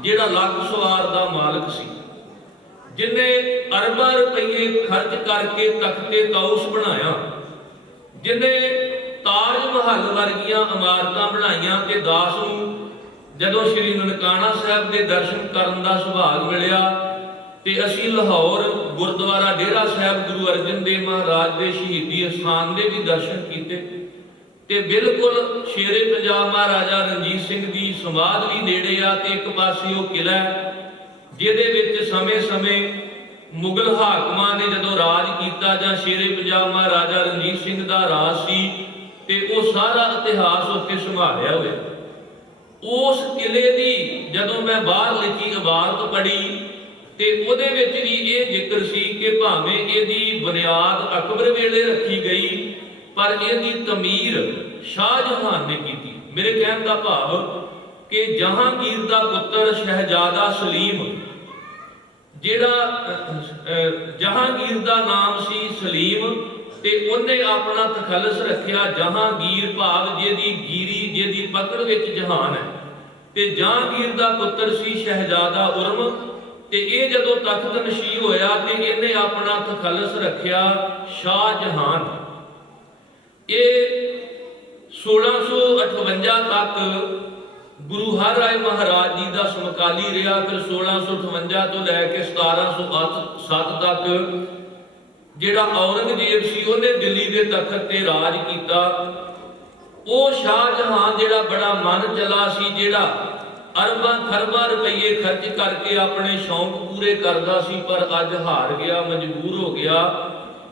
ਜਿਹੜਾ ਲੱਖ ਸਵਾਰ ਦਾ ਮਾਲਕ ਸੀ, ਜਿਨੇ ਅਰਬਾਂ ਰੁਪਏ ਖਰਚ ਕਰਕੇ ਤਖਤੇ ਤੌਸ ਬਣਾਇਆ, ਜਿਨੇ ਤਾਜ ਮਹੱਲ ਵਰਗੀਆਂ ਇਮਾਰਤਾਂ ਬਣਾਈਆਂ, ਤੇ ਦਾਸ ਨੂੰ ਜਦੋਂ ਸ਼੍ਰੀ ਨਨਕਾਣਾ ਸਾਹਿਬ ਦੇ ਦਰਸ਼ਨ ਕਰਨ ਦਾ ਸੁਭਾਗ ਮਿਲਿਆ ਤੇ ਅਸੀਂ ਲਾਹੌਰ ਗੁਰਦੁਆਰਾ ਡੇਰਾ ਸਾਹਿਬ ਗੁਰੂ ਅਰਜਨ ਦੇਵ ਮਹਾਰਾਜ ਦੇ ਸ਼ਹੀਦੀ ਅਸਥਾਨ ਦੇ ਵੀ ਦਰਸ਼ਨ ਕੀਤੇ ਤੇ ਬਿਲਕੁਲ ਸ਼ੇਰੇ ਪੰਜਾਬ ਮਹਾਰਾਜਾ ਰਣਜੀਤ ਸਿੰਘ ਦੀ ਸਮਾਧ ਵੀ ਨੇੜੇ ਆ ਤੇ ਇੱਕ ਪਾਸੇ ਉਹ ਕਿਲਾ ਜਿਹਦੇ ਵਿੱਚ ਸਮੇਂ-ਸਮੇਂ ਮੁਗਲ ਹਾਕਮਾਂ ਨੇ ਜਦੋਂ ਰਾਜ ਕੀਤਾ ਜਾਂ ਸ਼ੇਰੇ ਪੰਜਾਬ ਮਹਾਰਾਜਾ ਰਣਜੀਤ ਸਿੰਘ ਦਾ ਰਾਜ ਸੀ ਤੇ ਉਹ ਸਾਰਾ ਇਤਿਹਾਸ ਉੱਥੇ ਸੰਭਾਲਿਆ ਹੋਇਆ। ਉਸ ਕਿਲੇ ਦੀ ਜਦੋਂ ਮੈਂ ਬਾਹਰ ਲਿਖੀ ਇਬਾਰਤ ਪੜ੍ਹੀ ਤੇ ਉਹਦੇ ਵਿੱਚ ਵੀ ਇਹ ਜ਼ਿਕਰ ਸੀ ਕਿ ਭਾਵੇਂ ਇਹਦੀ ਬੁਨਿਆਦ ਅਕਬਰ ਵੇਲੇ ਰੱਖੀ ਗਈ ਪਰ ਇਹਦੀ ਤਮੀਰ ਸ਼ਾਹਜਹਾਨ ਨੇ ਕੀਤੀ। ਮੇਰੇ ਕਹਿਣ ਦਾ ਭਾਵ ਕਿ ਜਹਾਂਗੀਰ ਦਾ ਪੁੱਤਰ ਸ਼ਹਿਜ਼ਾਦਾ ਸਲੀਮ, ਜਿਹੜਾ ਜਹਾਂਗੀਰ ਦਾ ਨਾਮ ਸੀ ਸਲੀਮ, ਤੇ ਉਹਨੇ ਆਪਣਾ ਤਖੱਲਸ ਰੱਖਿਆ ਜਹਾਂਗੀਰ, ਭਾਵ ਜਿਹਦੀ ਗੀਰੀ, ਜਿਹਦੀ ਪਕੜ ਵਿੱਚ ਜਹਾਨ ਹੈ। ਤੇ ਜਹਾਂਗੀਰ ਦਾ ਪੁੱਤਰ ਸੀ ਸ਼ਹਿਜ਼ਾਦਾ ਉਰਮ, ਤੇ ਇਹ ਜਦੋਂ ਤਖਤ ਨਸ਼ੀ ਹੋਇਆ ਤੇ ਇਹਨੇ ਆਪਣਾ ਤਖੱਲਸ ਰੱਖਿਆ ਸ਼ਾਹਜਹਾਨ। ਇਹ 1658 ਤੱਕ ਗੁਰੂ ਹਰਿਰਾਏ ਮਹਾਰਾਜ ਜੀ ਦਾ ਸਮਕਾਲੀ ਰਿਹਾ। ਫਿਰ 1658 ਤੋਂ ਲੈ ਕੇ 1707 ਤੱਕ ਜਿਹੜਾ ਔਰੰਗਜ਼ੇਬ ਸੀ ਉਹਨੇ ਦਿੱਲੀ ਦੇ ਤਖਤ ਤੇ ਰਾਜ ਕੀਤਾ। ਉਹ ਸ਼ਾਹਜਹਾਨ ਜਿਹੜਾ ਬੜਾ ਮਨ ਚਲਾ ਸੀ, ਜਿਹੜਾ ਅਰਬਾਂ ਖਰਬਾਂ ਰੁਪਏ ਖਰਚ ਕਰਕੇ ਆਪਣੇ ਸ਼ੌਂਕ ਪੂਰੇ ਕਰਦਾ ਸੀ, ਪਰ ਅੱਜ ਹਾਰ ਗਿਆ, ਮਜਬੂਰ ਹੋ ਗਿਆ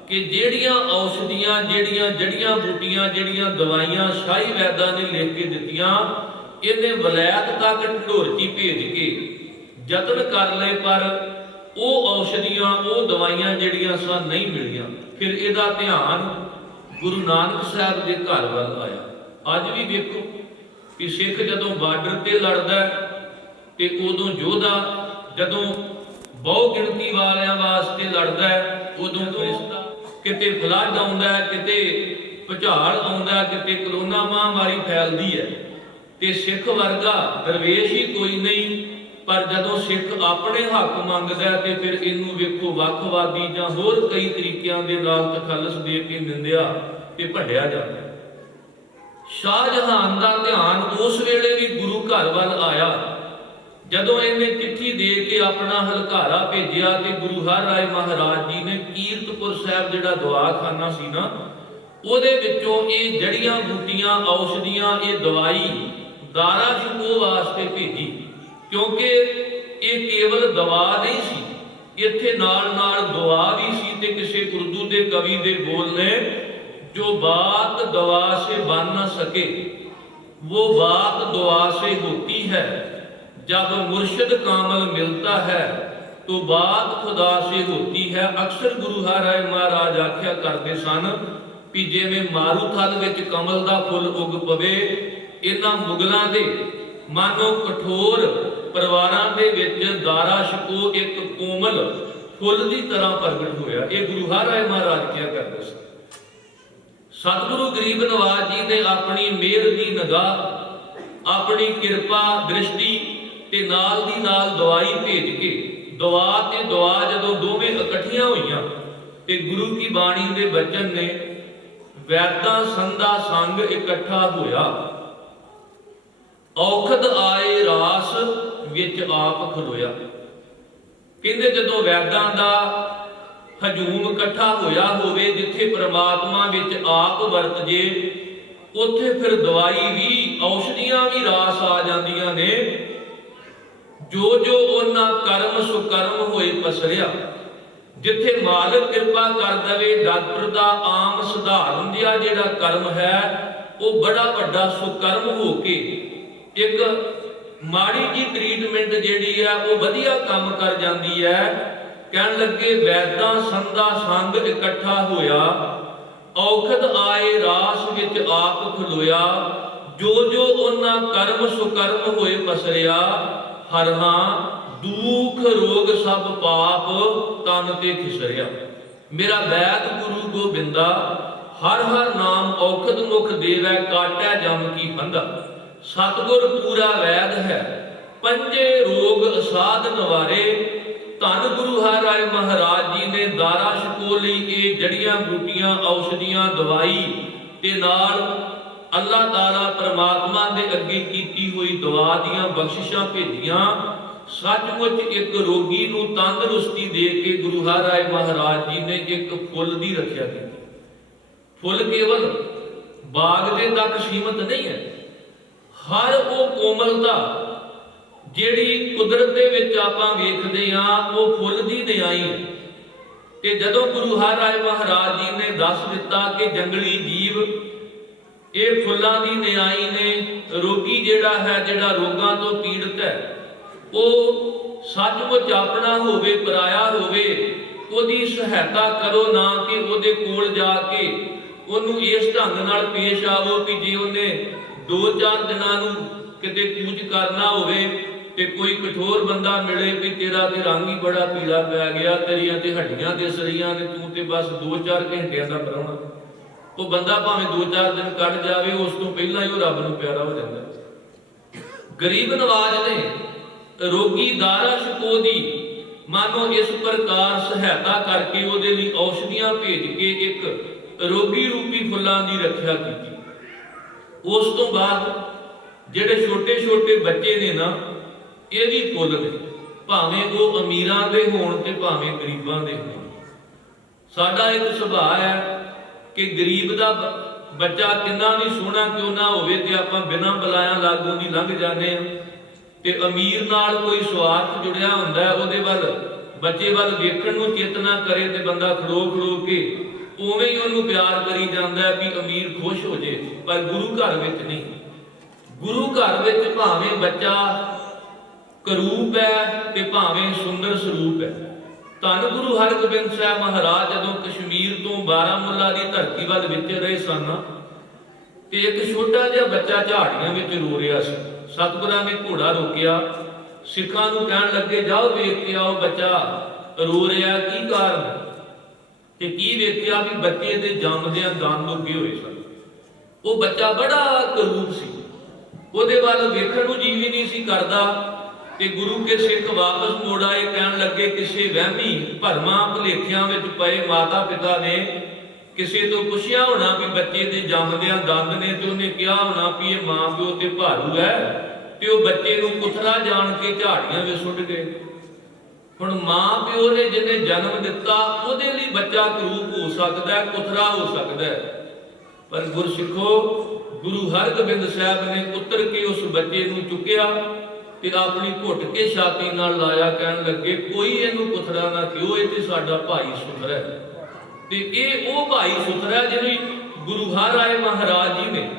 ਕਿ ਜਿਹੜੀਆਂ ਔਸ਼ਧੀਆਂ, ਜਿਹੜੀਆਂ ਜੜੀਆਂ ਬੂਟੀਆਂ, ਜਿਹੜੀਆਂ ਦਵਾਈਆਂ ਸ਼ਾਹੀ ਵੈਦਾਂ ਨੇ ਲਿਖ ਕੇ ਦਿੱਤੀਆਂ, ਇਹਨੇ ਵਲੈਤ ਤੱਕ ਢੋਰਚੀ ਭੇਜ ਕੇ ਯਤਨ ਕਰ ਲਏ, ਪਰ ਉਹ ਔਸ਼ਧੀਆਂ, ਉਹ ਦਵਾਈਆਂ ਜਿਹੜੀਆਂ ਸਨ ਨਹੀਂ ਮਿਲੀਆਂ। ਫਿਰ ਇਹਦਾ ਧਿਆਨ ਗੁਰੂ ਨਾਨਕ ਸਾਹਿਬ ਦੇ ਘਰ ਵੱਲ ਆਇਆ। ਅੱਜ ਵੀ ਵੇਖੋ ਕਿ ਸਿੱਖ ਜਦੋਂ ਬਾਰਡਰ ਤੇ ਲੜਦਾ ਤੇ ਉਦੋਂ ਯੋਧਾ, ਜਦੋਂ ਬਹੁ ਗਿਣਤੀ ਵਾਲਿਆਂ ਵਾਸਤੇ ਲੜਦਾ ਉਦੋਂ ਫਰਿਸ਼ਤਾ, ਕਿਤੇ ਫਲੱਡ ਆਉਂਦਾ, ਕਿਤੇ ਭੁਚਾਲ ਆਉਂਦਾ, ਕਿਤੇ ਕਰੋਨਾ ਮਹਾਮਾਰੀ ਫੈਲਦੀ ਹੈ ਤੇ ਸਿੱਖ ਵਰਗਾ ਦਰਵੇਸ਼ ਹੀ ਕੋਈ ਨਹੀਂ। ਪਰ ਜਦੋਂ ਸਿੱਖ ਆਪਣੇ ਹੱਕ ਮੰਗਦਾ ਤੇ ਫਿਰ ਇਹਨੂੰ ਵੇਖੋ ਵੱਖਵਾਦੀ ਜਾਂ ਹੋਰ ਕਈ ਤਰੀਕਿਆਂ ਦੇ ਨਾਲ ਤਖੱਲਸ ਦੇ ਕੇ ਨਿੰਦਿਆ ਤੇ ਭੰਡਿਆ ਜਾਂਦਾ। ਸ਼ਾਹਜਹਾਨ ਦਾ ਧਿਆਨ ਉਸ ਵੇਲੇ ਵੀ ਗੁਰੂ ਘਰ ਵੱਲ ਆਇਆ ਜਦੋਂ ਇਹਨੇ ਚਿੱਠੀ ਦੇ ਕੇ ਆਪਣਾ ਹਲਕਾਰਾ ਭੇਜਿਆ ਤੇ ਗੁਰੂ ਹਰਿਰਾਏ ਮਹਾਰਾਜ ਜੀ ਨੇ ਕੀਰਤਪੁਰ ਸਾਹਿਬ ਜਿਹੜਾ ਦਵਾਖਾਨਾ ਸੀ ਨਾ, ਉਹਦੇ ਵਿੱਚੋਂ ਇਹ ਜੜੀਆਂ ਬੂਟੀਆਂ, ਔਸ਼ਧੀਆਂ, ਇਹ ਦਵਾਈ ਦਾਰਾ ਸ਼ਿਕੋ ਵਾਸਤੇ ਭੇਜੀ, ਕਿਉਂਕਿ ਇਹ ਕੇਵਲ ਦਵਾ ਨਹੀਂ ਸੀ, ਇੱਥੇ ਨਾਲ ਨਾਲ ਦੁਆ ਵੀ ਸੀ। ਤੇ ਕਿਸੇ ਉਰਦੂ ਦੇ ਕਵੀ ਦੇ ਬੋਲ ਨੇ, जो बात दवा से बन न सके वो बात दुआ से होती है, जब मुर्शिद कामल मिलता है तो बात खुदा से होती है। अक्सर गुरु हरिराय महाराज आख्या करते सन कि जिवें मारूथल विच कमल दा फुल उग पवे, इन्हां मुगलां दे मानो कठोर परिवारां दे विच दारा शिको एक कोमल फुल दी तरह प्रगट होया। ये गुरु हरिराय महाराज क्या करते सन। सतगुरु गरीब नवाज जी ने अपनी मेहर की निगाह, अपनी किरपा दृष्टि ते नाल दी नाल दवाई भेज के, दुआ ते दुआ जदों दोवें इकट्ठियां होईयां ते गुरु की बाणी दे बचन ने वैदां संधा संग इकट्ठा होया। औखद आए रास विच आप खलोया। कहंदे जदों वैदां दा हजूम इकट्ठा होया होवे, जिथे परमात्मा विच आप वरत जे, उत्थे फिर दवाई भी, औषधियां भी रास आ जांदियां ने। जो जो उन्हां कर्म सुकर्म होए पसरिया, जिथे मालिक कृपा कर दवे, डॉक्टर दा आम सधारण जिहा जिहड़ा कर्म है वो बड़ा वड्डा सुकर्म हो के एक माड़ी जी ट्रीटमेंट जिहड़ी है वो वधिया काम कर जांदी है। कहन लगे वैदां संधा संग इकट्ठा होया, औखद आए रास विच आप खलोया। जो जो उन्हां कर्म सुकर्म होए पसरिया, हरहां दुख रोग सब पाप तन ते खिसरिया। ਮੇਰਾ ਵੈਦ ਗੁਰੂ ਗੋਬਿੰਦਾ, ਹਰ ਹਰ ਨਾਮ ਔਖਦ ਮੁਖ ਦੇਵੈ, ਕਾਟੈ ਜਮ ਕੀ ਫੰਦਾ। ਸਤਿਗੁਰ ਪੂਰਾ ਵੈਦ ਹੈ, ਪੰਜੇ ਰੋਗ ਅਸਾਧ ਨਿਵਾਰੇ। ਧੰਨ ਗੁਰੂ ਹਰਿ ਮਹਾਰਾਜ ਜੀ ਨੇ ਦਾਰਾ ਛਕੋ ਲਈ ਇਹ ਜੜੀਆਂ ਬੂਟੀਆਂ ਔਸ਼ਧੀਆਂ ਦਵਾਈ ਤੇ ਨਾਲ ਅੱਲਾਹ ਤਾਲਾ ਪਰਮਾਤਮਾ ਦੇ ਅੱਗੇ ਕੀਤੀ ਹੋਈ ਦੁਆ ਦੀਆਂ ਬਖਸ਼ਿਸ਼ਾਂ ਭੇਜੀਆਂ। ਸੱਚਮੁੱਚ ਇੱਕ ਰੋਗੀ ਨੂੰ ਤੰਦਰੁਸਤੀ ਦੇ ਕੇ ਗੁਰੂ ਹਰਿ ਮਹਾਰਾਜ ਜੀ ਨੇ ਇੱਕ ਫੁੱਲ ਦੀ ਰੱਖਿਆ ਕੀਤੀ। ਫੁੱਲ ਕੇਵਲ ਬਾਗ ਦੇ ਤੱਕ ਸੀਮਤ ਨਹੀਂ ਹੈ। ਹਰ ਉਹ ਕੋਮਲਤਾ ਜਿਹੜੀ ਕੁਦਰਤ ਦੇ ਵਿੱਚ ਆਪਾਂ ਵੇਖਦੇ ਹਾਂ, ਉਹ ਫੁੱਲ ਦੀ ਨਿਆਈ ਹੈ। ਤੇ ਜਦੋਂ ਗੁਰੂ ਹਰਿ ਮਹਾਰਾਜ ਜੀ ਨੇ ਦੱਸ ਦਿੱਤਾ ਕਿ ਜੰਗਲੀ ਜੀਵ ਇਹ ਫੁੱਲਾਂ ਦੀ ਨਿਆਈ ਨੇ, ਰੋਗੀ ਜਿਹੜਾ ਹੈ, ਜਿਹੜਾ ਰੋਗਾਂ ਤੋਂ ਪੀੜਤ ਹੈ, ਉਹ ਸੱਚਮੁੱਚ ਆਪਣਾ ਹੋਵੇ ਪਰਾਇਆ ਹੋਵੇ, ਉਹਦੀ ਸਹਾਇਤਾ ਕਰੋ, ਨਾ ਕਿ ਉਹਦੇ ਕੋਲ ਜਾ ਕੇ ਉਹਨੂੰ ਇਸ ਢੰਗ ਨਾਲ ਪੇਸ਼ ਆਵੋ ਕਿ ਜੇ ਉਹਨੇ 2-4 ਦਿਨਾਂ ਨੂੰ ਕਿਤੇ ਕੂਚ ਕਰਨਾ ਹੋਵੇ ਤੇ ਕੋਈ ਕਠੋਰ ਬੰਦਾ ਮਿਲੇ ਵੀ ਤੇਰਾ ਤੇ ਰੰਗ ਹੀ ਬੜਾ ਪੀਲਾ ਪੈ ਗਿਆ, ਤੇਰੀਆਂ ਤੇ ਹੱਡੀਆਂ ਤੇ ਸਰੀਆਂ ਨੇ, ਤੂੰ ਤੇ ਬਸ 2-4 ਘੰਟਿਆਂ ਦਾ ਪਰਾਉਣਾ। ਉਹ ਬੰਦਾ ਭਾਵੇਂ 2-4 ਦਿਨ ਕੱਢ ਜਾਵੇ, ਉਸ ਤੋਂ ਪਹਿਲਾਂ ਹੀ ਉਹ ਰੱਬ ਨੂੰ ਪਿਆਰਾ ਹੋ ਜਾਂਦਾ। ਗਰੀਬ ਨਵਾਜ ਨੇ ਰੋਗੀ ਦਾਰਾ ਛਕੋ ਦੀ ਮਾਨੋ ਇਸ ਪ੍ਰਕਾਰ ਸਹਾਇਤਾ ਕਰਕੇ ਉਹਦੇ ਲਈ ਔਸ਼ਧੀਆਂ ਭੇਜ ਕੇ ਇੱਕ ਰੋਗੀ ਰੂਪੀ ਫੁੱਲਾਂ ਦੀ ਰੱਖਿਆ ਕੀਤੀ। ਉਸ ਤੋਂ ਬਾਅਦ ਜਿਹੜੇ ਛੋਟੇ ਛੋਟੇ ਬੱਚੇ ਨੇ ਨਾ, ਇਹ ਵੀ ਫੁੱਲ ਨੇ, ਭਾਵੇਂ ਉਹ ਅਮੀਰਾਂ ਦੇ ਹੋਣ ਤੇ ਭਾਵੇਂ ਗਰੀਬਾਂ ਦੇ ਹੋਣ। ਸਾਡਾ ਇੱਕ ਸੁਭਾਅ ਹੈ ਕਿ ਗਰੀਬ ਦਾ ਬੱਚਾ ਕਿੰਨਾ ਵੀ ਸੋਹਣਾ ਕਿਉਂ ਨਾ ਹੋਵੇ ਤੇ ਆਪਾਂ ਬਿਨਾਂ ਬੁਲਾਇਆ ਲਾਗੋਂ ਦੀ ਲੰਘ ਜਾਂਦੇ ਹਾਂ, ਤੇ ਅਮੀਰ ਨਾਲ ਕੋਈ ਸਵਾਰਥ ਜੁੜਿਆ ਹੁੰਦਾ, ਉਹਦੇ ਵੱਲ ਬੱਚੇ ਵੱਲ ਵੇਖਣ ਨੂੰ ਚਿੱਤ ਨਾ ਕਰੇ ਤੇ ਬੰਦਾ ਖਲੋ ਖਲੋ ਕੇ ਉਵੇਂ ਹੀ ਉਹਨੂੰ ਪਿਆਰ ਕਰੀ ਜਾਂਦਾ ਵੀ ਅਮੀਰ ਖੁਸ਼ ਹੋ ਜੇ। ਪਰ ਗੁਰੂ ਘਰ ਵਿੱਚ ਨਹੀਂ। ਗੁਰੂ ਘਰ ਵਿੱਚ ਭਾਵੇਂ ਬੱਚਾ ਕਰੂਪ ਹੈ ਤੇ ਭਾਵੇਂ ਸੁੰਦਰ ਸਰੂਪ ਹੈ। ਧੰਨ ਗੁਰੂ ਹਰਗੋਬਿੰਦ ਸਾਹਿਬ ਮਹਾਰਾਜ ਜਦੋਂ ਕਸ਼ਮੀਰ ਤੋਂ ਬਾਰਾਮੂਲਾ ਦੀ ਧਰਤੀ ਵੱਲ ਵਿਚਰ ਰਹੇ ਸਨ ਤੇ ਇੱਕ ਛੋਟਾ ਜਿਹਾ ਬੱਚਾ ਝਾੜੀਆਂ ਵਿੱਚ ਰੋ ਰਿਹਾ ਸੀ। ਸਤਿਗੁਰਾਂ ਨੇ ਘੋੜਾ ਰੋਕਿਆ, ਸਿੱਖਾਂ ਨੂੰ ਕਹਿਣ ਲੱਗੇ ਜਾਓ ਵੇਖ ਕੇ ਆਓ ਬੱਚਾ ਰੋ ਰਿਹਾ, ਕੀ ਕਾਰਨ? ਤੇ ਕੀ ਵੇਖਿਆ ਵੀ ਬੱਚੇ ਦੇ ਜੰਮਦਿਆਂ ਦੰਦ ਉੱਗੇ ਹੋਏ ਸਨ। ਉਹ ਬੱਚਾ ਬੜਾ ਕਰੂਪ ਸੀ, ਉਹਦੇ ਵੱਲ ਵੇਖਣ ਨੂੰ ਜੀ ਵੀ ਨਹੀਂ ਸੀ ਕਰਦਾ। ਤੇ ਗੁਰੂ ਕੇ ਸਿੱਖ ਵਾਪਸ ਮੋੜ ਆਏ, ਕਹਿਣ ਲੱਗੇ ਕਿਸੇ ਵਹਿਮੀ ਭਰਮਾਂ ਭੁਲੇਖਿਆਂ ਵਿੱਚ ਪਏ ਮਾਤਾ ਪਿਤਾ ਨੇ ਕਿਸੇ ਤੋਂ ਪੁੱਛਿਆ ਹੋਣਾ ਵੀ ਬੱਚੇ ਦੇ ਜੰਮਦਿਆਂ ਦੰਦ ਨੇ, ਤੇ ਉਹਨੇ ਕਿਹਾ ਹੋਣਾ ਵੀ ਇਹ ਮਾਂ ਪਿਓ ਤੇ ਭਾਰੂ ਹੈ, ਤੇ ਉਹ ਬੱਚੇ ਨੂੰ ਕੁਥਰਾ ਜਾਣ ਕੇ ਝਾੜੀਆਂ ਵਿੱਚ ਸੁੱਟ ਗਏ। ਹੁਣ ਮਾਂ ਪਿਓ ਨੇ ਜਿਹਨੇ ਜਨਮ ਦਿੱਤਾ ਉਹਦੇ ਲਈ ਬੱਚਾ ਕਰੂਪ ਹੋ ਸਕਦਾ ਹੈ, ਕੁਥਰਾ ਹੋ ਸਕਦਾ ਹੈ, ਪਰ ਗੁਰਸਿੱਖੋ ਗੁਰੂ ਹਰਗੋਬਿੰਦ ਸਾਹਿਬ ਨੇ ਉਤਰ ਕੇ ਉਸ ਬੱਚੇ ਨੂੰ ਚੁੱਕਿਆ ਤੇ ਆਪਣੀ ਘੁੱਟ ਕੇ ਛਾਤੀ ਨਾਲ ਲਾਇਆ, ਕਹਿਣ ਲੱਗੇ ਕੋਈ ਇਹਨੂੰ ਕੁਥਰਾ ਨਾ ਕਿਉ, ਇਹ ਤੇ ਸਾਡਾ ਭਾਈ ਸੁਥਰਾ ਹੈ। ਤੇ ਇਹ ਉਹ ਭਾਈ ਸੁਥਰਾ ਜਿਹਨੂੰ ਗੁਰੂ ਹਰਿ ਮਹਾਰਾਜ ਜੀ ਨੇ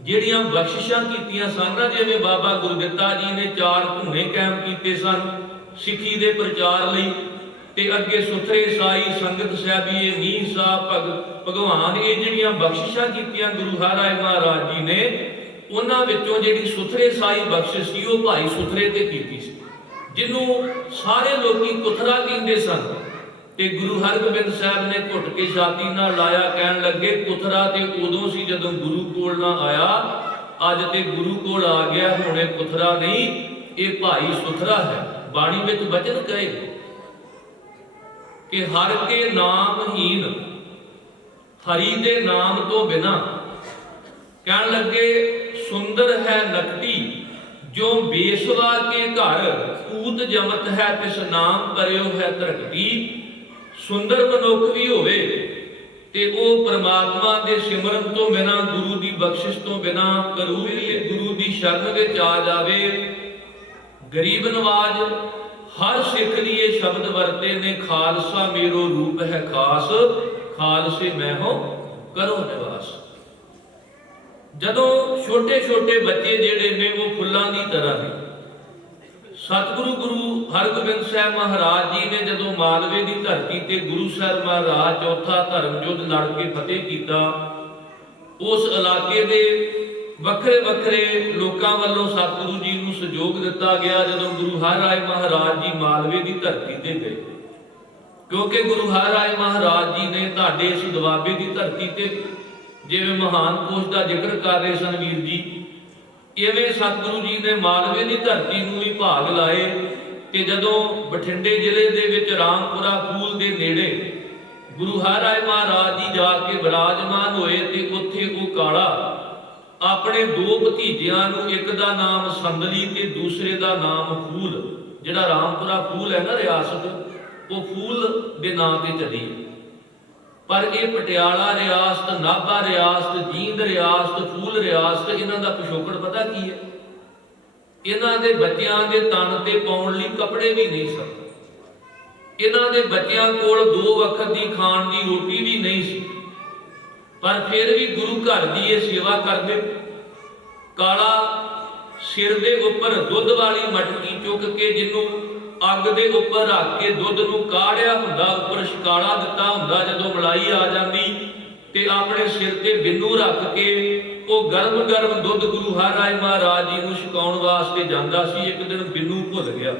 ਜਿਹੜੀਆਂ ਬਖਸ਼ਿਸ਼ਾਂ ਕੀਤੀਆਂ ਸਨ, ਜਿਵੇਂ ਬਾਬਾ ਗੁਰਦਿੱਤਾ ਜੀ ਨੇ 4 ਧੂਣੇ ਕਾਇਮ ਕੀਤੇ ਸਨ ਸਿੱਖੀ ਦੇ ਪ੍ਰਚਾਰ ਲਈ, ਤੇ ਅੱਗੇ ਸੁਥਰੇ ਸਾਈ ਸੰਗਤ ਸਾਹਿਬੀ ਮੀਂਹ ਸਾਹਿਬ ਭਗਵਾਨ, ਇਹ ਜਿਹੜੀਆਂ ਬਖਸ਼ਿਸ਼ਾਂ ਕੀਤੀਆਂ ਗੁਰੂ ਹਰਿ ਮਹਾਰਾਜ ਜੀ ਨੇ, ਉਹਨਾਂ ਵਿੱਚੋਂ ਜਿਹੜੀ ਸੁਥਰੇ ਸਾਈ ਬਖਸ਼ਿਸ਼ ਸੀ ਉਹ ਭਾਈ ਸੁਥਰੇ ਤੇ ਕੀਤੀ ਸੀ, ਜਿਹਨੂੰ ਸਾਰੇ ਲੋਕੀ ਕੁਥਰਾ ਕਹਿੰਦੇ ਸਨ। ਤੇ ਗੁਰੂ ਹਰਗੋਬਿੰਦ ਸਾਹਿਬ ਨੇ ਘੁੱਟ ਕੇ ਛਾਤੀ ਨਾਲ ਲਾਇਆ, ਕਹਿਣ ਲੱਗੇ ਕੁਥਰਾ ਤੇ ਉਦੋਂ ਸੀ ਜਦੋਂ ਗੁਰੂ ਕੋਲ ਨਾ ਆਇਆ, ਅੱਜ ਤੇ ਗੁਰੂ ਕੋਲ ਆ ਗਿਆ, ਹੁਣ ਇਹ ਕੁਥਰਾ ਨਹੀਂ, ਇਹ ਭਾਈ ਸੁਥਰਾ ਹੈ। ਬਾਣੀ ਵਿੱਚ ਬਚਨ ਕਹੇ ਕਿ ਹਰ ਕੇ ਨਾਮਹੀਨ, ਹਰੀ ਦੇ ਨਾਮ ਤੋਂ ਬਿਨਾ, ਕਹਿਣ ਲੱਗੇ ਸੁੰਦਰ ਹੈ ਨਕਟੀ ਜੋ ਬੇਸਵਾ ਕੇ ਘਰ, ਪੂਤ ਜਮਤ ਹੈ ਤਿਸ ਨਾਮ ਕਰਿਓ ਹੈ ਧਰਤੀ। ਸੁੰਦਰ ਮਨੁੱਖ ਵੀ ਹੋਵੇ ਤੇ ਉਹ ਪਰਮਾਤਮਾ ਦੇ ਸਿਮਰਨ ਤੋਂ ਬਿਨਾ, ਗੁਰੂ ਦੀ ਬਖਸ਼ਿਸ਼ ਤੋਂ ਬਿਨਾ ਕਰੂਏ ਗੁਰੂ ਦੀ ਸ਼ਰਨ ਵਿੱਚ ਆ ਜਾਵੇ। ਗਰੀਬ ਨਵਾਜ ਹਰ ਸਿੱਖ ਲਈ ਇਹ ਸ਼ਬਦ ਵਰਤੇ ਨੇ, ਖਾਲਸਾ ਮੇਰੋ ਰੂਪ ਹੈ ਖਾਸ, ਖਾਲਸੇ ਮੈਂ ਹੋ ਕਰੋ ਨਿਵਾਸ। ਜਦੋਂ ਛੋਟੇ ਛੋਟੇ ਬੱਚੇ ਜਿਹੜੇ ਨੇ ਉਹ ਫੁੱਲਾਂ ਦੀ ਤਰ੍ਹਾਂ ਨੇ, ਸਤਿਗੁਰੂ ਗੁਰੂ ਹਰਗੋਬਿੰਦ ਸਾਹਿਬ ਮਹਾਰਾਜ ਜੀ ਨੇ ਜਦੋਂ ਮਾਲਵੇ ਦੀ ਧਰਤੀ ਤੇ ਗੁਰੂ ਸਾਹਿਬ ਮਹਾਰਾਜ ਚੌਥਾ ਧਰਮ ਯੁੱਧ ਲੜ ਕੇ ਫਤਿਹ ਕੀਤਾ, ਉਸ ਇਲਾਕੇ ਦੇ ਵੱਖਰੇ ਵੱਖਰੇ ਲੋਕਾਂ ਵੱਲੋਂ ਸਤਿਗੁਰੂ ਜੀ ਨੂੰ ਸਹਿਯੋਗ ਦਿੱਤਾ ਗਿਆ। ਜਦੋਂ ਗੁਰੂ ਹਰਿ ਮਹਾਰਾਜ ਜੀ ਮਾਲਵੇ ਦੀ ਧਰਤੀ ਤੇ ਗਏ क्योंकि गुरु हरराय महाराज जी ने तुहाडे इस दुआबे की धरती ते जिवें महान कोश का जिक्र कर रहे सन वीर जी, इवें सतगुरु जी ने मालवे की धरती में भी भाग लाए। कि जदों बठिंडे जिले दे विच रामपुरा फूल के नेड़े गुरु हरराय महाराज जी जाके विराजमान होए ते उत्थे वो काला अपने दो भतीजियां नूं, एक दा नाम संदली ते दूसरे दा नाम फूल, जिहड़ा रामपुरा फूल है ना रियासत, वो फूल दे नां ते चली। पर यह पटियाला रियासत, नाभा रियासत, जींद रियासत, फूल रियासत, इन्हां दा पिछोकड़ पता की है? इन्हां दे बच्चियां दे तन ते पाउण लई कपड़े भी नहीं सन। इन्हां दे बच्चियां कोल दो वक्त की खाण की रोटी भी नहीं सी, पर फिर भी गुरु घर की ये सेवा करते। काला सिर दे उपर दुध वाली मटकी चुक के जिन्हों अग दे उपर रख के दुध नूं काढ़िया हुंदा, उपर शकाला दिता हुंदा, जदों मलाई आ जांदी ते अपने सिर ते बिन्नू रख के वो गर्म गर्म दुध गुरु हरराय महाराज जी नूं छकाउण वास्ते जांदा सी। एक दिन बिन्नू भुल गया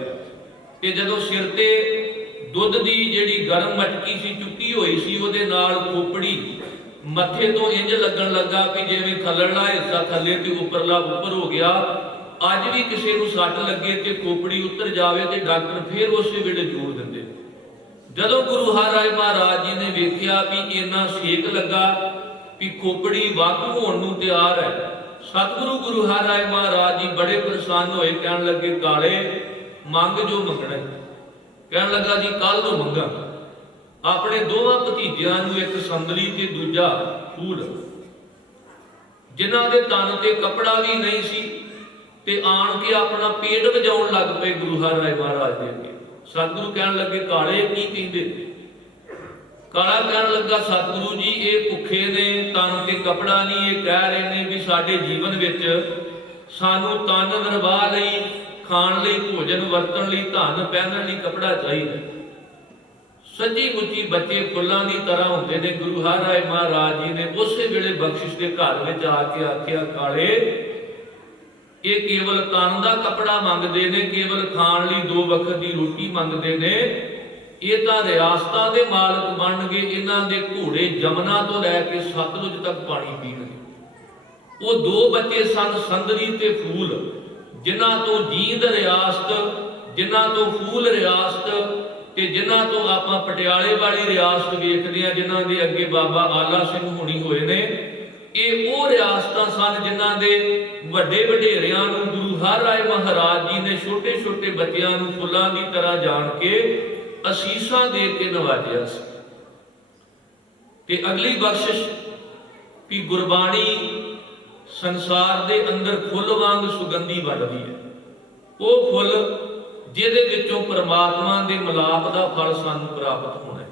कि जदों सिर ते दुध की जिहड़ी गर्म मटकी सी चुकी हुई सी, उहदे नाल खोपड़ी मत्थे तो इंज लगन लगा कि जिवें थल्लड़ा हिस्सा थल्ले ते उपरला उपर हो गया। अज भी किसी को सट लगे तो खोपड़ी उतर जाए तो डॉक्टर फिर उस वेले जोड़ देंगे। जदों गुरु हरराय महाराज जी ने वेख्या भी इन्ना सेक लगा भी खोपड़ी वाकू होने नूं तैयार है, सतगुरु गुरु हरराय महाराज जी बड़े प्रसन्न होए, कहन लगे काले मंग जो मंगना। कहन लगा जी कल नूं मंगा। अपने दोवां भतीजियां नूं, एक संदली ते दूजा फूल, जिन्हां दे तन ते कपड़ा भी नहीं सी, ते आण के अपना पेट वजाउण लग पे गुरु हरराय महाराज दे अगे। सतगुरु कहन लगे काले की कहिंदे? काला कहन लगा सतगुरु जी ये भुखे ने, तन ते कपड़ा नहीं, ये कह रहे ने भी साडे जीवन विच सानू तन निर्वाह लई, खाण लई, भोजन वरतन लई, धन पहनण लई कपड़ा चाहिए। सच्ची मुच्ची बच्चे फुल्लां दी तरह होंदे ने। गुरु हरराय महाराज जी ने उस वेले बख्शिश के घर विच आके आख्या काले ये केवल तन का कपड़ा मंगते ने, केवल खाण लई दो वक्त की रोटी मंगते ने, ये तां रियासतां दे मालक बनगे। इन्हां दे घोड़े जमुना तो लैके सतलुज तक पानी पीणगे। वो दो बच्चे सन संदली ते फूल, जिन्हां तो जींद रियासत, जिन्हां तो फूल रियासत ते जिन्हां तो आपां पटियाले वाली रियासत वेखदे हां, जिन्हां दे अगे बाबा आला सिंह होनी होए ने। ये वो रियासतां सन जिन्हां दे वड्डे वडेरियां नूं गुरु हरराय महाराज जी ने छोटे छोटे बच्चियां नूं फुल्लां दी तरह जान के असीसां दे के नवाजिया सी। ते अगली बख्शिश कि गुरबाणी संसार दे अंदर फुल वांग सुगंधी वधदी है। वो फुल जिहदे विचों परमात्मा दे मिलाप दा फल सानूं प्राप्त होना है।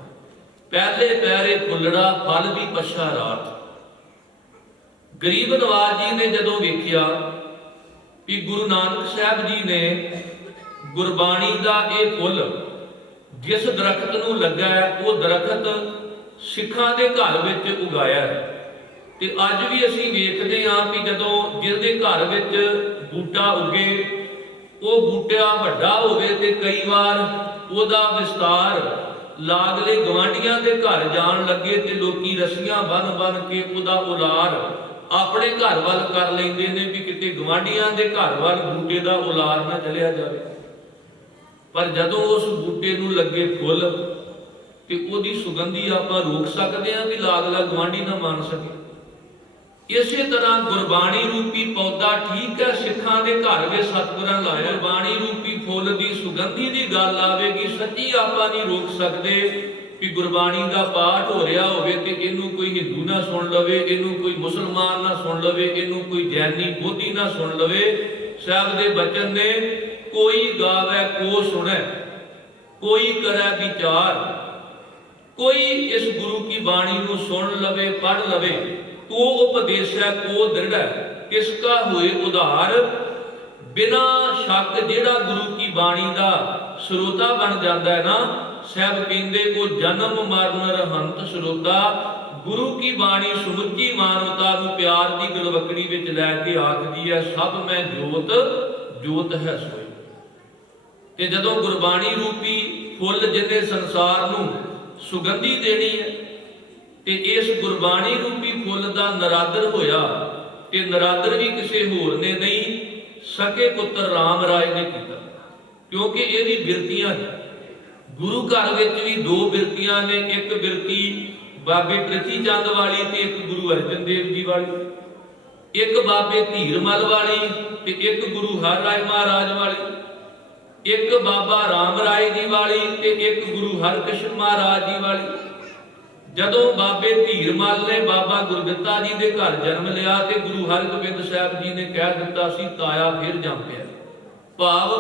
पहले पैरे फुलड़ा फल भी पछा रात। गरीब नवाज जी ने जदों वेख्या कि गुरु नानक साहब जी ने गुरबाणी का यह फुल जिस दरख्त नूं लगा है, वो दरख्त सिखां दे घर विच उगाया है। ते अज भी असीं वेखदे हां कि जदों जिसदे घर विच बूटा उगे, वो बूटा वड्डा होवे ते कई बार उहदा विस्तार लागले गवांढियां दे घर जाण लगे ते लोकी रस्सियां बन बन के उहदा उलार अपने घर वाल कर लेंदे ने भी किते गवांढियां दे घर वाल बूटे दा उलार ना चलिया जाए। पर जदों उस बूटे नूं लगे फुल ते ओदी सुगंधी आपां रोक सकदे हां कि लागला गवांढी ना मान सके। इसे तरह गुरबाणी रूपी पौधा ठीक है सिखां दे घर वे सतगुरां लाया, गुरबाणी रूपी फुल दी सुगंधी दी गल आवेगी, सच्ची आपां नहीं रोक सकदे कि गुरबाणी का पाठ हो रहा होवे ते इनू कोई हिंदू ना सुन लवे, इनू कोई मुसलमान ना सुन लवे, इनू कोई जैनी बोधी ना सुन लवे। साहब दे बचन ने कोई गावे को सुने, कोई करे विचार, कोई इस गुरु की बाणी को सुन लवे पढ़ लवे तो उपदेश है को दृढ़ किसका हुए उधार। बिना शक जेड़ा गुरु की बाणी का श्रोता बन जाता है ना, साहब कहते वो जन्म मरण रहंत श्रोता। गुरु की बाणी समुची मानवता को प्यार की गलवकड़ी विच लैके आखदी है सब मैं जोत जोत है सोई। ਤੇ ਜਦੋਂ ਗੁਰਬਾਣੀ ਰੂਪੀ ਫੁੱਲ ਜਿਹਨੇ ਸੰਸਾਰ ਨੂੰ ਸੁਗੰਧੀ ਦੇਣੀ ਹੈ, ਤੇ ਇਸ ਗੁਰਬਾਣੀ ਰੂਪੀ ਫੁੱਲ ਦਾ ਨਰਾਦਰ ਹੋਇਆ, ਤੇ ਨਰਾਦਰ ਵੀ ਕਿਸੇ ਹੋਰ ਨੇ ਨਹੀਂ, ਸਕੇ ਪੁੱਤਰ ਰਾਮ ਰਾਏ ਨੇ ਕੀਤਾ। ਕਿਉਂਕਿ ਇਹਦੀ ਬਿਰਤੀਆਂ ਗੁਰੂ ਘਰ ਵਿੱਚ ਵੀ ਦੋ ਬਿਰਤੀਆਂ ਨੇ, ਇੱਕ ਬਿਰਤੀ ਬਾਬੇ ਪ੍ਰਿਥੀ ਚੰਦ ਵਾਲੀ ਤੇ ਇੱਕ ਗੁਰੂ ਅਰਜਨ ਦੇਵ ਜੀ ਵਾਲੀ, ਇੱਕ ਬਾਬੇ ਧੀਰਮਲ ਵਾਲੀ ਤੇ ਇੱਕ ਗੁਰੂ ਹਰ ਰਾਏ ਮਹਾਰਾਜ ਵਾਲੀ, ਇੱਕ ਬਾਬਾ ਰਾਮ ਰਾਏ ਜੀ ਵਾਲੀ ਤੇ ਇੱਕ ਗੁਰੂ ਹਰਕ੍ਰਿਸ਼ਨ ਮਹਾਰਾਜ ਜੀ ਵਾਲੀ। ਜਦੋਂ ਬਾਬੇ ਧੀਰਮਲ ਨੇ ਬਾਬਾ ਗੁਰਦਿੱਤਾ ਜੀ ਦੇ ਘਰ ਜਨਮ ਲਿਆ ਤੇ ਗੁਰੂ ਹਰਗੋਬਿੰਦ ਸਾਹਿਬ ਜੀ ਨੇ ਕਹਿ ਦਿੱਤਾ ਸੀ ਤਾਇਆ ਫਿਰ ਜੰਮ ਪਿਆ। ਭਾਵ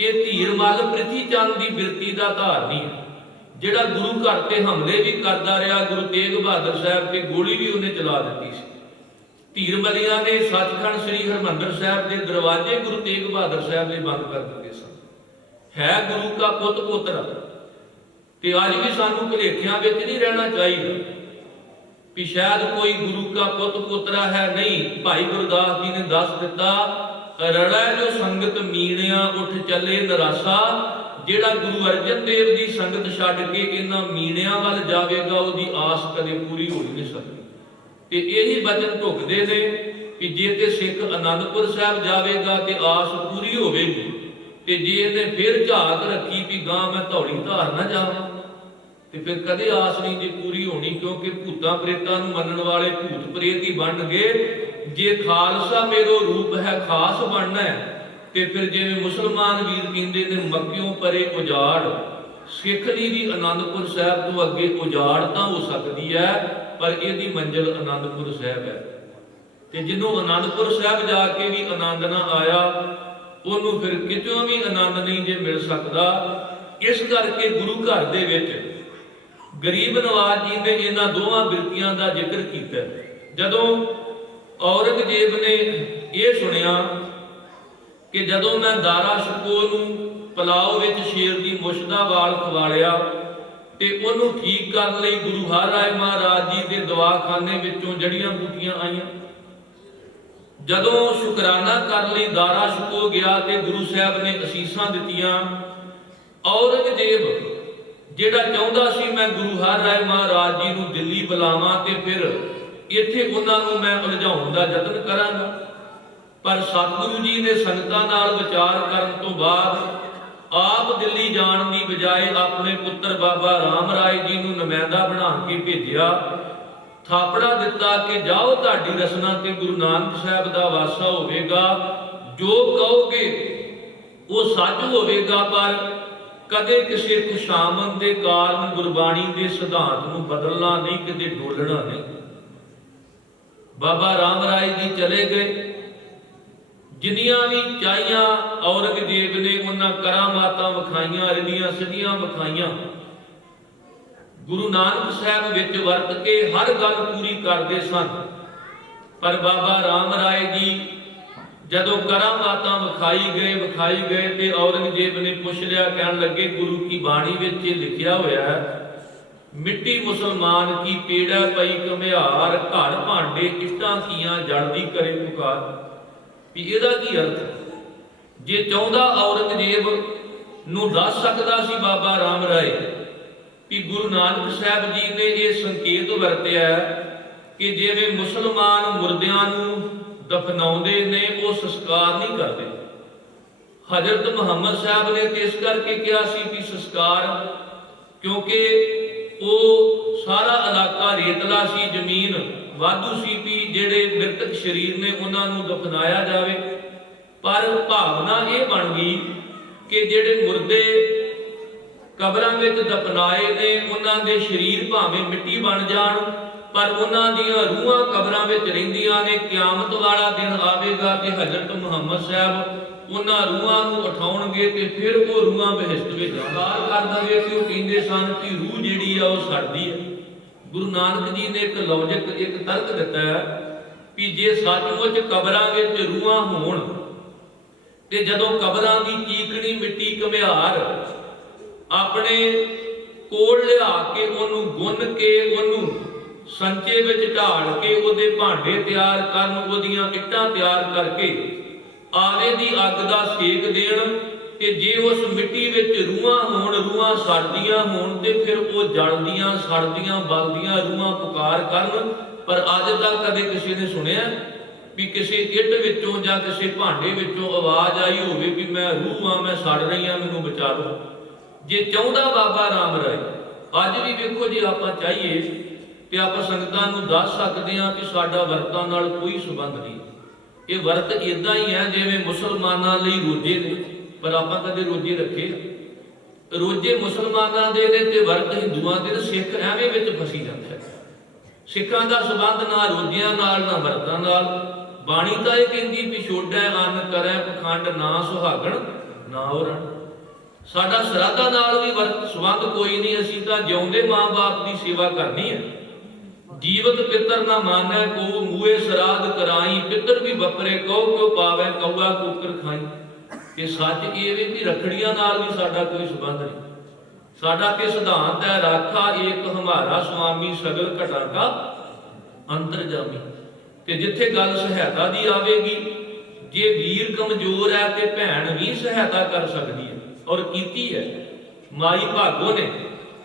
ਇਹ ਧੀਰਮਲ ਪ੍ਰਿਥੀ ਚੰਦ ਦੀ ਬਿਰਤੀ ਦਾ ਧਾਰਨੀ ਹੈ, ਜਿਹੜਾ ਗੁਰੂ ਘਰ ਤੇ ਹਮਲੇ ਵੀ ਕਰਦਾ ਰਿਹਾ। ਗੁਰੂ ਤੇਗ ਬਹਾਦਰ ਸਾਹਿਬ ਤੇ ਗੋਲੀ ਵੀ ਉਹਨੇ ਚਲਾ ਦਿੱਤੀ ਸੀ। ਧੀਰਮਲੀਆਂ ਨੇ ਸੱਚਖੰਡ ਸ੍ਰੀ ਹਰਿਮੰਦਰ ਸਾਹਿਬ ਦੇ ਦਰਵਾਜ਼ੇ ਗੁਰੂ ਤੇਗ ਬਹਾਦਰ ਸਾਹਿਬ ਨੇ ਬੰਦ ਕਰ ਦਿੱਤੇ ਸਨ। ਹੈ ਗੁਰੂ ਕਾ ਪੁੱਤ ਪੋਤਰਾ। ਤੇ ਅੱਜ ਵੀ ਸਾਨੂੰ ਭੁਲੇਖਿਆਂ ਵਿੱਚ ਨਹੀਂ ਰਹਿਣਾ ਚਾਹੀਦਾ ਵੀ ਸ਼ਾਇਦ ਕੋਈ ਗੁਰੂ ਕਾ ਪੁੱਤ ਪੋਤਰਾ ਹੈ। ਨਹੀਂ, ਭਾਈ ਗੁਰਦਾਸ ਜੀ ਨੇ ਦੱਸ ਦਿੱਤਾ, ਰੜਾ ਜੋ ਸੰਗਤ ਮੀਣਿਆ ਉੱਠ ਚੱਲੇ ਨਰਾਸਾ। ਜਿਹੜਾ ਗੁਰੂ ਅਰਜਨ ਦੇਵ ਦੀ ਸੰਗਤ ਛੱਡ ਕੇ ਇਹਨਾਂ ਮੀਣਿਆਂ ਵੱਲ ਜਾਵੇਗਾ, ਉਹਦੀ ਆਸ ਕਦੇ ਪੂਰੀ ਹੋ ਨਹੀਂ ਸਕਦੀ। ਤੇ ਇਹੀ ਬਚਨ ਢੁਕਦੇ ਨੇ ਕਿ ਜੇ ਤੇ ਸਿੱਖ ਅਨੰਦਪੁਰ ਸਾਹਿਬ ਜਾਵੇਗਾ ਤੇ ਆਸ ਪੂਰੀ ਹੋਵੇਗੀ, ਤੇ ਜੇ ਇਹਨੇ ਫਿਰ ਝਾਕ ਰੱਖੀ ਵੀ ਗਾਂ ਮੈਂ ਧੌਲੀ ਧਾਰ ਨਾ ਜਾਵਾਂ, ਤੇ ਫਿਰ ਕਦੇ ਆਸ ਨਹੀਂ ਜੇ ਪੂਰੀ ਹੋਣੀ। ਕਿਉਂਕਿ ਭੂਤਾਂ ਪ੍ਰੇਤਾਂ ਨੂੰ ਮੰਨਣ ਵਾਲੇ ਭੂਤ ਪ੍ਰੇਤ ਹੀ ਬਣਨਗੇ। ਜੇ ਖਾਲਸਾ ਮੇਰੋ ਰੂਪ ਹੈ ਖਾਸ ਬਣਨਾ ਹੈ, ਤੇ ਫਿਰ ਜਿਵੇਂ ਮੁਸਲਮਾਨ ਵੀਰ ਕਹਿੰਦੇ ਨੇ ਮੱਕਿਓਂ ਪਰੇ ਉਜਾੜ, ਸਿੱਖ ਦੀ ਵੀ ਅਨੰਦਪੁਰ ਸਾਹਿਬ ਤੋਂ ਅੱਗੇ ਉਜਾੜ ਤਾਂ ਹੋ ਸਕਦੀ ਹੈ, ਪਰ ਇਹਦੀ ਮੰਜ਼ਿਲ ਅਨੰਦਪੁਰ ਸਾਹਿਬ ਹੈ। ਤੇ ਜਿਹਨੂੰ ਅਨੰਦਪੁਰ ਸਾਹਿਬ ਜਾ ਕੇ ਵੀ ਆਨੰਦ ਨਾ ਆਇਆ, ਉਹਨੂੰ ਫਿਰ ਕਿਤੋਂ ਵੀ ਆਨੰਦ ਨਹੀਂ ਜੇ ਮਿਲ ਸਕਦਾ। ਇਸ ਕਰਕੇ ਗੁਰੂ ਘਰ ਦੇ ਵਿੱਚ ਗਰੀਬ ਨਵਾਜ ਜੀ ਨੇ ਇਹਨਾਂ ਦੋਵਾਂ ਬਿਰਤੀਆਂ ਦਾ ਜ਼ਿਕਰ ਕੀਤਾ। ਜਦੋਂ ਔਰੰਗਜ਼ੇਬ ਨੇ ਇਹ ਸੁਣਿਆ ਕਿ ਜਦੋਂ ਮੈਂ ਦਾਰਾ ਸ਼ਿਕੋਹ ਨੂੰ ਪਲਾਓ ਵਿੱਚ ਸ਼ੇਰ ਦੀ ਮੁੱਛ ਦਾ ਵਾਲ ਖਵਾਲਿਆ, ਤੇ ਉਹਨੂੰ ਠੀਕ ਕਰਨ ਲਈ ਗੁਰੂ ਹਰ ਰਾਏ ਮਹਾਰਾਜ ਜੀ ਦੇ ਦਵਾਖਾਨੇ ਵਿੱਚੋਂ ਜੜੀਆਂ ਬੂਟੀਆਂ ਆਈਆਂ। ਜਦੋਂ ਸ਼ੁਕਰਾਨਾ ਕਰਨ ਲਈ ਦਾਰਾ ਸ਼ਿਕੋਹ ਗਿਆ ਤੇ ਗੁਰੂ ਸਾਹਿਬ ਨੇ ਅਸੀਸਾਂ ਦਿੱਤੀਆਂ। ਔਰੰਗਜ਼ੇਬ ਜਿਹੜਾ ਚਾਹੁੰਦਾ ਸੀ ਮੈਂ ਗੁਰੂ ਹਰ ਰਾਏ ਮਹਾਰਾਜ ਜੀ ਨੂੰ ਦਿੱਲੀ ਬੁਲਾਵਾਂ ਤੇ ਫਿਰ ਇੱਥੇ ਉਹਨਾਂ ਨੂੰ ਮੈਂ ਉਲਝਾਉਣ ਦਾ ਯਤਨ ਕਰਾਂਗਾ, ਪਰ ਸਤਿਗੁਰੂ ਜੀ ਨੇ ਸੰਗਤਾਂ ਨਾਲ ਵਿਚਾਰ ਕਰਨ ਤੋਂ ਬਾਅਦ ਆਪ ਦਿੱਲੀ ਜਾਣ ਦੀ ਬਜਾਏ ਆਪਣੇ ਪੁੱਤਰ ਬਾਬਾ ਰਾਮ ਰਾਏ ਜੀ ਨੂੰ ਨੁਮਾਇੰਦਾ ਬਣਾ ਕੇ ਭੇਜਿਆ। ਥਾਪੜਾ ਦਿੱਤਾ ਕਿ ਜਾਓ, ਤੁਹਾਡੀ ਰਸਨਾ ਤੇ ਗੁਰੂ ਨਾਨਕ ਸਾਹਿਬ ਦਾ ਵਾਸਾ ਹੋਵੇਗਾ, ਜੋ ਕਹੋਗੇ ਉਹ ਸੱਚ ਹੋਵੇਗਾ, ਪਰ ਕਦੇ ਕਿਸੇ ਖੁਸ਼ਾਮਦ ਦੇ ਕਾਰਨ ਗੁਰਬਾਣੀ ਦੇ ਸਿਧਾਂਤ ਨੂੰ ਬਦਲਣਾ ਨਹੀਂ, ਕਦੇ ਡੋਲਣਾ ਨਹੀਂ। ਬਾਬਾ ਰਾਮ ਰਾਏ ਜੀ ਚਲੇ ਗਏ। ਜਿੰਨੀਆਂ ਵੀ ਚਾਹੀਆਂ ਔਰੰਗਜ਼ੇਬ ਨੇ ਉਹਨਾਂ ਕਰਾਮਾਤਾਂ ਵਿਖਾਈਆਂ, ਰਿੱਧੀਆਂ ਸਿੱਧੀਆਂ ਵਿਖਾਈਆਂ। ਗੁਰੂ ਨਾਨਕ ਸਾਹਿਬ ਵਿੱਚ ਵਰਤ ਕੇ ਹਰ ਗੱਲ ਪੂਰੀ ਕਰਦੇ ਸਨ, ਪਰ ਬਾਬਾ ਰਾਮ ਰਾਏ ਜੀ ਜਦੋਂ ਕਰਾਮਾਤਾਂ ਵਿਖਾਈ ਗਏ ਤੇ ਔਰੰਗਜ਼ੇਬ ਨੇ ਪੁੱਛ ਲਿਆ, ਕਹਿਣ ਲੱਗੇ ਗੁਰੂ ਕੀ ਬਾਣੀ ਵਿੱਚ ਇਹ ਲਿਖਿਆ ਹੋਇਆ ਹੈ, ਮਿੱਟੀ ਮੁਸਲਮਾਨ ਕੀ ਪੀੜਾ ਪਈ ਘੁਮਿਆਰ, ਘਰ ਭਾਂਡੇ ਇੱਟਾਂ ਕੀਆਂ ਜਲਦੀ ਕਰੇ ਪੁਕਾਰ। ਵੀ ਇਹਦਾ ਕੀ ਅਰਥ? ਜੇ ਚਾਹੁੰਦਾ ਔਰੰਗਜ਼ੇਬ ਨੂੰ ਦੱਸ ਸਕਦਾ ਸੀ ਬਾਬਾ ਰਾਮ ਰਾਏ ਕਿ ਗੁਰੂ ਨਾਨਕ ਸਾਹਿਬ ਜੀ ਨੇ ਇਹ ਸੰਕੇਤ ਵਰਤਿਆ ਕਿ ਜਿਵੇਂ ਮੁਸਲਮਾਨ ਮੁਰਦਿਆਂ ਨੂੰ ਦਫਨਾਉਂਦੇ ਨੇ, ਉਹ ਸੰਸਕਾਰ ਨਹੀਂ ਕਰਦੇ। ਹਜ਼ਰਤ ਮੁਹੰਮਦ ਸਾਹਿਬ ਨੇ ਤੇ ਇਸ ਕਰਕੇ ਕਿਹਾ ਸੀ ਕਿ ਸੰਸਕਾਰ, ਕਿਉਂਕਿ ਉਹ ਸਾਰਾ ਇਲਾਕਾ ਰੇਤਲਾ ਸੀ, ਜ਼ਮੀਨ ਵਾਧੂ ਸੀ ਵੀ ਜਿਹੜੇ ਮ੍ਰਿਤਕ ਸਰੀਰ ਨੇ ਉਹਨਾਂ ਨੂੰ ਦਫਨਾਇਆ ਜਾਵੇ। ਪਰ ਭਾਵਨਾ ਇਹ ਬਣ ਗਈ ਕਿ ਜਿਹੜੇ ਮੁਰਦੇ ਕਬਰਾਂ ਵਿੱਚ ਦਫਨਾਏ ਨੇ, ਉਹਨਾਂ ਦੇ ਸਰੀਰ ਭਾਵੇਂ ਮਿੱਟੀ ਬਣ ਜਾਣ, ਪਰ ਉਹਨਾਂ ਦੀਆਂ ਰੂਹਾਂ ਕਬਰਾਂ ਵਿੱਚ ਰਹਿੰਦੀਆਂ ਨੇ। ਕਿਆਮਤ ਵਾਲਾ ਦਿਨ ਆਵੇਗਾ ਤੇ ਹਜ਼ਰਤ ਮੁਹੰਮਦ ਸਾਹਿਬ ਉਹਨਾਂ ਰੂਹਾਂ ਨੂੰ ਉਠਾਉਣਗੇ ਤੇ ਫਿਰ ਉਹ ਰੂਹਾਂ ਬਹਿਸ਼ਤ ਵਿੱਚ ਆਕਾਰ ਕਰ ਦੇਵੇ। ਕਿ ਉਹ ਕਹਿੰਦੇ ਸਨ ਕਿ ਰੂਹ ਜਿਹੜੀ ਆ ਉਹ ਸੜਦੀ ਹੈ। ਗੁਰੂ ਨਾਨਕ ਜੀ ਨੇ ਇੱਕ ਲੌਜਿਕ, ਇੱਕ ਤਰਕ ਦਿੱਤਾ ਹੈ ਕਿ ਜੇ ਸੱਚਮੁੱਚ ਕਬਰਾਂ ਵਿੱਚ ਰੂਹਾਂ ਹੋਣ ਤੇ ਜਦੋਂ ਕਬਰਾਂ ਦੀ ਚੀਕਣੀ ਮਿੱਟੀ ਘੁਮਿਆਰ ਆਪਣੇ ਕੋਲ ਲਿਆ ਕੇ ਉਹਨੂੰ ਗੁੰਨ ਕੇ ਉਹਨੂੰ ਸੰਚੇ ਵਿੱਚ ਢਾਲ ਕੇ ਉਹਦੇ ਭਾਂਡੇ ਤਿਆਰ ਕਰਨ, ਉਹਦੀਆਂ ਇੱਟਾਂ ਤਿਆਰ ਕਰਕੇ ਆਲੇ ਦੀ ਅੱਗ ਦਾ ਸੇਕ ਦੇਣ ਤੇ ਜੇ ਉਸ ਮਿੱਟੀ ਵਿੱਚ ਰੂਹਾਂ ਹੋਣ, ਰੂਹਾਂ ਸੜਦੀਆਂ ਹੋਣ, ਤੇ ਫਿਰ ਉਹ ਜਲਦੀਆਂ ਸੜਦੀਆਂ ਬਲਦੀਆਂ ਰੂਹਾਂ ਪੁਕਾਰ ਕਰਨ। ਪਰ ਅੱਜ ਤੱਕ ਕਦੇ ਕਿਸੇ ਨੇ ਸੁਣਿਆ ਵੀ ਕਿਸੇ ਇੱਟ ਵਿੱਚੋਂ ਜਾਂ ਕਿਸੇ ਭਾਂਡੇ ਵਿੱਚੋਂ ਆਵਾਜ਼ ਆਈ ਹੋਵੇ ਵੀ ਮੈਂ ਰੂਹ ਆ, ਮੈਂ ਸੜ ਰਹੀ ਹਾਂ, ਮੈਨੂੰ ਬਚਾ ਲਓ? ਜੇ ਚਾਹੁੰਦਾ ਬਾਬਾ ਰਾਮ ਰਾਏ, ਅੱਜ ਵੀ ਵੇਖੋ ਜੇ ਆਪਾਂ ਚਾਹੀਏ ਤੇ ਆਪਾਂ ਸੰਗਤਾਂ ਨੂੰ ਦੱਸ ਸਕਦੇ ਹਾਂ ਕਿ ਸਾਡਾ ਵਰਤਾਂ ਨਾਲ ਕੋਈ ਸੰਬੰਧ ਨਹੀਂ। ਇਹ ਵਰਤ ਇਦਾਂ ਹੀ ਹੈ ਜਿਵੇਂ ਮੁਸਲਮਾਨਾਂ ਲਈ ਰੋਜ਼ੇ ਨੇ, ਪਰ ਆਪਾਂ ਕਦੇ ਰੋਜ਼ੇ ਰੱਖੇ? ਰੋਜ਼ੇ ਮੁਸਲਮਾਨਾਂ ਦੇ ਨੇ ਤੇ ਵਰਤ ਹਿੰਦੂਆਂ ਦੇ ਨੇ। ਸਿੱਖ ਐਵੇਂ ਵਿੱਚ ਫਸੀ ਜਾਂਦਾ ਹੈ। ਸਿੱਖਾਂ ਦਾ ਸੰਬੰਧ ਨਾ ਰੋਜ਼ਿਆਂ ਨਾਲ ਨਾ ਵਰਤਾਂ ਨਾਲ। ਬਾਣੀ ਤਾਂ ਇਹ ਕਹਿੰਦੀ ਵੀ ਛੋੜੈ ਅੰਨ ਕਰੈ ਪਖੰਡ, ਨਾ ਸੁਹਾਗਣ ਨਾ ਉਰਣ। ਸਾਡਾ ਸ਼ਰਾਧਾ ਨਾਲ ਵੀ ਵਰਤ ਸੰਬੰਧ ਕੋਈ ਨਹੀਂ। ਅਸੀਂ ਤਾਂ ਜਿਉਂਦੇ ਮਾਂ-ਬਾਪ ਦੀ ਸੇਵਾ ਕਰਨੀ ਹੈ। ਜੀਵਤ ਪਿੱਤਰ ਨਾ ਮਾਨੈ ਕੋ, ਮੂਏ ਸਰਾਧ ਕਰਾਈ, ਪਿੱਤਰ ਵੀ ਬੱਪਰੇ ਕਹੋ ਕਿਉ ਪਾਵੈ, ਕਊਆ ਕੁੱਕਰ ਖਾਈ। ਤੇ ਸੱਚ ਇਹ ਵੀ ਰੱਖੜੀਆਂ ਨਾਲ ਵੀ ਸਾਡਾ ਕੋਈ ਸੰਬੰਧ ਨਹੀਂ। ਸਾਡਾ ਤੇ ਸਿਧਾਂਤ ਹੈ ਰਾਖਾ ਏਕ ਹਮਾਰਾ ਸੁਆਮੀ, ਸਗਲ ਘਟਾਂ ਕਾ ਅੰਤਰਜਾਮੀ। ਤੇ ਜਿੱਥੇ ਗੱਲ ਸਹਾਇਤਾ ਦੀ ਆਵੇਗੀ, ਜੇ ਵੀਰ ਕਮਜ਼ੋਰ ਹੈ ਤੇ ਭੈਣ ਵੀ ਸਹਾਇਤਾ ਕਰ ਸਕਦੀ ਹੈ, ਔਰ ਕੀਤੀ ਹੈ। ਮਾਈ ਭਾਗੋ ਨੇ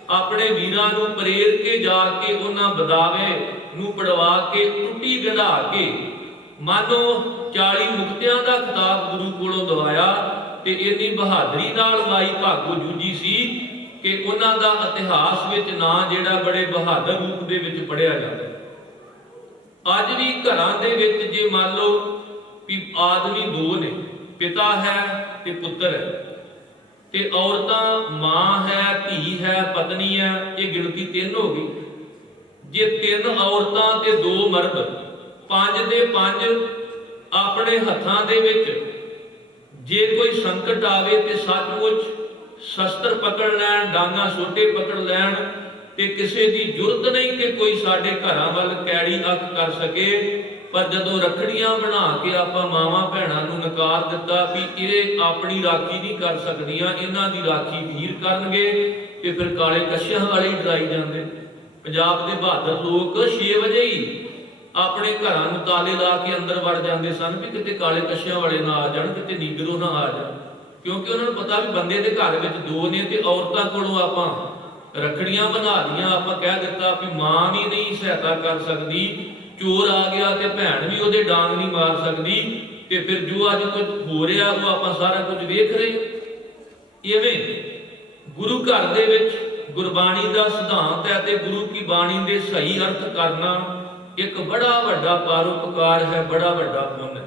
ਆਪਣੇ ਵੀਰਾਂ ਨੂੰ ਪ੍ਰੇਰ ਕੇ ਜਾ ਕੇ ਉਹਨਾਂ ਬਦਾਵੇ ਨੂੰ ਪੜਵਾ ਕੇ ਟੁੱਟੀ ਗੰਢਾ ਕੇ ਮਾਨੋ 40 ਮੁਕਤਿਆਂ ਦਾ ਖਿਤਾਬ ਗੁਰੂ ਕੋਲੋਂ ਦਵਾਇਆ। ਤੇ ਇੰਨੀ ਬਹਾਦਰੀ ਨਾਲ ਮਾਈ ਭਾਗੋ ਜੂਝੀ ਸੀ ਕਿ ਉਹਨਾਂ ਦਾ ਇਤਿਹਾਸ ਵਿੱਚ ਨਾਂ ਜਿਹੜਾ ਬੜੇ ਬਹਾਦਰ ਰੂਪ ਦੇ ਵਿੱਚ ਪੜ੍ਹਿਆ ਜਾਂਦਾ। ਅੱਜ ਵੀ ਘਰਾਂ ਦੇ ਵਿੱਚ ਜੇ ਮੰਨ ਲਓ ਵੀ ਆਦਮੀ ਦੋ ਨੇ, ਪਿਤਾ ਹੈ ਤੇ ਪੁੱਤਰ ਹੈ, ਤੇ ਔਰਤਾਂ ਮਾਂ ਹੈ, ਧੀ ਹੈ, ਪਤਨੀ ਹੈ, ਇਹ ਗਿਣਤੀ 3 ਹੋ ਗਈ। ਜੇ 3 ਔਰਤਾਂ ਤੇ 2 ਮਰਦ, 5 ਦੇ 5 ਆਪਣੇ ਹੱਥਾਂ ਦੇ ਵਿੱਚ ਜੇ ਕੋਈ ਸੰਕਟ ਆਵੇ ਤੇ ਸੱਚਮੁੱਚ ਸ਼ਸਤਰ ਪਕੜ ਲੈਣ, ਡਾਂਗਾ ਸੋਟੇ ਪਕੜ ਲੈਣ, ਤੇ ਕਿਸੇ ਦੀ ਜ਼ਰੂਰਤ ਨਹੀਂ ਕਿ ਕੋਈ ਸਾਡੇ ਘਰਾਂ ਵੱਲ ਕੈੜੀ ਅੱਖ ਕਰ ਸਕੇ। ਪਰ ਜਦੋਂ ਰੱਖੜੀਆਂ ਬਣਾ ਕੇ ਆਪਾਂ ਮਾਵਾਂ ਭੈਣਾਂ ਨੂੰ ਨਕਾਰ ਦਿੱਤਾ ਵੀ ਇਹ ਆਪਣੀ ਰਾਖੀ ਨਹੀਂ ਕਰ ਸਕਦੀਆਂ, ਇਹਨਾਂ ਦੀ ਰਾਖੀ ਵੀਰ ਕਰਨਗੇ, ਤੇ ਫਿਰ ਕਾਲੇ ਕੱਛਿਆਂ ਵਾਲੇ ਡਰਾਈ ਜਾਂਦੇ। ਪੰਜਾਬ ਦੇ ਬਹਾਦਰ ਲੋਕ 6 ਵਜੇ ਹੀ ਆਪਣੇ ਘਰਾਂ ਨੂੰ ਤਾਲੇ ਲਾ ਕੇ ਅੰਦਰ ਵੜ ਜਾਂਦੇ ਸਨ ਵੀ ਕਿਤੇ ਕਾਲੇ ਕੱਛਿਆਂ ਵਾਲੇ ਨਾ ਆ ਜਾਣ, ਕਿਤੇ ਨੀਗਰੋ ਨਾ ਆ ਜਾਣ। ਕਿਉਂਕਿ ਉਹਨਾਂ ਨੂੰ ਪਤਾ ਵੀ ਬੰਦੇ ਦੇ ਘਰ ਵਿੱਚ 2 ਨੇ ਤੇ ਔਰਤਾਂ ਕੋਲੋਂ ਆਪਾਂ ਰੱਖੜੀਆਂ ਬਣਾ ਦੀਆਂ। ਆਪਾਂ ਕਹਿ ਦਿੱਤਾ ਵੀ ਮਾਂ ਵੀ ਨਹੀਂ ਸਹਾਇਤਾ ਕਰ ਸਕਦੀ, ਚੋਰ ਆ ਗਿਆ ਤੇ ਭੈਣ ਵੀ ਉਹਦੇ ਡਾਂਗ ਨਹੀਂ ਮਾਰ ਸਕਦੀ, ਤੇ ਫਿਰ ਜੋ ਅੱਜ ਕੁਝ ਹੋ ਰਿਹਾ ਉਹ ਆਪਾਂ ਸਾਰਾ ਕੁਝ ਵੇਖ ਰਹੇ। ਇਵੇਂ ਗੁਰੂ ਘਰ ਦੇ ਵਿੱਚ ਗੁਰਬਾਣੀ ਦਾ ਸਿਧਾਂਤ ਹੈ ਤੇ ਗੁਰੂ ਕੀ ਬਾਣੀ ਦੇ ਸਹੀ ਅਰਥ ਕਰਨਾ ਇੱਕ ਬੜਾ ਵੱਡਾ ਪਰਉਪਕਾਰ ਹੈ, ਬੜਾ ਵੱਡਾ ਪੁੰਨ ਹੈ।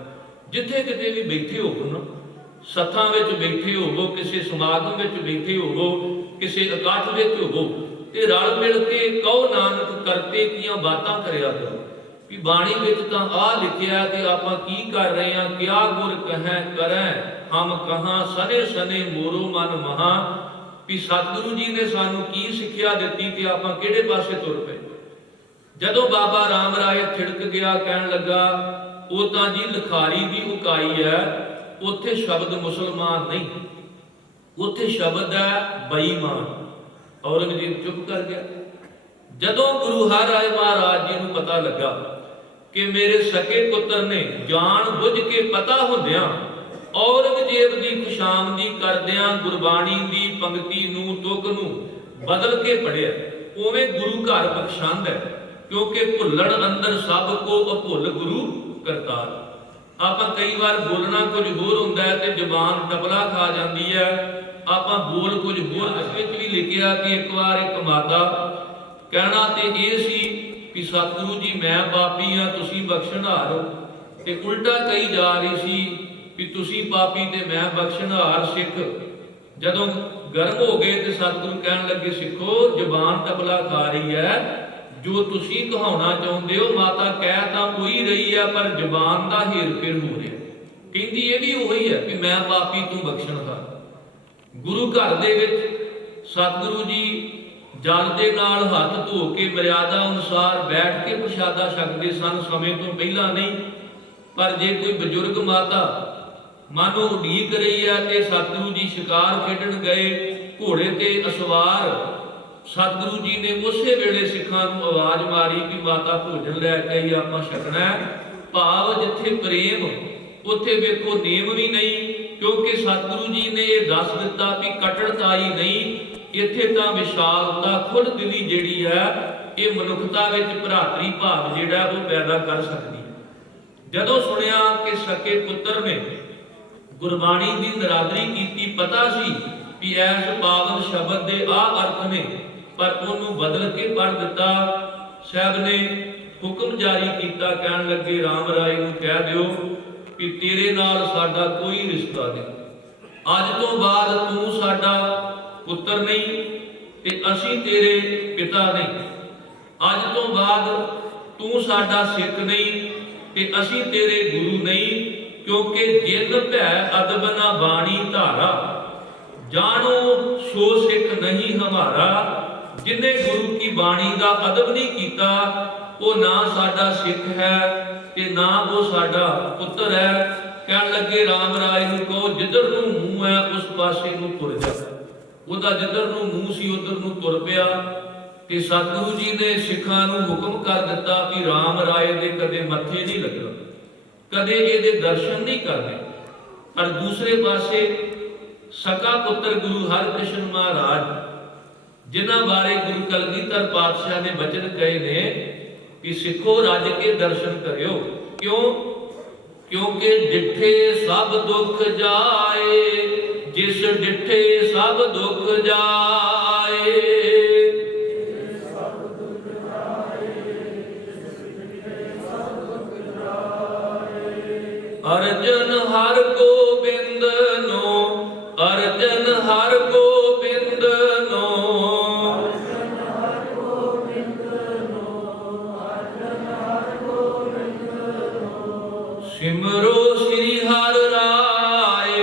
ਜਿੱਥੇ ਕਿਤੇ ਵੀ ਬੈਠੇ ਹੋਵੋ ਨਾ, ਸੱਥਾਂ ਵਿੱਚ ਬੈਠੇ ਹੋਵੋ, ਕਿਸੇ ਸਮਾਗਮ ਵਿੱਚ ਬੈਠੇ ਹੋਵੋ, ਕਿਸੇ ਇਕੱਠ ਵਿੱਚ ਹੋਵੋ, ਤੇ ਰਲ ਮਿਲ ਕੇ ਕਹੋ ਨਾਨਕ ਕਰਤੇ ਕੀਆਂ ਬਾਤਾਂ ਕਰਿਆ ਕਰੋ। ਵੀ ਬਾਣੀ ਵਿੱਚ ਤਾਂ ਆਹ ਲਿਖਿਆ ਤੇ ਆਪਾਂ ਕੀ ਕਰ ਰਹੇ ਹਾਂ। ਕਿਆ ਗੁਰ ਕਹੈ ਕਰੈ ਹਮ ਕਹਾਂ, ਸਨੇ ਸਨੇ ਮੋਰੋ ਮਨ ਮਹਾ। ਵੀ ਸਤਿਗੁਰੂ ਜੀ ਨੇ ਸਾਨੂੰ ਕੀ ਸਿੱਖਿਆ ਦਿੱਤੀ ਤੇ ਆਪਾਂ ਕਿਹੜੇ ਪਾਸੇ ਤੁਰ ਪਏ। ਜਦੋਂ ਬਾਬਾ ਰਾਮ ਰਾਏ ਥਿੜਕ ਗਿਆ, ਕਹਿਣ ਲੱਗਾ ਉਹ ਤਾਂ ਜੀ ਲਿਖਾਰੀ ਦੀ ਉਕਾਈ ਹੈ, ਉੱਥੇ ਸ਼ਬਦ ਮੁਸਲਮਾਨ ਨਹੀਂ, ਉੱਥੇ ਸ਼ਬਦ ਹੈ ਬੇਈਮਾਨ। ਔਰੰਗਜ਼ੇਬ ਚੁੱਪ ਕਰ ਗਿਆ। ਜਦੋਂ ਗੁਰੂ ਹਰਿਰਾਏ ਮਹਾਰਾਜ ਜੀ ਨੂੰ ਪਤਾ ਲੱਗਾ ਕਿ ਮੇਰੇ ਸਕੇ ਪੁੱਤਰ ਨੇ ਜਾਣ ਬੁੱਝ ਕੇ ਪਤਾ ਹੁੰਦਿਆਂ ਔਰੰਗਜ਼ੇਬ ਦੀ ਖੁਸ਼ਾਮਦੀ ਕਰਦਿਆਂ ਗੁਰਬਾਣੀ ਦੀ ਪੰਕਤੀ ਨੂੰ, ਤੁਕ ਨੂੰ ਬਦਲ ਕੇ ਪੜਿਆ, ਉਵੇਂ ਗੁਰੂ ਘਰ ਬਖਸ਼ੰਦ ਹੈ। ਕਿਉਂਕਿ ਭੁੱਲਣ ਅੰਦਰ ਸਭ ਕੋ ਅਭੁੱਲ ਗੁਰੂ ਕਰਤਾਰ। ਆਪਾਂ ਕਈ ਵਾਰ ਬੋਲਣਾ ਕੁਝ ਹੋਰ ਹੁੰਦਾ ਹੈ ਤੇ ਜ਼ੁਬਾਨ ਟਪਲਾ ਖਾ ਜਾਂਦੀ ਹੈ, ਆਪਾਂ ਬੋਲ ਕੁਝ ਹੋਰ। ਇਸ ਵਿੱਚ ਵੀ ਲਿਖਿਆ ਕਿ ਇੱਕ ਵਾਰ ਇੱਕ ਮਾਤਾ ਕਹਿਣਾ ਤੇ ਇਹ ਸੀ ਕਿ ਸਤਿਗੁਰੂ ਜੀ ਮੈਂ ਪਾਪੀ ਹਾਂ, ਤੁਸੀਂ ਬਖਸ਼ਣਹਾਰ ਹੋ, ਤੇ ਉਲਟਾ ਕਹੀ ਜਾ ਰਹੀ ਸੀ ਕਿ ਤੁਸੀਂ ਪਾਪੀ ਤੇ ਮੈਂ ਬਖਸ਼ਣਹਾਰ। ਸਿੱਖ ਜਦੋਂ ਗਰਮ ਹੋ ਗਏ ਤੇ ਸਤਿਗੁਰੂ ਕਹਿਣ ਲੱਗੇ, ਸਿੱਖੋ ਜ਼ੁਬਾਨ ਟਪਲਾ ਖਾ ਰਹੀ ਹੈ, ਜੋ ਤੁਸੀਂ ਕਹਾਉਣਾ ਚਾਹੁੰਦੇ ਹੋ ਮਾਤਾ ਕਹਿ ਤਾਂ ਕੋਈ ਰਹੀ ਹੈ, ਪਰ ਜ਼ੁਬਾਨ ਦਾ ਹੀਰ ਫੇਰ ਹੋ ਰਿਹਾ। ਕਹਿੰਦੀ ਇਹ ਵੀ ਉਹੀ ਹੈ ਕਿ ਮੈਂ ਪਾਪੀ ਤੂੰ ਬਖਸ਼ਣਹਾਰ। ਗੁਰੂ ਘਰ ਦੇ ਵਿੱਚ ਸਤਿਗੁਰੂ ਜੀ ਜਲ ਦੇ ਨਾਲ ਹੱਥ ਧੋ ਕੇ ਮਰਿਆਦਾ ਅਨੁਸਾਰ ਬੈਠ ਕੇ ਪ੍ਰਸ਼ਾਦਾ ਛਕਦੇ ਸਨ, ਸਮੇਂ ਤੋਂ ਪਹਿਲਾਂ ਨਹੀਂ। ਪਰ ਜੇ ਕੋਈ ਬਜ਼ੁਰਗ ਮਾਤਾ ਮਾਨੋ ਉਡੀਕ ਰਹੀ ਹੈ ਤੇ ਸਤਿਗੁਰੂ ਜੀ ਸ਼ਿਕਾਰ ਖੇਡਣ ਗਏ ਘੋੜੇ ਤੇ ਅਸਵਾਰ, ਸਤਿਗੁਰੂ ਜੀ ਨੇ ਉਸੇ ਵੇਲੇ ਸਿੱਖਾਂ ਨੂੰ ਆਵਾਜ਼ ਮਾਰੀ ਕਿ ਮਾਤਾ ਭੋਜਨ ਲੈ ਕੇ ਆਈ, ਆਪਾਂ ਛਕਣਾ। ਭਾਵ ਜਿੱਥੇ ਪ੍ਰੇਮ ਉੱਥੇ ਵੇਖੋ ਨੇਮ ਵੀ ਨਹੀਂ, क्योंकि सतगुरु जी ने ये दस दिता भी कटड़ताई नहीं, इत्थे तां विशालता खुद दिली जिहड़ी है ये मनुखता विच भरातरी भाव जिहड़ा वो पैदा कर सकदी है। जदों सुनिया कि सके पुत्र ने गुरबाणी की नरादरी की, पता सी भी ऐस पावन शब्द के आ अर्थ ने, पर उन्होंने बदल के पढ़ दिता। साहब ने हुक्म जारी किया, कहन लगे राम राय नूं कह दिओ कि तेरे नाल साडा कोई रिश्ता नहीं, अज तो बाद तू साडा पुत्र नहीं ते असीं तेरे पिता नहीं, अज तो बाद तू साडा सिख नहीं ते असीं तेरे गुरु नहीं, क्योंकि जिन भै अदब ना बाणी धारा, जानो सो सिख नहीं हमारा। जिन्हें गुरु की बाणी का अदब नहीं किया वो ना साडा सिख है ते ना वो साडा पुत्र है। कहन लगे राम राय नूं कहो जिधर नूं मूँह है उस पासे नूं तुर जा। उहदा जिधर नूं मूँह सी उधर नूं तुर पिया ते सतगुरु जी ने सिखां नूं हुक्म कर दिता कि राम राय दे कदे मत्थे नहीं लगना, कदे इहदे दर्शन नहीं करने। पर दूसरे पासे सका पुत्र गुरु हरकृष्ण महाराज, जिन्हां बारे गुरु कलगीधर पातशाह ने वचन कहे ने कि सिखो रज के दर्शन करियो। क्यों? क्योंकि डिठे सब दुख जाए, जिस डिठे सब दुख जाए। अर्जन हर गोबिंद नो, अर्जन हर गोबिंद नो, सिमरो श्री हर राय,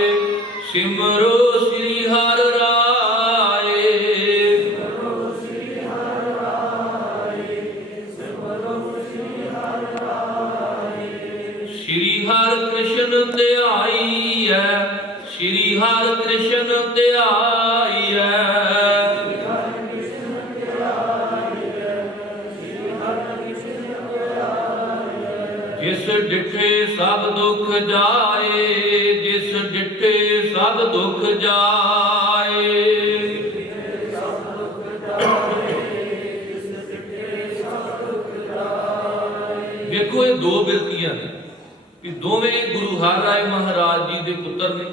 सिमरो श्री हर राय। श्री हर कृष्ण ध्याई है, श्री हर कृष्ण ध्याई है। जिस डिठे सब दुख जाए, जिस डिठे सब दुख जाए। देखो ये दो बिरतियां ने कि दोवें गुरु हर राय महाराज जी के पुत्र ने,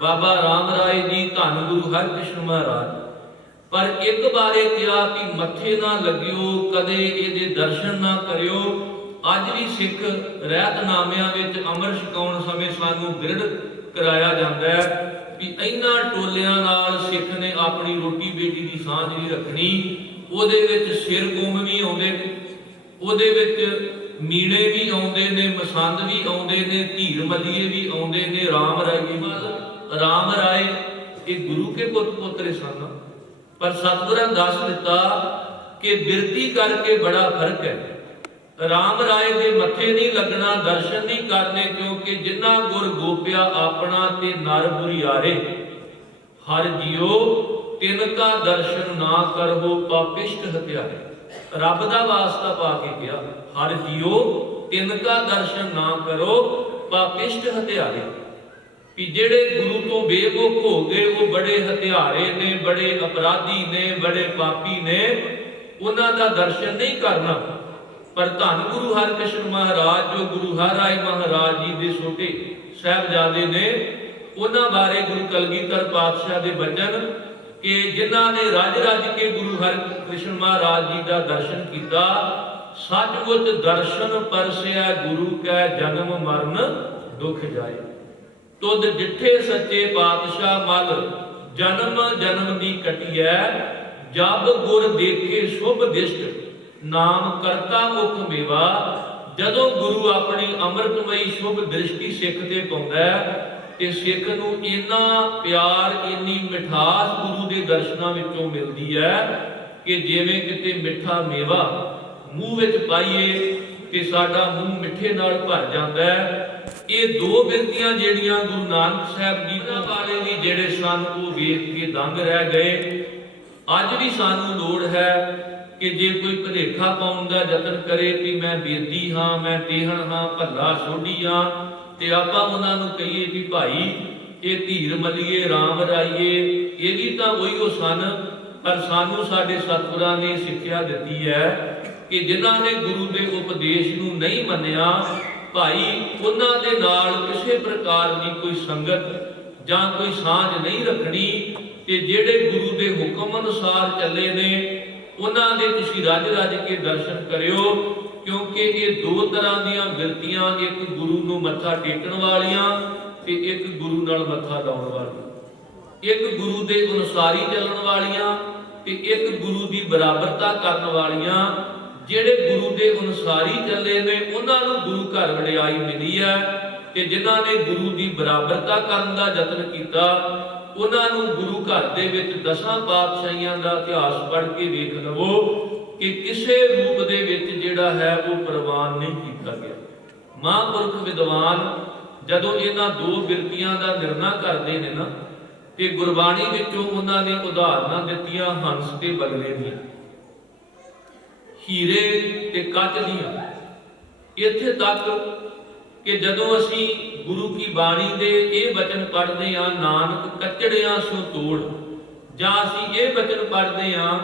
बाबा राम राय जी धन गुरु हरकृष्ण महाराज। पर एक बारे कहा कि मत्थे ना लगियो, कदे इहदे दर्शन ना करियो। अज भी सिख रहतनामिਆਂ ਵਿੱਚ अमर छकाउण समय सानू बिरड़ कराया जाता है कि इन्हां टोलियां नाल सिख ने अपनी रोटी बेटी की सांझ नहीं रखनी। ਉਹਦੇ ਵਿੱਚ सिर गुम भी आउंदे ने, ਉਹਦੇ ਵਿੱਚ मीणे भी आउंदे ने, मसंद भी आउंदे ने, धीर मलिए भी आउंदे ने। राम राय, राम राय ये गुरु के पुत्र सन, पर सतगुरां दस दिता कि बिरती करके बड़ा फर्क है। राम राय दे मत्थे नहीं लगना, दर्शन नहीं करने, क्योंकि जिन्ना गुर गोपिया अपना ते नर बुरियारे। हर जियो तिनका दर्शन ना करहो पापिष्ट हत्यारे। रब दा वास्ता पा के कहा, हर जियो तिनका दर्शन ना करो पापिष्ट हत्यारे। कि जेड़े गुरु तो बेमुख हो गए वो बड़े हत्यारे ने, बड़े अपराधी ने, बड़े पापी ने, उन्हां दा दर्शन नहीं करना। पर धन गुरु हरकृष्ण महाराज जो गुरु हर राय महाराज जी के छोटे साहबजादे ने, उन्हां बारे गुरु कलगीधर पातशाह के वचन कि जिन्हां ने रज रज के गुरु हरकृष्ण महाराज जी का दर्शन किया, सचमुच दर्शन परसिया गुरु कै जन्म मरण दुख जाए। तुद डिठे सच्चे पातशाह मल, जन्म जन्म दी कटिया, जब गुर देखे शुभ दिष्ट, नाम करता मुख मेवा। जदों गुरु अपनी अमृतमयी शुभ दृष्टि सिख ते पाउंदा ते सिख नूं इन्ना प्यार, इन्नी मिठास गुरु के दर्शनां विचों मिलदी है कि जिवें किते मिठा मेवा मूँह विच पाईए कि साडा मूँह मिठे नाल भर जांदा है। ये दो बिरतियां जिहड़ियां गुरु नानक साहब जी वाले भी जिहड़े सन वो वेख के दंग रह गए। अज भी सानू लोड़ है कि जे कोई भुलेखा पाउण दा यतन करे कि मैं बेदी हाँ, मैं तेहन हाँ, भला सोढ़ी हाँ, ते आपां उन्हां नूं कहीए कि भाई ਇਹ ਧੀਰ ਮਲੀਏ ਰਾਮ ਰਾਈਏ, ਇਹ ਵੀ ਤਾਂ ਉਹੀਓ ਸਨ। ਪਰ ਸਾਨੂੰ ਸਾਡੇ ਸਤਿਗੁਰਾਂ ਨੇ ਸਿੱਖਿਆ ਦਿੱਤੀ ਹੈ ਕਿ ਜਿਨ੍ਹਾਂ ਨੇ ਗੁਰੂ ਦੇ ਉਪਦੇਸ਼ ਨੂੰ ਨਹੀਂ ਮੰਨਿਆ, ਭਾਈ ਉਹਨਾਂ ਦੇ ਨਾਲ ਕਿਸੇ ਪ੍ਰਕਾਰ ਦੀ ਕੋਈ ਸੰਗਤ ਜਾਂ ਕੋਈ ਸਾਂਝ ਨਹੀਂ ਰੱਖਣੀ। ਤੇ ਜਿਹੜੇ ਗੁਰੂ ਦੇ ਹੁਕਮ ਅਨੁਸਾਰ ਚੱਲੇ ਨੇ ਉਹਨਾਂ ਦੇ ਤੁਸੀਂ ਰੱਜ ਰੱਜ ਕੇ ਦਰਸ਼ਨ ਕਰਿਓ, ਕਿਉਂਕਿ ਇਹ ਦੋ ਤਰ੍ਹਾਂ ਦੀਆਂ ਬਿਰਤੀਆਂ, ਇੱਕ ਗੁਰੂ ਨੂੰ ਮੱਥਾ ਟੇਕਣ ਵਾਲੀਆਂ ਤੇ ਇੱਕ ਗੁਰੂ ਨਾਲ ਮੱਥਾ ਲਾਉਣ ਵਾਲੀਆਂ, ਇੱਕ ਗੁਰੂ ਦੇ ਅਨੁਸਾਰੀ ਚੱਲਣ ਵਾਲੀਆਂ ਤੇ ਇੱਕ ਗੁਰੂ ਦੀ ਬਰਾਬਰਤਾ ਕਰਨ ਵਾਲੀਆਂ। ਜਿਹੜੇ ਗੁਰੂ ਦੇ ਅਨੁਸਾਰੀ ਚੱਲੇ ਨੇ ਉਹਨਾਂ ਨੂੰ ਗੁਰੂ ਘਰ ਵਡਿਆਈ ਮਿਲੀ ਹੈ, ਤੇ ਜਿਨ੍ਹਾਂ ਨੇ ਗੁਰੂ ਦੀ ਬਰਾਬਰਤਾ ਕਰਨ ਦਾ ਯਤਨ ਕੀਤਾ ਉਹਨਾਂ ਨੂੰ ਗੁਰੂ ਘਰ ਦੇ ਵਿੱਚ 10 ਪਾਤਸ਼ਾਹੀਆਂ ਦਾ ਇਤਿਹਾਸ ਪੜ੍ਹ ਕੇ ਵੇਖ ਲਵੋ ਕਿ ਕਿਸੇ ਰੂਪ ਦੇ ਵਿੱਚ ਜਿਹੜਾ ਹੈ ਉਹ ਪ੍ਰਵਾਨ ਨਹੀਂ ਕੀਤਾ ਗਿਆ। ਮਹਾਂਪੁਰਖ ਵਿਦਵਾਨ ਜਦੋਂ ਇਹਨਾਂ ਦੋ ਬਿਰਤੀਆਂ ਦਾ ਨਿਰਣਾ ਕਰਦੇ ਨੇ ਨਾ, ਤੇ ਗੁਰਬਾਣੀ ਵਿੱਚੋਂ ਉਹਨਾਂ ਨੇ ਉਦਾਹਰਨਾਂ ਦਿੱਤੀਆਂ ਹੰਸ ਤੇ ਬਗਲੇ ਦੀਆਂ, ਹੀਰੇ ਤੇ ਕੱਚ ਦੀਆਂ, ਇੱਥੇ ਤੱਕ ਕਿ ਜਦੋਂ ਅਸੀਂ ਗੁਰੂ ਕੀ ਬਾਣੀ ਦੇ ਇਹ ਬਚਨ ਪੜ੍ਹਦੇ ਹਾਂ, ਨਾਨਕ ਕੱਚੜਿਆਂ ਸੋ ਤੋੜ, ਜਾਂ ਅਸੀਂ ਇਹ ਬਚਨ ਪੜ੍ਹਦੇ ਹਾਂ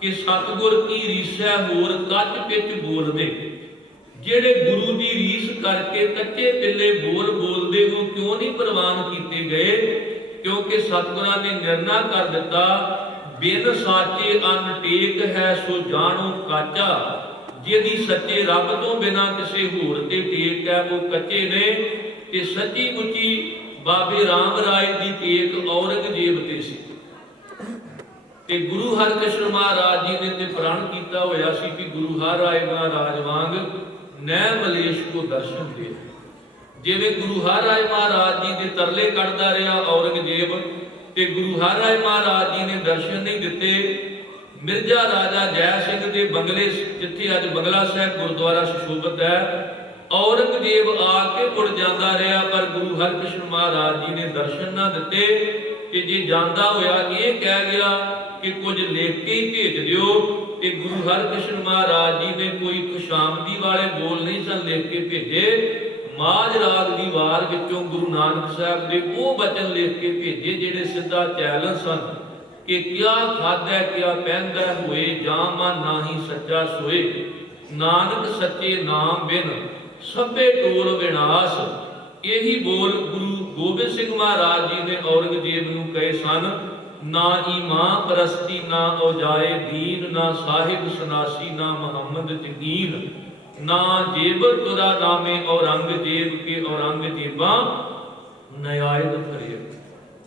ਕਿ ਸਤਿਗੁਰ ਕੀ ਰੀਸੈ ਹੋਰ ਕੱਚ ਵਿੱਚ ਬੋਲਦੇ, ਜਿਹੜੇ ਗੁਰੂ ਦੀ ਰੀਸ ਕਰਕੇ ਕੱਚੇ ਪਿੱਲੇ ਬੋਲ ਬੋਲਦੇ ਉਹ ਕਿਉਂ ਨਹੀਂ ਪ੍ਰਵਾਨ ਕੀਤੇ ਗਏ? ਕਿਉਂਕਿ ਸਤਿਗੁਰਾਂ ਨੇ ਨਿਰਣਾ ਕਰ ਦਿੱਤਾ, ਬਿਨ ਸਾਚੇ ਅੰਨ ਟੇਕ ਹੈ ਸੋ ਜਾਣੋ ਕਾਚਾ, ਜਿਹਦੀ ਸੱਚੇ ਰੱਬ ਤੋਂ ਬਿਨਾ ਕਿਸੇ ਹੋਰ ਤੇ ਟੇਕ ਹੈ ਉਹ ਕੱਚੇ ਨੇ। ਤੇ ਸੱਚੀ ਮੁੱਚੀ ਬਾਬੇ ਰਾਮ ਰਾਏ ਦੀ ਟੇਕ ਔਰੰਗਜ਼ੇਬ ਤੇ ਸੀ, ਤੇ ਗੁਰੂ ਹਰਿਕ੍ਰਿਸ਼ਨ ਮਹਾਰਾਜ ਜੀ ਨੇ ਤੇ ਪ੍ਰਣ ਕੀਤਾ ਹੋਇਆ ਸੀ ਕਿ ਗੁਰੂ ਹਰਿਰਾਏ ਮਹਾਰਾਜ ਵਾਂਗ ਨੈ ਮਲੇਸ਼ ਕੋ ਦਰਸ਼ਨ ਦੇ। ਜਿਵੇਂ ਗੁਰੂ ਹਰਿਰਾਏ ਮਹਾਰਾਜ ਜੀ ਦੇ ਤਰਲੇ ਕੱਢਦਾ ਰਿਹਾ ਔਰੰਗਜ਼ੇਬ, ਤੇ ਗੁਰੂ ਹਰਿਰਾਏ ਮਹਾਰਾਜ ਜੀ ਨੇ ਦਰਸ਼ਨ ਨਹੀਂ ਦਿੱਤੇ। ਮਿਰਜ਼ਾ ਰਾਜਾ ਜੈ ਸਿੰਘ ਦੇ ਬੰਗਲੇ, ਜਿੱਥੇ ਅੱਜ ਬੰਗਲਾ ਸਾਹਿਬ ਗੁਰਦੁਆਰਾ ਸੁਸ਼ੋਭਿਤ ਹੈ, ਔਰੰਗਜ਼ੇਬ ਆ ਕੇ ਮੁੜ ਜਾਂਦਾ ਰਿਹਾ, ਪਰ ਗੁਰੂ ਹਰਿਕ੍ਰਿਸ਼ਨ ਮਹਾਰਾਜ ਜੀ ਨੇ ਦਰਸ਼ਨ ਨਾ ਦਿੱਤੇ। ਕਿ ਜੇ ਜਾਂਦਾ ਹੋਇਆ ਇਹ ਕਹਿ ਗਿਆ ਕਿ ਕੁਝ ਲਿਖ ਕੇ ਹੀ ਭੇਜ ਦਿਓ, ਤੇ ਗੁਰੂ ਹਰਿਕ੍ਰਿਸ਼ਨ ਮਹਾਰਾਜ ਜੀ ਨੇ ਕੋਈ ਖੁਸ਼ਾਮਦੀ ਵਾਲੇ ਬੋਲ ਨਹੀਂ ਸਨ ਲਿਖ ਕੇ ਭੇਜੇ। ਮਾਝ ਰਾਗ ਦੀ ਵਾਰ ਵਿੱਚੋਂ ਗੁਰੂ ਨਾਨਕ ਸਾਹਿਬ ਦੇ ਉਹ ਬਚਨ ਲਿਖ ਕੇ ਭੇਜੇ ਜਿਹੜੇ ਸਿੱਧਾ ਚੈਲੰਜ ਸਨ ਕਿ ਕਿਆ ਖਾਧੈ ਕਿਆ ਪਹਿਨਦਾ ਹੋਏ, ਜਾਂ ਮਨ ਨਾਹੀ ਸੱਚਾ ਸੋਏ, ਨਾਨਕ ਸੱਚੇ ਨਾਮ ਬਿਨ ਸਭੇ ਟੋਲ ਵਿਨਾਸ਼। ਇਹੀ ਬੋਲ ਗੁਰੂ ਗੋਬਿੰਦ ਸਿੰਘ ਮਹਾਰਾਜ ਜੀ ਨੇ ਔਰੰਗਜ਼ੇਬ ਨੂੰ ਕਹੇ ਸਨ। ਨਾ ਈਮਾਨ ਪ੍ਰਸਤੀ ਨਾ ਔਜਾਏ ਦੀਨ, ਨਾ ਸਾਹਿਬ ਸਨਾਸੀ ਨਾ ਮੁਹੰਮਦ ਜਗੀਨ, ਨਾ ਜੇਬ ਤੁਰਾ ਨਾਮੇ ਔਰੰਗਜ਼ੇਬ ਕੇ ਔਰੰਗਜ਼ੇਬਾਂ ਨਿਆਇਤ ਫਰੇ।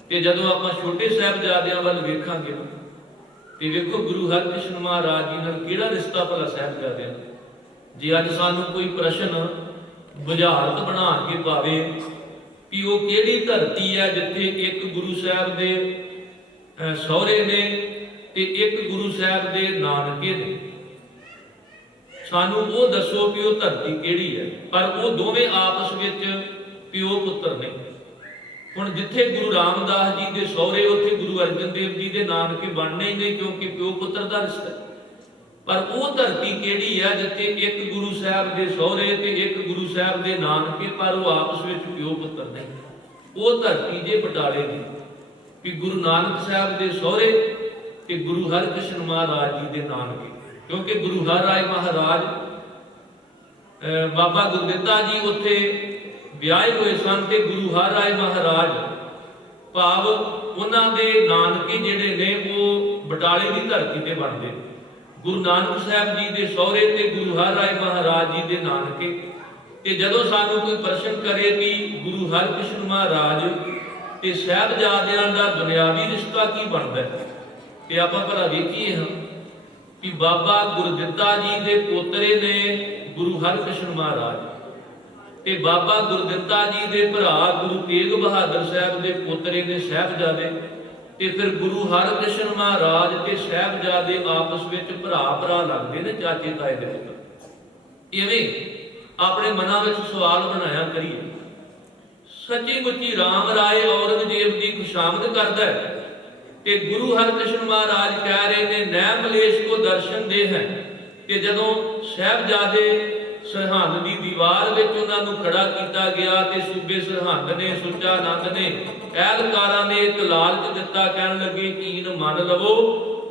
ਤੇ ਜਦੋਂ ਆਪਾਂ ਛੋਟੇ ਸਾਹਿਬਜ਼ਾਦਿਆਂ ਵੱਲ ਵੇਖਾਂਗੇ ਤੇ ਵੇਖੋ ਗੁਰੂ ਹਰਿਕ੍ਰਿਸ਼ਨ ਮਹਾਰਾਜ ਜੀ ਨਾਲ ਕਿਹੜਾ ਰਿਸ਼ਤਾ ਭਲਾ ਸਾਹਿਬਜ਼ਾਦਿਆਂ ਦਾ। ਜੇ ਅੱਜ ਸਾਨੂੰ ਕੋਈ ਪ੍ਰਸ਼ਨ ਬੁਝਾਰਤ ਬਣਾ ਕੇ ਪਾਵੇ ਕਿ ਉਹ ਕਿਹੜੀ ਧਰਤੀ ਹੈ ਜਿੱਥੇ ਇੱਕ ਗੁਰੂ ਸਾਹਿਬ ਦੇ ਸਹੁਰੇ ਨੇ ਤੇ ਇੱਕ ਗੁਰੂ ਸਾਹਿਬ ਦੇ ਨਾਨਕੇ ਨੇ, ਸਾਨੂੰ ਉਹ ਦੱਸੋ ਕਿ ਉਹ ਧਰਤੀ ਕਿਹੜੀ ਹੈ। ਪਰ ਉਹ ਦੋਵੇਂ ਆਪਸ ਵਿੱਚ ਪਿਓ ਪੁੱਤਰ ਨੇ। ਹੁਣ ਜਿੱਥੇ ਗੁਰੂ ਰਾਮਦਾਸ ਜੀ ਦੇ ਸਹੁਰੇ, ਉੱਥੇ ਗੁਰੂ ਅਰਜਨ ਦੇਵ ਜੀ ਦੇ ਨਾਨਕੇ ਬਣਨੇ ਹੀ ਨਹੀਂ, ਕਿਉਂਕਿ ਪਿਓ ਪੁੱਤਰ ਦਾ ਰਿਸ਼ਤਾ। ਪਰ ਉਹ ਧਰਤੀ ਕਿਹੜੀ ਹੈ ਜਿੱਥੇ ਇੱਕ ਗੁਰੂ ਸਾਹਿਬ ਦੇ ਸਹੁਰੇ ਤੇ ਇੱਕ ਗੁਰੂ ਸਾਹਿਬ ਦੇ ਨਾਨਕੇ, ਪਰ ਉਹ ਆਪਸ ਵਿੱਚ ਪਿਓ ਪੁੱਤਰ ਨਹੀਂ? ਉਹ ਧਰਤੀ ਜੇ ਬਟਾਲੇ ਦੀ, ਕਿ ਗੁਰੂ ਨਾਨਕ ਸਾਹਿਬ ਦੇ ਸਹੁਰੇ ਤੇ ਗੁਰੂ ਹਰਿਕ੍ਰਿਸ਼ਨ ਮਹਾਰਾਜ ਜੀ ਦੇ ਨਾਨਕੇ। ਕਿਉਂਕਿ ਗੁਰੂ ਹਰਿਰਾਏ ਮਹਾਰਾਜ ਬਾਬਾ ਗੁਰਦਿੱਤਾ ਜੀ ਉੱਥੇ ਵਿਆਹੇ ਹੋਏ ਸਨ, ਤੇ ਗੁਰੂ ਹਰਿਰਾਏ ਮਹਾਰਾਜ ਭਾਵ ਉਹਨਾਂ ਦੇ ਨਾਨਕੇ ਜਿਹੜੇ ਨੇ ਉਹ ਬਟਾਲੇ ਦੀ ਧਰਤੀ ਤੇ ਬਣਦੇ। ਗੁਰੂ ਨਾਨਕ ਸਾਹਿਬ ਜੀ ਦੇ ਸਹੁਰੇ ਤੇ ਗੁਰੂ ਹਰਿਰਾਏ ਮਹਾਰਾਜ ਜੀ ਦੇ ਨਾਨਕੇ। ਤੇ ਜਦੋਂ ਸਾਨੂੰ ਕੋਈ ਪ੍ਰਸ਼ਨ ਕਰੇ ਕਿ ਗੁਰੂ ਹਰਿਕ੍ਰਿਸ਼ਨ ਮਹਾਰਾਜ ਤੇ ਸਾਹਿਬਜ਼ਾਦਿਆਂ ਦਾ ਦੁਨਿਆਵੀ ਰਿਸ਼ਤਾ ਕੀ ਬਣਦਾ, ਤੇ ਆਪਾਂ ਭਲਾ ਵੇਖੀਏ ਹਾਂ ਕਿ ਬਾਬਾ ਗੁਰਦਿੱਤਾ ਜੀ ਦੇ ਪੋਤਰੇ ਨੇ ਗੁਰੂ ਹਰਿਕ੍ਰਿਸ਼ਨ ਮਹਾਰਾਜ, ਤੇ ਬਾਬਾ ਗੁਰਦਿੱਤਾ ਜੀ ਦੇ ਭਰਾ ਗੁਰੂ ਤੇਗ ਬਹਾਦਰ ਸਾਹਿਬ ਦੇ ਪੋਤਰੇ ਨੇ ਸਾਹਿਬਜ਼ਾਦੇ। ਤੇ ਫਿਰ ਗੁਰੂ ਹਰਿਕ੍ਰਿਸ਼ਨ ਮਹਾਰਾਜ ਤੇ ਸਾਹਿਬਜ਼ਾਦੇ ਆਪਸ ਵਿੱਚ ਭਰਾ ਲੱਗਦੇ ਨੇ, ਚਾਚੇ ਤਾਏ ਦੇ ਪੁੱਤਰ। ਇਵੇਂ ਆਪਣੇ ਮਨਾਂ ਵਿੱਚ ਸਵਾਲ ਬਣਾਇਆ ਕਰੀਏ, ਸੱਚੀ ਮੁੱਚੀ ਰਾਮ ਰਾਏ ਔਰੰਗਜ਼ੇਬ ਦੀ ਖੁਸ਼ਾਮਦ ਕਰਦਾ ਹੈ, ਤੇ ਗੁਰੂ ਹਰਿਕ੍ਰਿਸ਼ਨ ਮਹਾਰਾਜ ਕਹਿ ਰਹੇ ਨੇ ਨੈ ਮਲੇਸ਼ ਕੋ ਦਰਸ਼ਨ ਦੇ ਹੈ। ਤੇ ਜਦੋਂ ਸਾਹਿਬਜ਼ਾਦੇ ਸਰਹੰਦ ਦੀ ਦੀਵਾਰ ਵਿੱਚ ਉਹਨਾਂ ਨੂੰ ਖੜਾ ਕੀਤਾ ਗਿਆ ਤੇ ਸੂਬੇ ਸਰਹੰਦ ਨੇ, ਸੁੱਚਾ ਨੰਦ ਨੇ, ਐਲਕਾਰਾਂ ਨੇ ਇੱਕ ਲਾਲਚ ਦਿੱਤਾ, ਕਹਿਣ ਲੱਗੇ ਕੀਨ ਮੰਨ ਲਵੋ,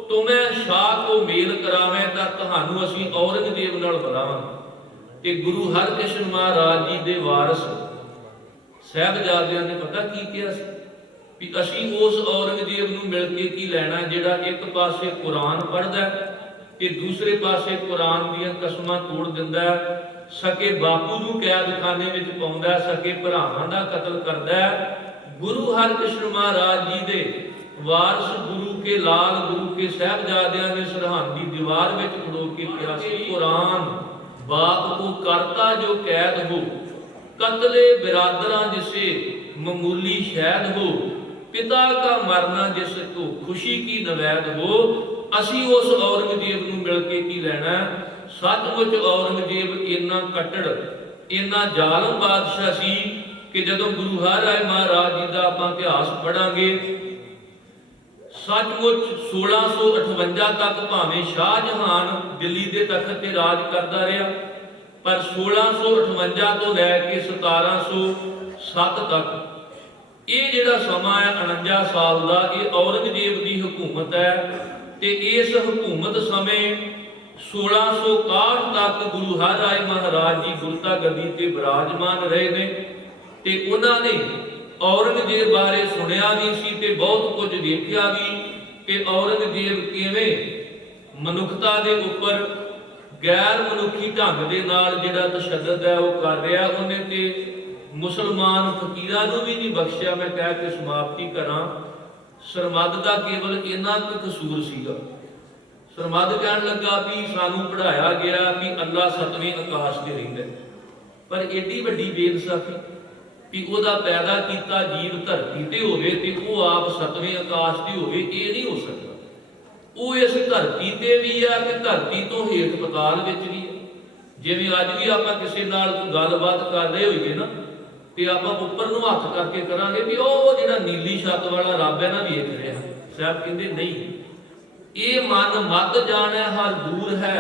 ਤੁਮੈ ਸ਼ਾਹ ਕੋ ਮੇਲ ਕਰਾਵੇਂ ਤਾਂ ਤੁਹਾਨੂੰ ਅਸੀਂ ਔਰੰਗਜ਼ੇਬ ਨਾਲ ਮਿਲਾਵਾਂਗੇ। ਤੇ ਗੁਰੂ ਹਰਕ੍ਰਿਸ਼ਨ ਮਹਾਰਾਜ ਜੀ ਦੇ ਵਾਰਿਸ ਸਾਹਿਬਜ਼ਾਦਿਆਂ ਨੇ ਪਤਾ ਕੀ ਕਿਹਾ ਸੀ ਵੀ ਅਸੀਂ ਉਸ ਔਰੰਗਜ਼ੇਬ ਨੂੰ ਮਿਲ ਕੇ ਕੀ ਲੈਣਾ ਜਿਹੜਾ ਇੱਕ ਪਾਸੇ ਕੁਰਾਨ ਪੜ੍ਹਦਾ ਤੇ ਦੂਸਰੇ ਪਾਸੇ ਕੁਰਾਨ ਦੀਆਂ ਕਸਮਾਂ ਤੋੜ ਦਿੰਦਾ, ਸਕੇ ਬਾਪੂ ਨੂੰ ਕੈਦਖਾਨੇ ਵਿੱਚ ਪਾਉਂਦਾ, ਸਕੇ ਭਰਾਵਾਂ ਦਾ ਕਤਲ ਕਰਦਾ। ਗੁਰੂ ਹਰਕ੍ਰਿਸ਼ਨ ਮਹਾਰਾਜ ਜੀ ਦੇ ਵਾਰਿਸ ਗੁਰੂ ਕੇ ਲਾਲ ਗੁਰੂ ਕੇ ਸਾਹਿਬਜ਼ਾਦਿਆਂ ਨੇ ਸਰਹੰਦ ਦੀ ਦੀਵਾਰ ਵਿੱਚ ਖੜੋ ਕੇ ਕਿਹਾ ਸੀ ਕੁਰਾਨ बाप को करता जो कैद हो, कतले बिरादरा जिसे मामूली शैद हो, पिता का मरना जिसे तो खुशी की नवैद हो। असी उस औरंगजेब नूं मिल के की लैना, सचमुच औरंगजेब इन्ना कट्टड़ इन्ना जालम बादशाह सी कि जदों गुरु हरराय महाराज जी का आपां इतिहास पढ़ांगे सचमुच 1658 तक भावें शाहजहान दिल्ली के तख्त ते राज करता रहा, पर 1658 तो लैके 1707 तक ये जिहड़ा समा है 49 साल का, ये औरंगजेब की हुकूमत है। ते इस हुकूमत समय 1661 तक गुरु हरराय महाराज जी गुरता गद्दी ते विराजमान रहे ने ते उन्होंने औरंगजेब बारे सुनिया भी सी ते बहुत कुछ देखिया भी कि औरंगजेब किवें मनुखता दे उपर गैर मनुखी ढंग दे नाल जिहड़ा तशद्दद है वो कर रहा। उन्हें ते मुसलमान फकीरां नूं भी नहीं बख्शिया। मैं कह के समाप्ति करा, सरमद दा केवल इन्ना क कसूर सीगा। सरमद कहण लगा भी सानू पढ़ाया गया भी अल्लाह सतवें आकाश ते रहिंदा, पर एडी वड्डी बेइंसाफी भी ਉਹਦਾ पैदा किया जीव धरती ते होवे ते वो आप सतवें आकाश ते होवे, ये नहीं हो सकता। वो इस धरती ते भी है कि धरती तो हेठ पताल विच भी है। जिवें अज भी आपां किसी नाल कोई गलबात कर रहे होइए ना ते आपां उपर नूं हत्थ करके करांगे भी ओ जिहड़ा नीली छत वाला रब है ना वेख रिहा। साहब कहंदे नहीं, ये मन मत जाने हर दूर है,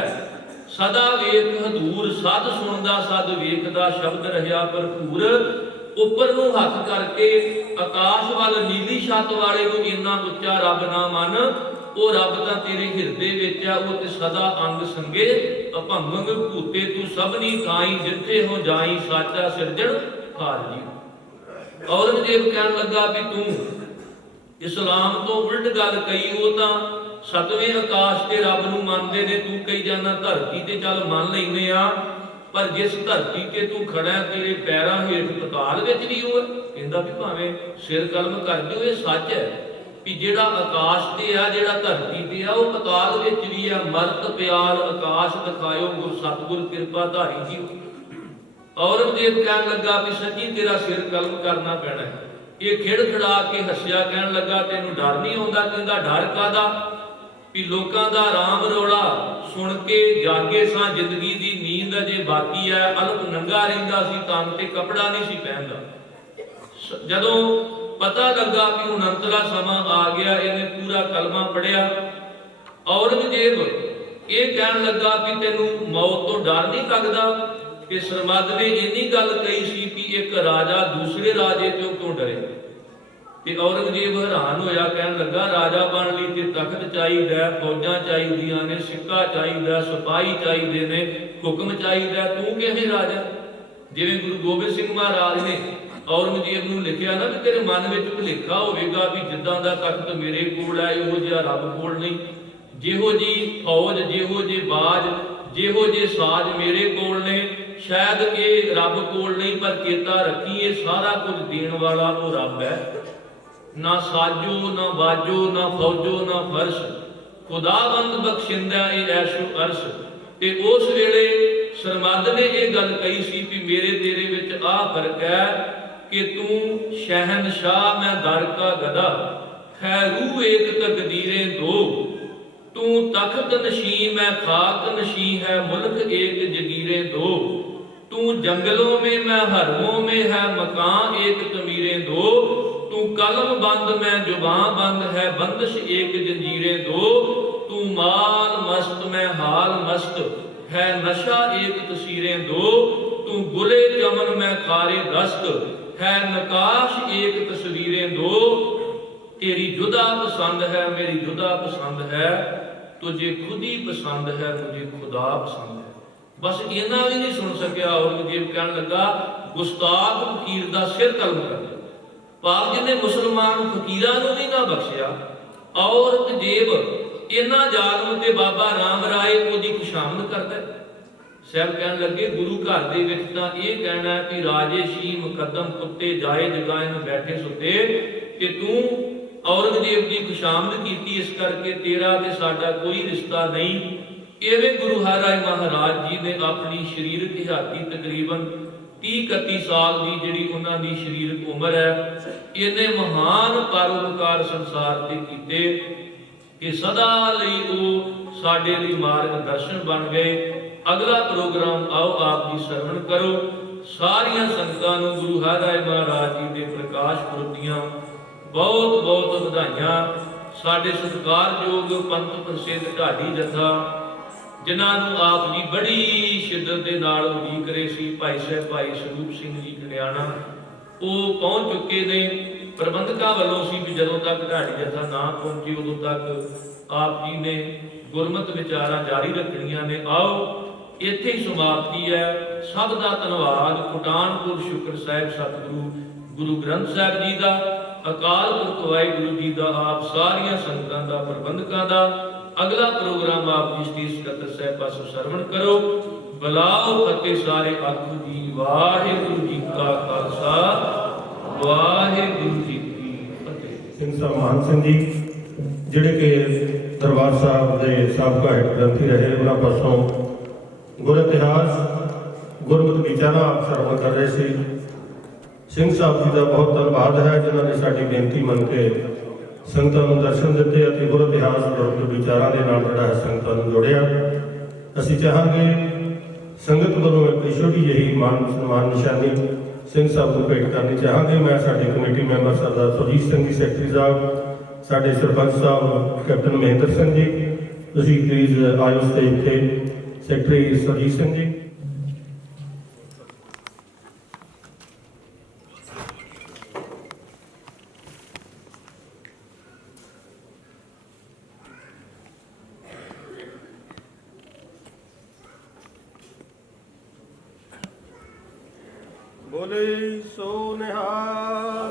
सदा वेख हदूर, सद सुनदा सद वेखदा, शब्द रहिया भरपूर। उपर नूं हथ करके आकाश वाल नीली छत वाले नूं इन्ना उच्चा रब ना मन, वो रब तां तेरे हिरदे विच आ, वो ते सदा अंग संगे अभंग भूते तू सबनी काई, जिथे हो जाई साचा सिरजण खारजी। औरंगजेब कहन लगा भी तू इस्लाम तो उल्ट गल कही, वो तां सतवें आकाश ते रब नूं मनदे ने, तू कही जाना धरती ते चल मन लैने आ, पर जिस धरती ते तू खड़ा तेरे पैरां हेठ पताल विच भी हो। कहंदा भी भावें सिर कलम कर दिओ, ये सच है भी जिहड़ा आकाश ते आ जिहड़ा धरती ते आ वो पताल विच भी आ। मरत प्याल आकाश दिखायो, गुर सतगुर कृपा धारी जी। औरंगजेब कहन लगा भी सच्ची तेरा सिर कलम करना पैना है। ये खिड़ खड़ा के हसिया, कहन लगा तैनूं डर नहीं आउंदा? कहंदा डर कादा भी लोकां दा राम रौला सुन के जागे सां, जिंदगी दी नींद अजे बाकी है, अलग नंगा रहिंदा सी, तन ते कपड़ा नहीं सी पहनदा। जदों पता लगा भी हुण अंतला समा आ गया, इहने पूरा कलमा पढ़िया। औरंगजेब ये कहन लगा भी तैनूं मौत तो डर नहीं लगदा? कि सरमद ने इन्नी गल कही सी कि एक राजा दूसरे राजे तो क्यों डरे। ते औरंगजेब हैरान होया, कहन लगा राजा बन लई ते तख्त चाहीदा, फौजां चाहीदियां ने, सिक्का चाहीदा, सिपाही चाहीदे ने, हुक्म चाहीदा, तू किवें राजा? जिवें गुरु गोबिंद सिंह महाराज ने औरंगजेब नूं लिखिया ना भी तेरे मन विच भुलेखा होवेगा भी जिद्दां दा तख्त मेरे कोल है इहो जिहा रब कोल नहीं, जिहो जी फौज जिहो जे बाज जिहो जे साज मेरे कोल ने, शायद ये रब कोल नहीं, पर चेता रखी ये सारा कुछ देण वाला वो रब है। ना साजो ना बाजो ना फौजो ना फर्श, खुदावंद बख्शिंदा ए ऐशो अर्श। ते उस वेले सरमद ने ये गल कही सी भी मेरे तेरे विच आ फर्क है कि तू शहनशाह मैं दर का गदा, खैरू एक तकदीरें दो, तू तख्त नशी मैं खाक नशी है मुल्क एक जगीरें दो, तू जंगलों में मैं हरमों में है मकान एक तमीरें दो, तू कलम बंद मैं जुबां बंद है बंदिश एक जंजीरें दो, तू माल मस्त मैं हाल मस्त है नशा एक तस्वीरें दो, तू गुले चमन में खारे दस्त, है नकाश एक तस्वीरें दो, तेरी जुदा पसंद है मेरी जुदा पसंद है, तुझे खुद ही पसंद है मुझे खुदा पसंद है। बस इन्ना भी नहीं सुन सकिया, औरंगजेब कहन लगा गुस्ताख फकीर दा सिर कलम कर दे। पाप जिन्हें मुसलमान फकीरां नूं भी ना बख्शिया, औरंगजेब इन्ना जालम ते बाबा राम राय ओदी खुशामद करदा है। साहब कहन लगे गुरु घर दे विच तां इह कहना है कि राजे शी मुकदम कुत्ते जाए जगाए बैठे सुते, कि तू औरंगजेब की खुशामद की, इस करके तेरा ते साडा कोई रिश्ता नहीं। इवें गुरु हरराय महाराज जी ने अपनी शरीरक हयाती तकरीबन 30-31 साल की जिहड़ी उन्हां दी शरीरक उम्र है, इन्हें महान परोपकार संसार ते कीते कि सदा लई वो साडे लई मार्गदर्शन बन गए। अगला प्रोग्राम आओ आप जी सरवण करो। सारियां संगतां नूं गुरु हरराय महाराज जी के प्रकाश पुरब दीआं बहुत बहुत ਵਧਾਈਆਂ। साडे सत्कारयोग पंथ प्रसिद्ध ढाडी जथा जिन्हां नूं आप जी बड़ी शिद्दत दे नाल उਡੀਕ करे सी, भाई साहब भाई स्वरूप सिंह जी खड़ियाणा वो पहुंच चुके ने। प्रबंधकां वल्लों सी भी जदों तक ढाडी जथा ना पहुंचे उदों तक आप जी ने गुरमत विचारां जारी रखणियां ने। आओ इत्थे ही समाप्ति है। सब दा धन्नवाद पठानकोट शुक्र साहिब सतगुरु गुरु ग्रंथ साहिब जी का, अकाल पुरख वाहिगुरु जी का, आप सारिया संगतां दा प्रबंधकां दा। अगला प्रोग्राम आप जी स्टेज सकत्तर साहिब पासों सरवण करो। बुलाओ फतेह सारे आखो जी वाहिगुरु जी का खालसा वाहिगुरु जी की फतेह। ਸਿੰਘ ਸਾਹਿਬ ਮਾਨ ਸਿੰਘ ਜੀ ਜਿਹੜੇ ਕਿ ਦਰਬਾਰ ਸਾਹਿਬ ਦੇ ਸਾਬਕਾ ਹੈਡ ਗ੍ਰੰਥੀ ਰਹੇ, ਉਹਨਾਂ ਪਾਸੋਂ ਗੁਰ ਇਤਿਹਾਸ ਗੁਰਮਤਿ ਵਿਚਾਰਾਂ ਸਰਵਣ ਕਰ ਰਹੇ ਸੀ। ਸਿੰਘ ਸਾਹਿਬ ਜੀ ਦਾ ਬਹੁਤ ਧੰਨਵਾਦ ਹੈ ਜਿਨ੍ਹਾਂ ਨੇ ਸਾਡੀ ਬੇਨਤੀ ਮੰਨ ਕੇ ਸੰਗਤਾਂ ਨੂੰ ਦਰਸ਼ਨ ਦਿੱਤੇ ਅਤੇ ਗੁਰ ਇਤਿਹਾਸ ਗੁਰਮਤਿ ਵਿਚਾਰਾਂ ਦੇ ਨਾਲ ਜਿਹੜਾ ਹੈ ਸੰਗਤਾਂ ਨੂੰ ਜੋੜਿਆ। ਅਸੀਂ ਚਾਹਾਂਗੇ ਸੰਗਤ ਵੱਲੋਂ ਇੱਕ ਛੋਟੀ ਜਿਹੀ ਮਾਨ ਸਨਮਾਨ ਨਿਸ਼ਾਨੀ ਸਿੰਘ ਸਾਹਿਬ ਨੂੰ ਭੇਟ ਕਰਨੀ ਚਾਹਾਂਗੇ। ਮੈਂ ਸਾਡੇ ਕਮੇਟੀ ਮੈਂਬਰ ਸਰਦਾਰ ਸੁਰਜੀਤ ਸਿੰਘ ਜੀ ਸੈਕਟਰੀ ਸਾਹਿਬ, ਸਾਡੇ ਸਰਪੰਚ ਸਾਹਿਬ ਕੈਪਟਨ ਮਹਿੰਦਰ ਸਿੰਘ ਜੀ, ਤੁਸੀਂ ਪਲੀਜ਼ ਆਇਓ ਸਟੇਜ ਤੇ। ਸੈਕਟਰੀ ਸੁਰਜੀਤ ਸਿੰਘ ਜੀ। बोले सो निहाल।